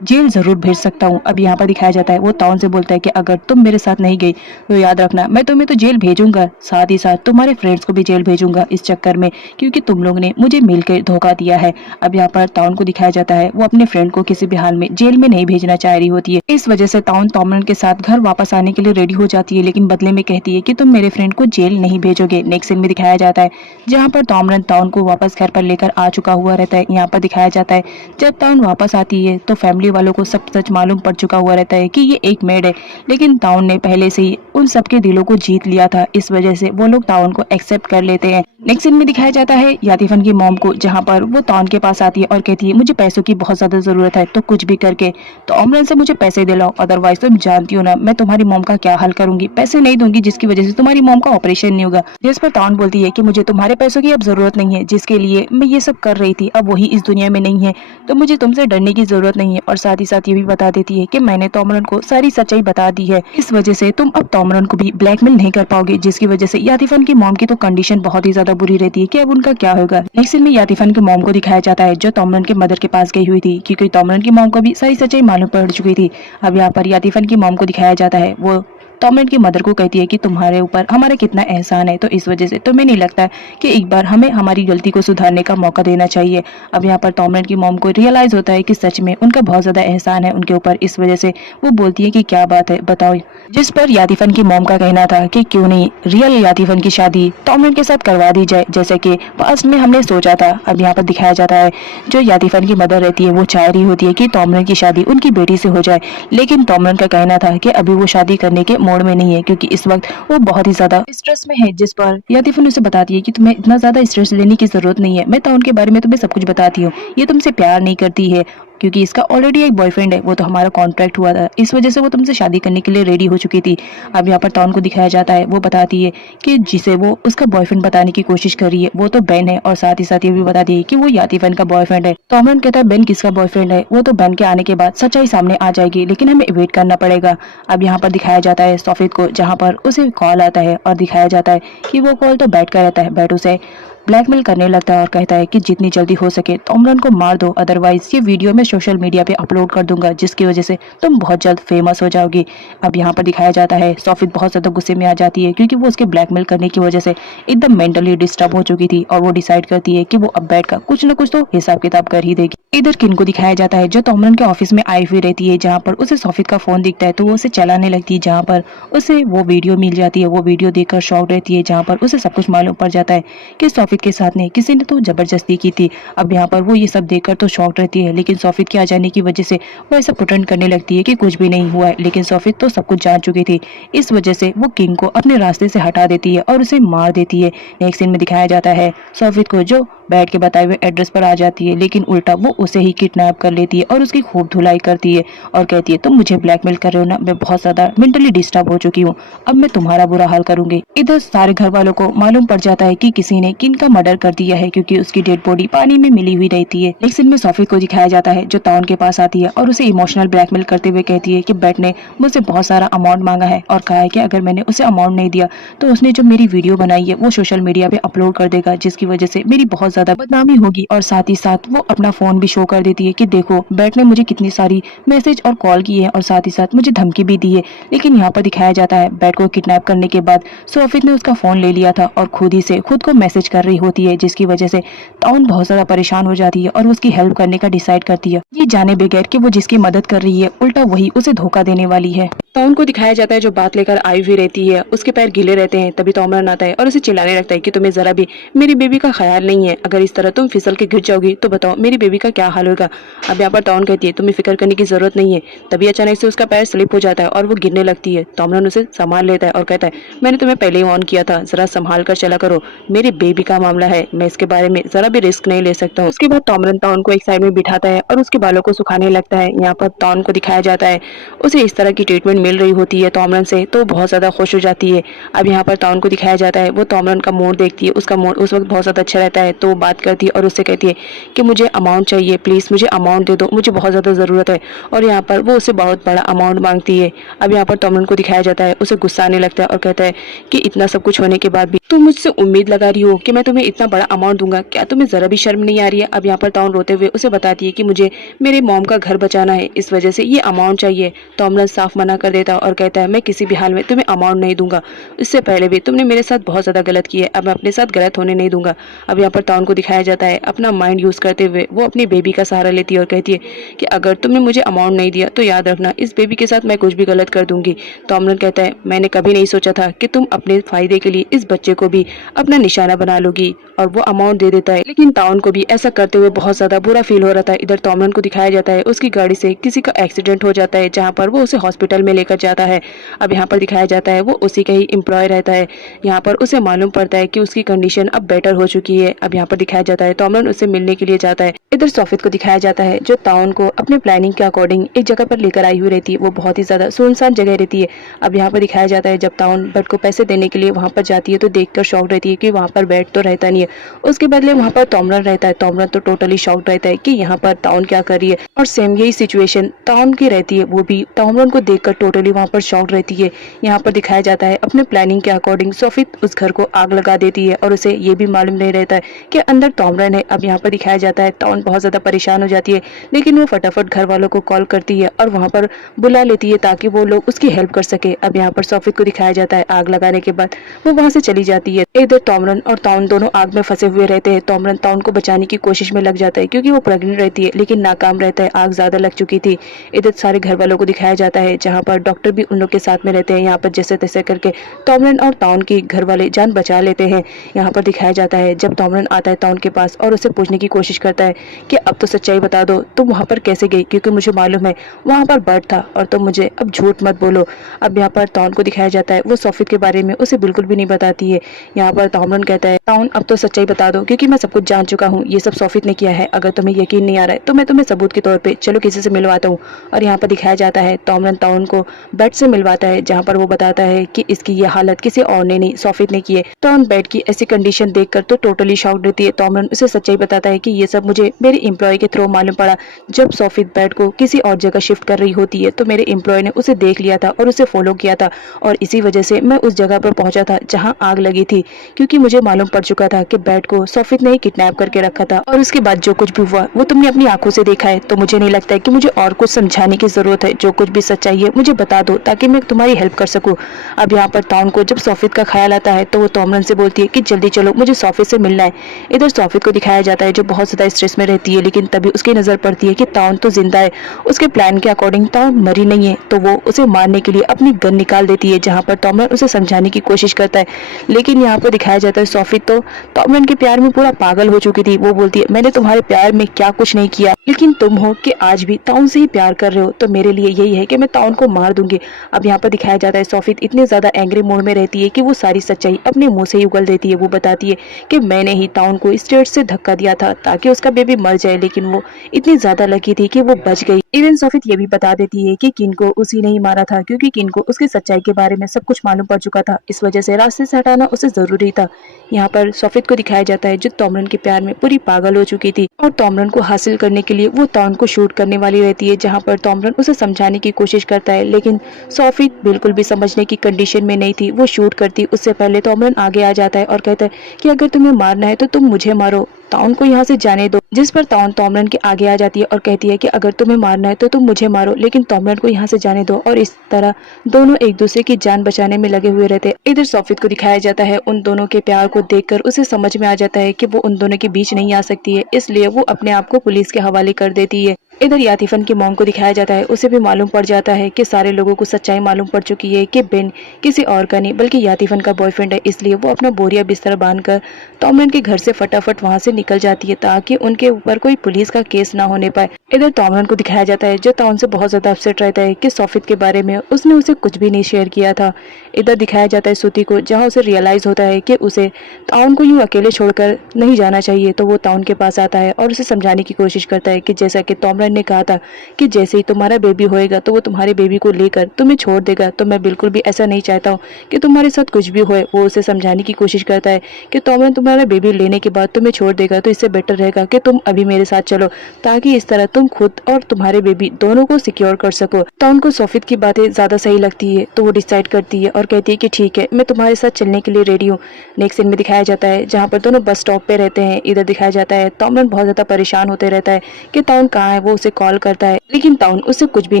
जेल जरूर भेज सकता हूँ। अब यहाँ पर दिखाया जाता है वो ताउन से बोलता है कि अगर तुम मेरे साथ नहीं गई तो याद रखना मैं तुम्हें तो जेल भेजूंगा, साथ ही साथ तुम्हारे फ्रेंड्स को भी जेल भेजूंगा इस चक्कर में क्योंकि तुम लोग ने मुझे मिलकर धोखा दिया है। अब यहाँ पर ताउन को दिखाया जाता है वो अपने फ्रेंड को किसी भी हाल में जेल में नहीं भेजना चाह रही होती है। इस वजह से ताउन तामरन के साथ घर वापस आने के लिए रेडी हो जाती है, लेकिन बदले में कहती है कि तुम मेरे फ्रेंड को जेल नहीं भेजोगे। नेक्स्ट सीन में दिखाया जाता है जहाँ पर तामरन ताउन को वापस घर पर लेकर आ चुका हुआ रहता है। यहाँ पर दिखाया जाता है जब ताउन वापस आती है तो फैमिली वालों को सब सच मालूम पड़ चुका हुआ रहता है कि ये एक मेड है, लेकिन ताउन ने पहले से ही उन सबके दिलों को जीत लिया था। इस वजह से वो लोग ताउन को एक्सेप्ट कर लेते हैं। नेक्स्ट सीन में दिखाया जाता है यातिफन की मॉम को, जहाँ पर वो ताउन के पास आती है और कहती है मुझे पैसों की बहुत ज्यादा जरूरत है, तो कुछ भी करके तो तामरन से मुझे पैसे दिलाओ, अदरवाइज तुम जानती हो ना मैं तुम्हारी मॉम का क्या हाल करूंगी। पैसे नहीं दूंगी जिसकी वजह से तुम्हारी मॉम का ऑपरेशन नहीं होगा। जिस पर ताउन बोलती है कि मुझे तुम्हारे पैसों की अब जरूरत नहीं है, जिसके लिए मैं ये सब कर रही थी अब वही इस दुनिया में नहीं है, तो मुझे तुमसे डरने की जरूरत नहीं है। और साथ ही साथ ये भी बता देती है कि मैंने तामरन को सारी सच्चाई बता दी है, इस वजह से तुम अब तामरन को भी ब्लैकमेल नहीं कर पाओगे, जिसकी वजह से यातिफन की मॉम की तो कंडीशन बहुत ही ज्यादा बुरी रहती है कि अब उनका क्या होगा। नेक्स्ट सीन में यातिफन की मॉम को दिखाया जाता है जो तामरन के मदर के पास गई हुई थी क्योंकि तामरन की मॉम को भी सारी सच्चाई मालूम पड़ चुकी थी। अब यहाँ पर यातिफन की मॉम को दिखाया जाता है वो तामरन की मदर को कहती है कि तुम्हारे ऊपर हमारा कितना एहसान है, तो इस वजह से तुम्हें नहीं लगता कि एक बार हमें हमारी गलती को सुधारने का मौका देना चाहिए। अब यहाँ पर तामरन की मॉम को रियलाइज होता है कि सच में उनका बहुत ज्यादा एहसान है उनके ऊपर, इस वजह से वो बोलती है कि क्या बात है बताओ। जिस पर यातिफन की मॉम का कहना था कि क्यों नहीं रियल यातिफन की शादी तामरन के साथ करवा दी जाए जैसे कि पास्ट में हमने सोचा था। अब यहाँ पर दिखाया जाता है जो यातिफन की मदर रहती है वो चाह रही होती है कि तामरन की शादी उनकी बेटी से हो जाए, लेकिन तामरन का कहना था कि अभी वो शादी करने के मोड में नहीं है क्योंकि इस वक्त वो बहुत ही ज्यादा स्ट्रेस में है। जिस पर यातिफन उसे बताती है कि तुम्हें इतना ज्यादा स्ट्रेस लेने की जरूरत नहीं है, मैं ताउन के बारे में तुम्हें सब कुछ बताती हूँ, ये तुमसे प्यार नहीं करती है क्योंकि इसका ऑलरेडी एक बॉयफ्रेंड है, वो तो हमारा कॉन्ट्रैक्ट हुआ था, इस वजह से वो तुमसे शादी करने के लिए रेडी हो चुकी थी। अब यहाँ पर ताउन को दिखाया जाता है वो बताती है कि जिसे वो उसका बॉयफ्रेंड बताने की कोशिश कर रही है वो तो बेन है, और साथ ही साथ ये भी बताती है कि वो यातिफन का बॉयफ्रेंड है। तामरन कहता है बेन किसका बॉयफ्रेंड है, वो तो बेन के आने के बाद सच्चाई सामने आ जाएगी, लेकिन हमें वेट करना पड़ेगा। अब यहाँ पर दिखाया जाता है सॉफित को, जहाँ पर उसे कॉल आता है और दिखाया जाता है कि वो कॉल तो बैठ कर रहता है, बैठ उसे ब्लैकमेल करने लगता है और कहता है कि जितनी जल्दी हो सके तामरन को मार दो, अदरवाइज ये वीडियो मैं सोशल मीडिया पे अपलोड कर दूंगा जिसकी वजह से तुम बहुत जल्द फेमस हो जाओगी। अब यहाँ पर दिखाया जाता है सॉफित बहुत ज्यादा गुस्से में आ जाती है क्योंकि वो उसके ब्लैकमेल करने की वजह से एकदम मेंटली डिस्टर्ब हो चुकी थी और वो डिसाइड करती है कि वो अब बैठकर कुछ न कुछ तो हिसाब किताब कर ही देगी। इधर किन को दिखाया जाता है जो तामरन के ऑफिस में आई हुई रहती है, जहाँ पर उसे सॉफित का फोन दिखता है तो वो उसे चलाने लगती है, जहाँ पर उसे वो वीडियो मिल जाती है। वो वीडियो देखकर शॉक रहती है, जहाँ पर उसे सब कुछ मालूम पड़ जाता है कि सॉफित के साथ ने किसी ने तो जबरदस्ती की थी। अब यहाँ पर वो ये सब देखकर तो शॉक रहती है, लेकिन सॉफित के आ जाने की वजह से वो ऐसा प्रिटेंड करने लगती है कि कुछ भी नहीं हुआ है, लेकिन सॉफित तो सब कुछ जान चुकी थी। इस वजह से वो किंग को अपने रास्ते से हटा देती है और उसे मार देती है। नेक्स्ट सीन में दिखाया जाता है सॉफित को जो बैठ के बताए हुए एड्रेस पर आ जाती है, लेकिन उल्टा वो उसे ही किडनैप कर लेती है और उसकी खूब धुलाई करती है और कहती है तुम मुझे ब्लैकमेल कर रहे हो ना, मैं बहुत ज्यादा मेंटली डिस्टर्ब हो चुकी हूँ, अब मैं तुम्हारा बुरा हाल करूंगी। इधर सारे घर वालों को मालूम पड़ जाता है कि किसी ने किन का मर्डर कर दिया है क्योंकि उसकी डेड बॉडी पानी में मिली हुई रहती है। नेक्स्ट सीन में सॉफी को दिखाया जाता है जो ताउन के पास आती है और उसे इमोशनल ब्लैकमेल करते हुए कहती है कि बेट ने मुझसे बहुत सारा अमाउंट मांगा है और कहा है कि अगर मैंने उसे अमाउंट नहीं दिया तो उसने जो मेरी वीडियो बनाई है वो सोशल मीडिया पे अपलोड कर देगा, जिसकी वजह से मेरी बहुत ज्यादा बदनामी होगी। और साथ ही साथ वो अपना फोन भी शो कर देती है कि देखो बैट ने मुझे कितनी सारी मैसेज और कॉल की है और साथ ही साथ मुझे धमकी भी दी है। लेकिन यहाँ पर दिखाया जाता है बैट को किडनैप करने के बाद सोफित ने उसका फोन ले लिया था और खुद ही से खुद को मैसेज कर रही होती है, जिसकी वजह से ताउन बहुत ज्यादा परेशान हो जाती है और उसकी हेल्प करने का डिसाइड करती है, ये जाने बगैर कि वो जिसकी मदद कर रही है उल्टा वही उसे धोखा देने वाली है। ताउन को दिखाया जाता है जो बात लेकर आई हुई रहती है, उसके पैर गीले रहते हैं। तभी तोमरन आता है और उसे चिल्लाने लगता है कि तुम्हें जरा भी मेरी बेबी का ख्याल नहीं है, अगर इस तरह तुम फिसल के गिर जाओगी तो बताओ मेरी बेबी का क्या हाल होगा। अब यहाँ पर ताउन कहती है तुम्हें फिक्र करने की जरूरत नहीं है। तभी अचानक से उसका पैर स्लिप हो जाता है और वो गिरने लगती है। तोमरन उसे संभाल लेता है और कहता है मैंने तुम्हें पहले ही वार्न किया था, जरा संभाल कर चला करो, मेरी बेबी का मामला है, मैं इसके बारे में जरा भी रिस्क नहीं ले सकता हूँ। उसके बाद तोमरन ताउन को एक साइड में बिठाता है और उसके बालों को सुखाने लगता है। यहाँ पर ताउन को दिखाया जाता है उसे इस तरह की ट्रीटमेंट मिल रही होती है तोमरन से, तो बहुत ज्यादा खुश हो जाती है। अब यहाँ पर ताउन को दिखाया जाता है वो तोमरन का मूड देखती है, उसका मूड उस वक्त बहुत ज्यादा अच्छा रहता है, तो वो बात करती है और उससे कहती है कि मुझे अमाउंट चाहिए, प्लीज मुझे अमाउंट दे दो, मुझे बहुत ज्यादा जरूरत है। और यहाँ पर वो उससे बहुत बड़ा अमाउंट मांगती है। अब यहाँ पर तोमरन को दिखाया जाता है उसे गुस्सा आने लगता है और कहता है कि इतना सब कुछ होने के बाद भी तुम मुझसे उम्मीद लगा रही हो कि मैं तुम्हें इतना बड़ा अमाउंट दूंगा, क्या तुम्हें जरा भी शर्म नहीं आ रही है। अब यहाँ पर ताउन रोते हुए उसे बताती है कि मुझे मेरे मॉम का घर बचाना है, इस वजह से ये अमाउंट चाहिए। तोमरन साफ मना कर देता है और कहता है मैं किसी भी हाल में तुम्हें अमाउंट नहीं दूंगा, इससे पहले भी तुमने मेरे साथ बहुत ज्यादा गलत किया है, अब मैं अपने साथ गलत होने नहीं दूंगा। अब यहाँ पर ताउन को दिखाया जाता है अपना माइंड यूज करते हुए वो अपनी बेबी का सहारा लेती है और कहती है कि अगर तुमने मुझे अमाउंट नहीं दिया तो याद रखना इस बेबी के साथ मैं कुछ भी गलत कर दूंगी। तोमरन कहता है मैंने कभी नहीं सोचा था कि तुम अपने फायदे के लिए इस बच्चे को भी अपना निशाना बना लोगी, और वो अमाउंट दे देता है। लेकिन ताउन को भी ऐसा करते हुए बहुत ज्यादा बुरा फील हो रहा था। इधर तोमरन को दिखाया जाता है उसकी गाड़ी से किसी का एक्सीडेंट हो जाता है, जहाँ पर वो उसे हॉस्पिटल में लेकर जाता है। अब यहाँ पर दिखाया जाता है वो उसी का ही एम्प्लॉय रहता है। यहाँ पर उसे मालूम पड़ता है कि उसकी कंडीशन अब बेटर हो चुकी है। अब यहाँ पर दिखाया जाता है तोमरन उससे मिलने के लिए जाता है। इधर सोफित को दिखाया जाता है जो ताउन को अपने प्लानिंग के अकॉर्डिंग एक जगह पर लेकर आई हुई रहती है, वो बहुत ही ज्यादा सुनसान जगह रहती है। अब यहाँ पर दिखाया जाता है जब ताउन बेड को पैसे देने के लिए वहाँ पर जाती है तो देखकर शॉक रहती है कि वहाँ पर बेड तो रहता नहीं है, उसके बदले वहाँ पर तोमरन रहता है। तोमरन तो टोटली शॉक्ड रहता है कि यहाँ पर ताउन क्या कर रही है, और सेम यही सिचुएशन ताउन की रहती है, वो भी तोमरन को देखकर टोटली वहाँ पर शॉक्ड रहती है। यहाँ पर दिखाया जाता है अपने प्लानिंग के अकॉर्डिंग सोफित उस घर को आग लगा देती है और उसे ये भी मालूम नहीं रहता है कि अंदर तोमरन है। अब यहाँ पर दिखाया जाता है ताउन बहुत ज्यादा परेशान हो जाती है, लेकिन वो फटाफट घर वालों को कॉल करती है और वहाँ पर बुला लेती है ताकि वो लोग उसकी हेल्प कर सके। अब यहाँ पर सोफित को दिखाया जाता है आग लगाने के बाद वो वहाँ से चली जाती है। इधर तोमरन और ताउन दोनों आग में फंसे हुए रहते हैं। तोमरन ताउन को बचाने की कोशिश में लग जाता है क्योंकि वो प्रेग्नेंट रहती है, लेकिन नाकाम रहता है, आग ज्यादा लग चुकी थी। इधर सारे घर वालों को दिखाया जाता है जहाँ पर डॉक्टर भी उन लोग के साथ में रहते हैं। यहाँ पर जैसे तैसे करके तोमरन और ताउन की घर वाले जान बचा लेते हैं। यहाँ पर दिखाया जाता है जब तोमरन आता है ताउन के पास और उसे पूछने की कोशिश करता है कि अब तो सच्चाई बता दो, तुम वहाँ पर कैसे गई, क्योंकि मुझे मालूम है वहाँ पर बर्ड था और तुम मुझे अब झूठ मत बोलो। अब यहाँ पर ताउन को दिखाया जाता है वो सोफित के बारे में उसे बिल्कुल भी नहीं बताती है। यहाँ पर तोमरन कहता है ताउन अब तो सच्चाई बता दो क्योंकि मैं सब कुछ जान चुका हूँ, ये सब सोफित ने किया है, अगर तुम्हें यकीन नहीं आ रहा है तो मैं तुम्हें सबूत के तौर पे चलो किसी से मिलवाता हूँ। और यहाँ पर दिखाया जाता है तोमरन ताउन को बेड से मिलवाता है जहाँ पर वो बताता है कि इसकी ये हालत किसी और ने नहीं सोफित ने की है। ताउन बेड की ऐसी कंडीशन देखकर तो टोटली शॉक्ड रहती है। तोमरन उसे सच्चाई बताता है कि ये सब मुझे मेरे एम्प्लॉय के थ्रू मालूम पड़ा, जब सोफित बेड को किसी और जगह शिफ्ट कर रही होती है तो मेरे एम्प्लॉय ने उसे देख लिया था और उसे फॉलो किया था, और इसी वजह से मैं उस जगह पर पहुंचा था जहां आग लगी थी, क्योंकि मुझे मालूम पड़ चुका था कि बेड को सोफित ने ही किडनैप करके रखा था। और उसके बाद जो कुछ भी हुआ वो तुमने अपनी आंखों से देखा है, तो मुझे नहीं लगता है कि मुझे और कुछ समझाने की जरूरत है। जो कुछ भी सच्चाई है मुझे बता दो ताकि मैं तुम्हारी हेल्प कर सकूं। अब यहाँ पर ताउन को जब सोफित का ख्याल आता है तो वो तोमरन से बोलती है कि जल्दी चलो, मुझे सोफित से मिलना है। इधर सोफित को दिखाया जाता है जो बहुत ज्यादा स्ट्रेस में रहती है, लेकिन तभी उसकी नजर पड़ती है कि ताउन तो जिंदा है। उसके प्लान के अकॉर्डिंग ताउन मरी नहीं है, तो वो उसे मारने के लिए अपनी गन निकाल देती है, जहाँ पर तोमरन उसे समझाने की कोशिश करता है। लेकिन यहाँ पर दिखाया जाता है सोफित तो तोमरन के प्यार में पूरा पागल हो चुकी थी। वो बोलती है मैंने तुम्हारे प्यार में क्या कुछ नहीं किया, लेकिन तुम हो कि आज भी ताउन से ही प्यार कर रहे हो, तो मेरे लिए यही है कि मैं ताउन को मार दूंगी। अब यहाँ पर दिखाया जाता है सोफित इतने ज्यादा एंग्री मूड में रहती है कि वो सारी सच्चाई अपने मुंह से ही उगल देती है। वो बताती है कि मैंने ही ताउन को स्टेज से धक्का दिया था ताकि उसका बेबी मर जाए, लेकिन वो इतनी ज्यादा लकी थी कि वो बच गई। इवन सोफित ये भी बता देती है कि किन को उसी ने ही मारा था, क्योंकि किन को उसकी सच्चाई के बारे में सब कुछ मालूम पड़ चुका था, इस वजह से रास्ते से हटाना उसे जरूरी था। यहाँ पर सोफित को दिखाया जाता है जो तोमरन के प्यार में पूरी पागल हो चुकी थी, और तोमरन को हासिल करने के लिए वो ताउन को शूट करने वाली रहती है, जहाँ पर तोमरन उसे समझाने की कोशिश करता है, लेकिन सोफित बिल्कुल भी समझने की कंडीशन में नहीं थी। वो शूट करती उससे पहले तोमरन आगे आ जाता है और कहता है कि अगर तुम्हें मारना है तो तुम मुझे मारो, ताउन को यहाँ से जाने दो। जिस पर ताउन तोमरन के आगे आ जाती है और कहती है कि अगर तुम्हें मारना है तो तुम मुझे मारो, लेकिन तोमरन को यहाँ से जाने दो। और इस तरह दोनों एक दूसरे की जान बचाने में लगे हुए रहते। इधर सोफित को दिखाया जाता है, उन दोनों के प्यार को देखकर उसे समझ में आ जाता है कि वो उन दोनों के बीच नहीं आ सकती है, इसलिए वो अपने आप को पुलिस के हवाले कर देती है। इधर यातिफन की मॉम को दिखाया जाता है, उसे भी मालूम पड़ जाता है कि सारे लोगों को सच्चाई मालूम पड़ चुकी है कि बेन किसी और का नहीं बल्कि यातिफन का बॉयफ्रेंड है, इसलिए वो अपना बोरिया बिस्तर बांधकर तोमरन के घर से फटाफट वहां से निकल जाती है ताकि उनके ऊपर कोई पुलिस का केस ना होने पाए। इधर तोमरन को दिखाया जाता है जो ताउन से बहुत ज्यादा अपसेट रहता है कि सोफित के बारे में उसने उसे कुछ भी नहीं शेयर किया था। इधर दिखाया जाता है सूती को, जहाँ उसे रियलाइज होता है कि उसे ताउन को यूं अकेले छोड़कर नहीं जाना चाहिए, तो वो ताउन के पास आता है और उसे समझाने की कोशिश करता है कि जैसा कि तोमरन ने कहा था कि जैसे ही तुम्हारा बेबी होएगा तो वो तुम्हारे बेबी को लेकर तुम्हें छोड़ देगा, तो मैं बिल्कुल भी ऐसा नहीं चाहता हूँ कि तुम्हारे साथ कुछ भी होए। वो उसे समझाने की कोशिश करता है कि तोमरन तुम्हारा बेबी लेने के बाद तुम्हें छोड़ देगा, तो इससे बेटर रहेगा कि तुम अभी मेरे साथ चलो, ताकि इस तरह तुम खुद और तुम्हारे बेबी दोनों को सिक्योर कर सको। तो उनको सोफित की बातें ज्यादा सही लगती है, तो वो डिसाइड करती है और कहती है कि ठीक है, मैं तुम्हारे साथ चलने के लिए रेडी हूँ। नेक्स्ट सीन में दिखाया जाता है जहाँ पर दोनों बस स्टॉप पे रहते हैं। इधर दिखाया जाता है तोमरन बहुत ज्यादा परेशान होते रहता है कि ताउन कहाँ है। वो उसे कॉल करता है लेकिन ताउन उससे कुछ भी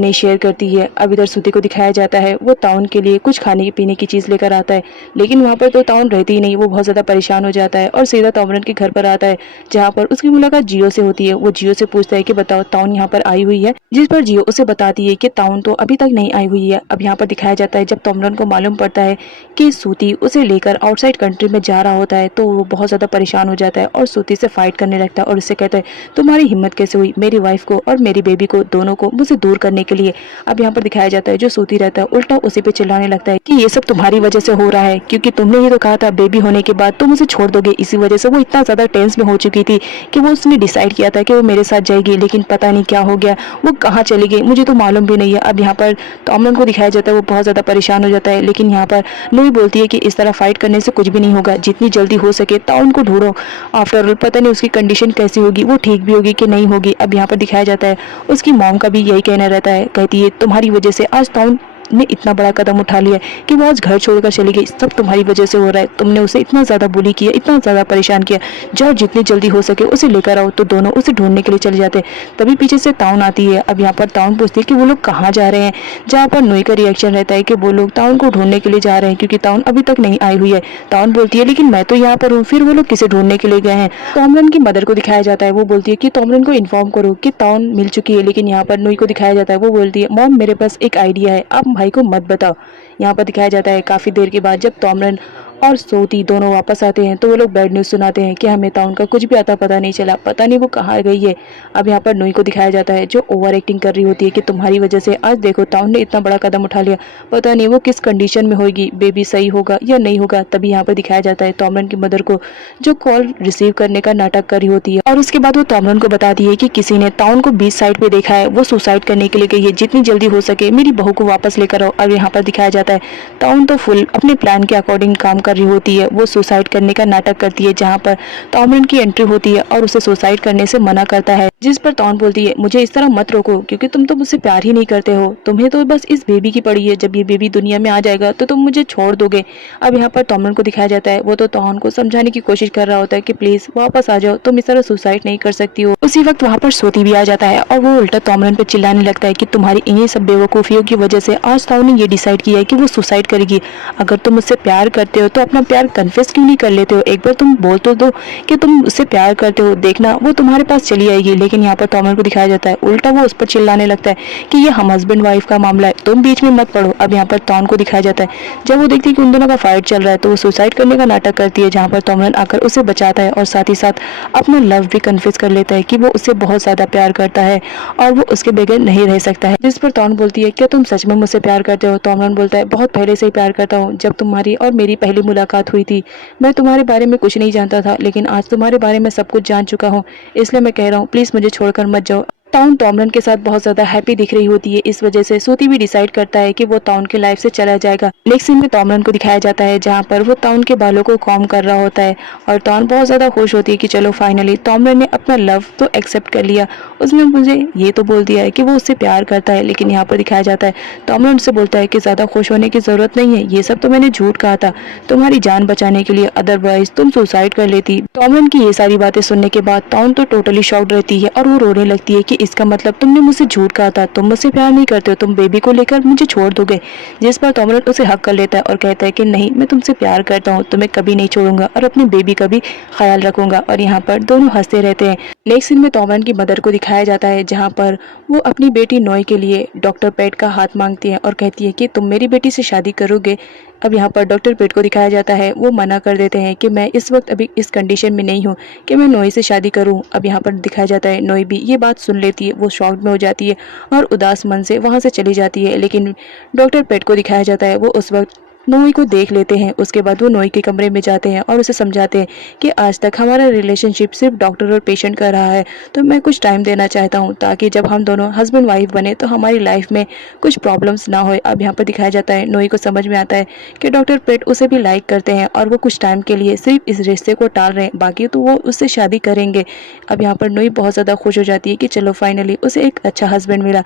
नहीं शेयर करती है। अब इधर सूती को दिखाया जाता है, वो ताउन के लिए कुछ खाने पीने की चीज लेकर आता है, लेकिन वहाँ पर तो ताउन रहती ही नहीं। वो बहुत ज्यादा परेशान हो जाता है और सीधा तोमरन के घर पर आता है, जहाँ पर उसकी मुलाकात जियो से होती है। वो जियो से पूछता है कि बताओ ताउन यहाँ पर आई हुई है, जिस पर जियो उसे बताती है कि ताउन तो अभी तक नहीं आई हुई है। अब यहाँ पर दिखाया जाता है जब तोमरन को मालूम पड़ता है कि सूती उसे लेकर आउटसाइड कंट्री में जा रहा होता है, तो वो बहुत ज्यादा परेशान हो जाता है और सूती से फाइट करने लगता है और उससे कहता है तुम्हारी हिम्मत कैसे हुई मेरी वाइफ को और मेरी बेबी को दोनों को मुझसे दूर करने के लिए। अब यहाँ पर दिखाया जाता है जो सूती रहता है उल्टा उसी पे चिल्लाने लगता है कि ये सब तुम्हारी वजह से हो रहा है, क्योंकि तुमने ही तो कहा था बेबी होने के बाद तुम मुझे छोड़ दोगे। इसी वजह से वो इतना ज्यादा टेंस में हो चुकी थी कि वो उसने डिसाइड किया था कि वो मेरे साथ जाएगी, लेकिन पता नहीं क्या हो गया, वो कहाँ चली गई मुझे तो मालूम भी नहीं है। अब यहाँ पर तोमरन को दिखाया जाता है वो बहुत ज्यादा परेशान हो जाता है, लेकिन यहाँ पर नूई बोलती है कि इस तरह फाइट करने से कुछ भी नहीं होगा, जितनी जल्दी हो सके ताउन को ढूंढो। आफ्टर ऑल पता नहीं उसकी कंडीशन कैसी होगी, वो ठीक भी होगी कि नहीं होगी। अब यहाँ पर दिखाया जाता है उसकी मॉम का भी यही कहना रहता है, कहती है तुम्हारी वजह से आज ताउन ने इतना बड़ा कदम उठा लिया कि वो आज घर छोड़कर चली गई, सब तुम्हारी वजह से हो रहा है। तुमने उसे इतना ज्यादा बुली किया, इतना ज्यादा परेशान किया, जाओ जितनी जल्दी हो सके उसे लेकर आओ। तो दोनों उसे ढूंढने के लिए चले जाते हैं। तभी पीछे से ताउन आती है। अब यहाँ पर ताउन पूछती है कि वो लोग कहाँ जा रहे हैं, जहाँ पर नोई का रिएक्शन रहता है कि वो लोग ताउन को ढूंढने के लिए जा रहे हैं क्योंकि ताउन अभी तक नहीं आई हुई है। ताउन बोलती है लेकिन मैं तो यहाँ पर हूँ, फिर वो लोग किसे ढूंढने के लिए गए हैं। तोमरन की मदर को दिखाया जाता है, वो बोलती है कि तोमरन को इन्फॉर्म करो कि ताउन मिल चुकी है, लेकिन यहाँ पर नोई को दिखाया जाता है, वो बोलती है मॉम मेरे पास एक आइडिया है, आप भाई को मत बताओ। यहाँ पर दिखाया जाता है काफी देर के बाद जब तोमरन और सूती दोनों वापस आते हैं तो वो लोग बैड न्यूज सुनाते हैं कि हमें ताउन का कुछ भी आता पता नहीं चला, पता नहीं वो कहाँ गई है। अब यहाँ पर नोई को दिखाया जाता है जो ओवर एक्टिंग कर रही होती है कि तुम्हारी वजह से आज देखो ताउन ने इतना बड़ा कदम उठा लिया, पता नहीं वो किस कंडीशन में होगी, बेबी सही होगा या नहीं होगा। तभी यहाँ पर दिखाया जाता है तोमरन की मदर को जो कॉल रिसीव करने का नाटक कर रही होती है और उसके बाद वो तोमरन को बताती है कि किसी ने ताउन को बीच साइड पे देखा है, वो सुसाइड करने के लिए गई है, जितनी जल्दी हो सके मेरी बहू को वापस लेकर आओ। अब यहाँ पर दिखाया जाता है ताउन तो फुल अपने प्लान के अकॉर्डिंग काम कर रही होती है, वो सुसाइड करने का नाटक करती है, जहाँ पर तोमरन की एंट्री होती है और उसे सुसाइड करने से मना करता है, जिस पर ताउन बोलती है मुझे इस तरह मत रोको क्योंकि तुम तो मुझसे प्यार ही नहीं करते हो, तुम्हें तो बस इस बेबी की पड़ी है, जब ये बेबी दुनिया में आ जाएगा तो तुम मुझे छोड़ दोगे। अब यहाँ पर तोमरन को दिखाया जाता है वो तो ताउन को समझाने की कोशिश कर रहा होता है कि प्लीज वापस आ जाओ, तुम इस तरह सुसाइड नहीं कर सकती हो। उसी वक्त वहाँ पर सूती भी आ जाता है और वो उल्टा तोमरन पे चिल्लाने लगता है कि तुम्हारी इन्हीं सब बेवकूफियों की वजह से आज ताउन ने ये डिसाइड किया है कि वो सुसाइड करेगी। अगर तुम मुझसे प्यार करते हो तो अपना प्यार कन्फेस क्यों नहीं कर लेते हो, एक बार तुम बोल तो दो कि तुम उससे प्यार करते हो, देखना वो तुम्हारे पास चली आएगी। लेकिन यहाँ पर तोमरन को दिखाया जाता है उल्टा वो उस पर चिल्लाने लगता है कि ये हम हस्बैंड वाइफ का मामला है, तुम बीच में मत पड़ो। अब यहाँ पर ताउन को दिखाया जाता है जब वो देखती है कि उन दोनों का फाइट चल रहा है तो वो सुसाइड करने का नाटक करती है, जहाँ पर तोमरन आकर उसे बचाता है और साथ ही साथ अपना लव भी कन्फेस कर लेता है कि वो उससे बहुत ज्यादा प्यार करता है और वो उसके बगैर नहीं रह सकता है। जिस पर ताउन बोलती है क्या तुम सच में मुझसे प्यार करते हो। तोमरन बोलता है बहुत पहले से ही प्यार करता हूँ, जब तुम्हारी और मेरी पहली मुलाकात हुई थी मैं तुम्हारे बारे में कुछ नहीं जानता था, लेकिन आज तुम्हारे बारे में सब कुछ जान चुका हूँ, इसलिए मैं कह रहा हूँ प्लीज मुझे छोड़कर मत जाओ। ताउन तोमरन के साथ बहुत ज़्यादा हैप्पी दिख रही होती है। इस वजह से सूती भी डिसाइड करता है कि वो ताउन के लाइफ से चला जाएगा। नेक्स्ट सीन में तोमरन को दिखाया जाता है जहाँ पर वो ताउन के बालों को कॉम्ब कर रहा होता है और ताउन बहुत ज़्यादा खुश होती है कि चलो फाइनली तोमरन ने अपना लव तो एक्सेप्ट कर लिया। उसने मुझे ये तो बोल दिया है कि वो उससे प्यार करता है, लेकिन यहाँ पर दिखाया जाता है तोमरन उससे बोलता है कि ज़्यादा खुश होने की ज़रूरत नहीं है, ये सब तो मैंने झूठ कहा था तुम्हारी जान बचाने के लिए, अदरवाइज तुम सुसाइड कर लेती। तोमरन की ये सारी बातें सुनने के बाद ताउन तो टोटली शॉक्ड रहती है और वो रोने लगती है कि इसका मतलब तुमने मुझसे झूठ कहा था, तुम मुझसे प्यार नहीं करते हो, तुम बेबी को लेकर मुझे छोड़ दोगे। जिस पर तोमरन उसे हक कर लेता है और कहता है कि नहीं, मैं तुमसे प्यार करता हूँ, तुम्हें कभी नहीं छोड़ूंगा और अपनी बेबी का भी ख्याल रखूंगा। और यहाँ पर दोनों हंसते रहते हैं। नेक्स्ट सीन में तोमरन की मदर को दिखाया जाता है जहाँ पर वो अपनी बेटी नोई के लिए डॉक्टर पेट का हाथ मांगती है और कहती है कि तुम मेरी बेटी से शादी करोगे। अब यहाँ पर डॉक्टर पेट को दिखाया जाता है, वो मना कर देते हैं कि मैं इस वक्त अभी इस कंडीशन में नहीं हूँ कि मैं नोई से शादी करूँ। अब यहाँ पर दिखाया जाता है नोई भी ये बात सुन लेती है, वो शॉक में हो जाती है और उदास मन से वहाँ से चली जाती है। लेकिन डॉक्टर पेट को दिखाया जाता है वो उस वक्त नोई को देख लेते हैं। उसके बाद वो नोई के कमरे में जाते हैं और उसे समझाते हैं कि आज तक हमारा रिलेशनशिप सिर्फ डॉक्टर और पेशेंट का रहा है, तो मैं कुछ टाइम देना चाहता हूँ ताकि जब हम दोनों हस्बैंड वाइफ बने तो हमारी लाइफ में कुछ प्रॉब्लम्स ना हो। अब यहाँ पर दिखाया जाता है नोई को समझ में आता है कि डॉक्टर पेट उसे भी लाइक करते हैं और वो कुछ टाइम के लिए सिर्फ इस रिश्ते को टाल रहे हैं, बाकी तो वो उससे शादी करेंगे। अब यहाँ पर नोई बहुत ज़्यादा खुश हो जाती है कि चलो फाइनली उसे एक अच्छा हस्बैंड मिला।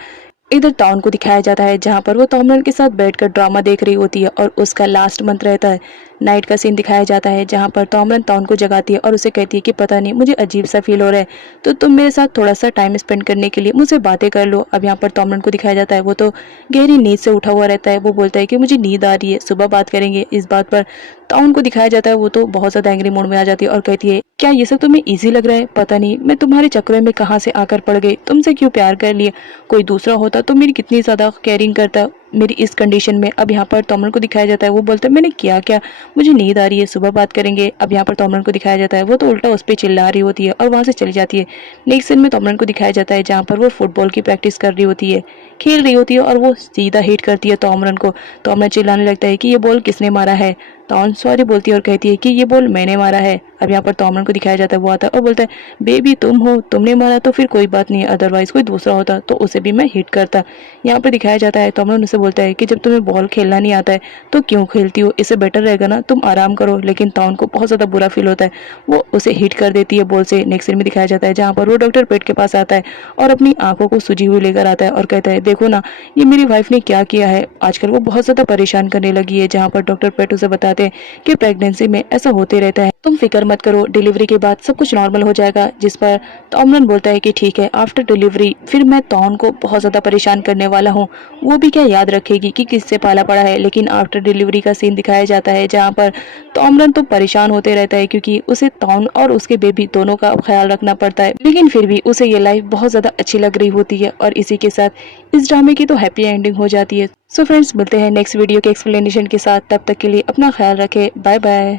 इधर टाउन को दिखाया जाता है जहाँ पर वो तोमरन के साथ बैठकर ड्रामा देख रही होती है और उसका लास्ट मंथ रहता है। नाइट का सीन दिखाया जाता है जहाँ पर तोमरन टाउन को जगाती है और उसे कहती है कि पता नहीं मुझे अजीब सा फील हो रहा है, तो तुम मेरे साथ थोड़ा सा टाइम स्पेंड करने के लिए मुझसे बातें कर लो। अब यहाँ पर तोमरन को दिखाया जाता है वो तो गहरी नींद से उठा हुआ रहता है। वो बोलता है कि मुझे नींद आ रही है, सुबह बात करेंगे। इस बात पर टाउन को दिखाया जाता है वो तो बहुत ज़्यादा एंग्री मूड में आ जाती है और कहती है क्या ये सब तुम्हें ईजी लग रहा है, पता नहीं मैं तुम्हारे चक्करों में कहाँ से आकर पड़ गई, तुमसे क्यों प्यार कर लिया, कोई दूसरा होता तो मेरी कितनी ज़्यादा केयरिंग करता मेरी इस कंडीशन में। अब यहाँ पर तोमरन को दिखाया जाता है वो बोलता है मैंने किया क्या, मुझे नींद आ रही है, सुबह बात करेंगे। अब यहाँ पर तोमरन को दिखाया जाता है वो तो उल्टा उस पर चिल्ला रही होती है और वहाँ से चली जाती है। नेक्स्ट सीन में तोमरन को दिखाया जाता है जहाँ पर वो फुटबॉल की प्रैक्टिस कर रही होती है, खेल रही होती है और वो सीधा हिट करती है तोमरन को। तोमरन चिल्लाने लगता है कि ये बॉल किसने मारा है। तोमरन सॉरी बोलती है और कहती है कि ये बॉल मैंने मारा है। अब यहाँ पर तोमरन को दिखाया जाता है वो आता है और बोलता है बेबी तुम हो, तुमने मारा तो फिर कोई बात नहीं है, अदरवाइज कोई दूसरा होता तो उसे भी मैं हिट करता। यहाँ पर दिखाया जाता है तोमरन उसे बोलता है कि जब तुम्हें बॉल खेलना नहीं आता है तो क्यों खेलती हो, इससे बेटर रहेगा ना तुम आराम करो। लेकिन ताउन को बहुत ज़्यादा बुरा फील होता है, वो उसे हिट कर देती है बॉल से। नेक्स्ट सीन में दिखाया जाता है जहाँ पर वो डॉक्टर पेट के पास आता है और अपनी आंखों को सूजी हुई लेकर आता है और कहता है देखो ना ये मेरी वाइफ ने क्या किया है, आजकल वो बहुत ज़्यादा परेशान करने लगी है। जहाँ पर डॉक्टर पेट उसे बताते हैं कि प्रेगनेंसी में ऐसा होते रहता है, तुम फिक्र मत करो, डिलीवरी के बाद सब कुछ नॉर्मल हो जाएगा। जिस पर तोमरन बोलता है कि ठीक है, आफ्टर डिलीवरी फिर मैं ताउन को बहुत ज़्यादा परेशान करने वाला हूँ, वो भी क्या याद रखेगी कि किससे पाला पड़ा है। लेकिन आफ्टर डिलीवरी का सीन दिखाया जाता है जहाँ पर तोमरन तो परेशान होते रहता है क्योंकि उसे ताउन और उसके बेबी दोनों का ख्याल रखना पड़ता है, लेकिन फिर भी उसे ये लाइफ बहुत ज़्यादा अच्छी लग रही होती है। और इसी के साथ इस ड्रामे की तो हैप्पी एंडिंग हो जाती है। सो फ्रेंड्स मिलते हैं नेक्स्ट वीडियो के एक्सप्लेनेशन के साथ, तब तक के लिए अपना ख्याल रखें, बाय बाय।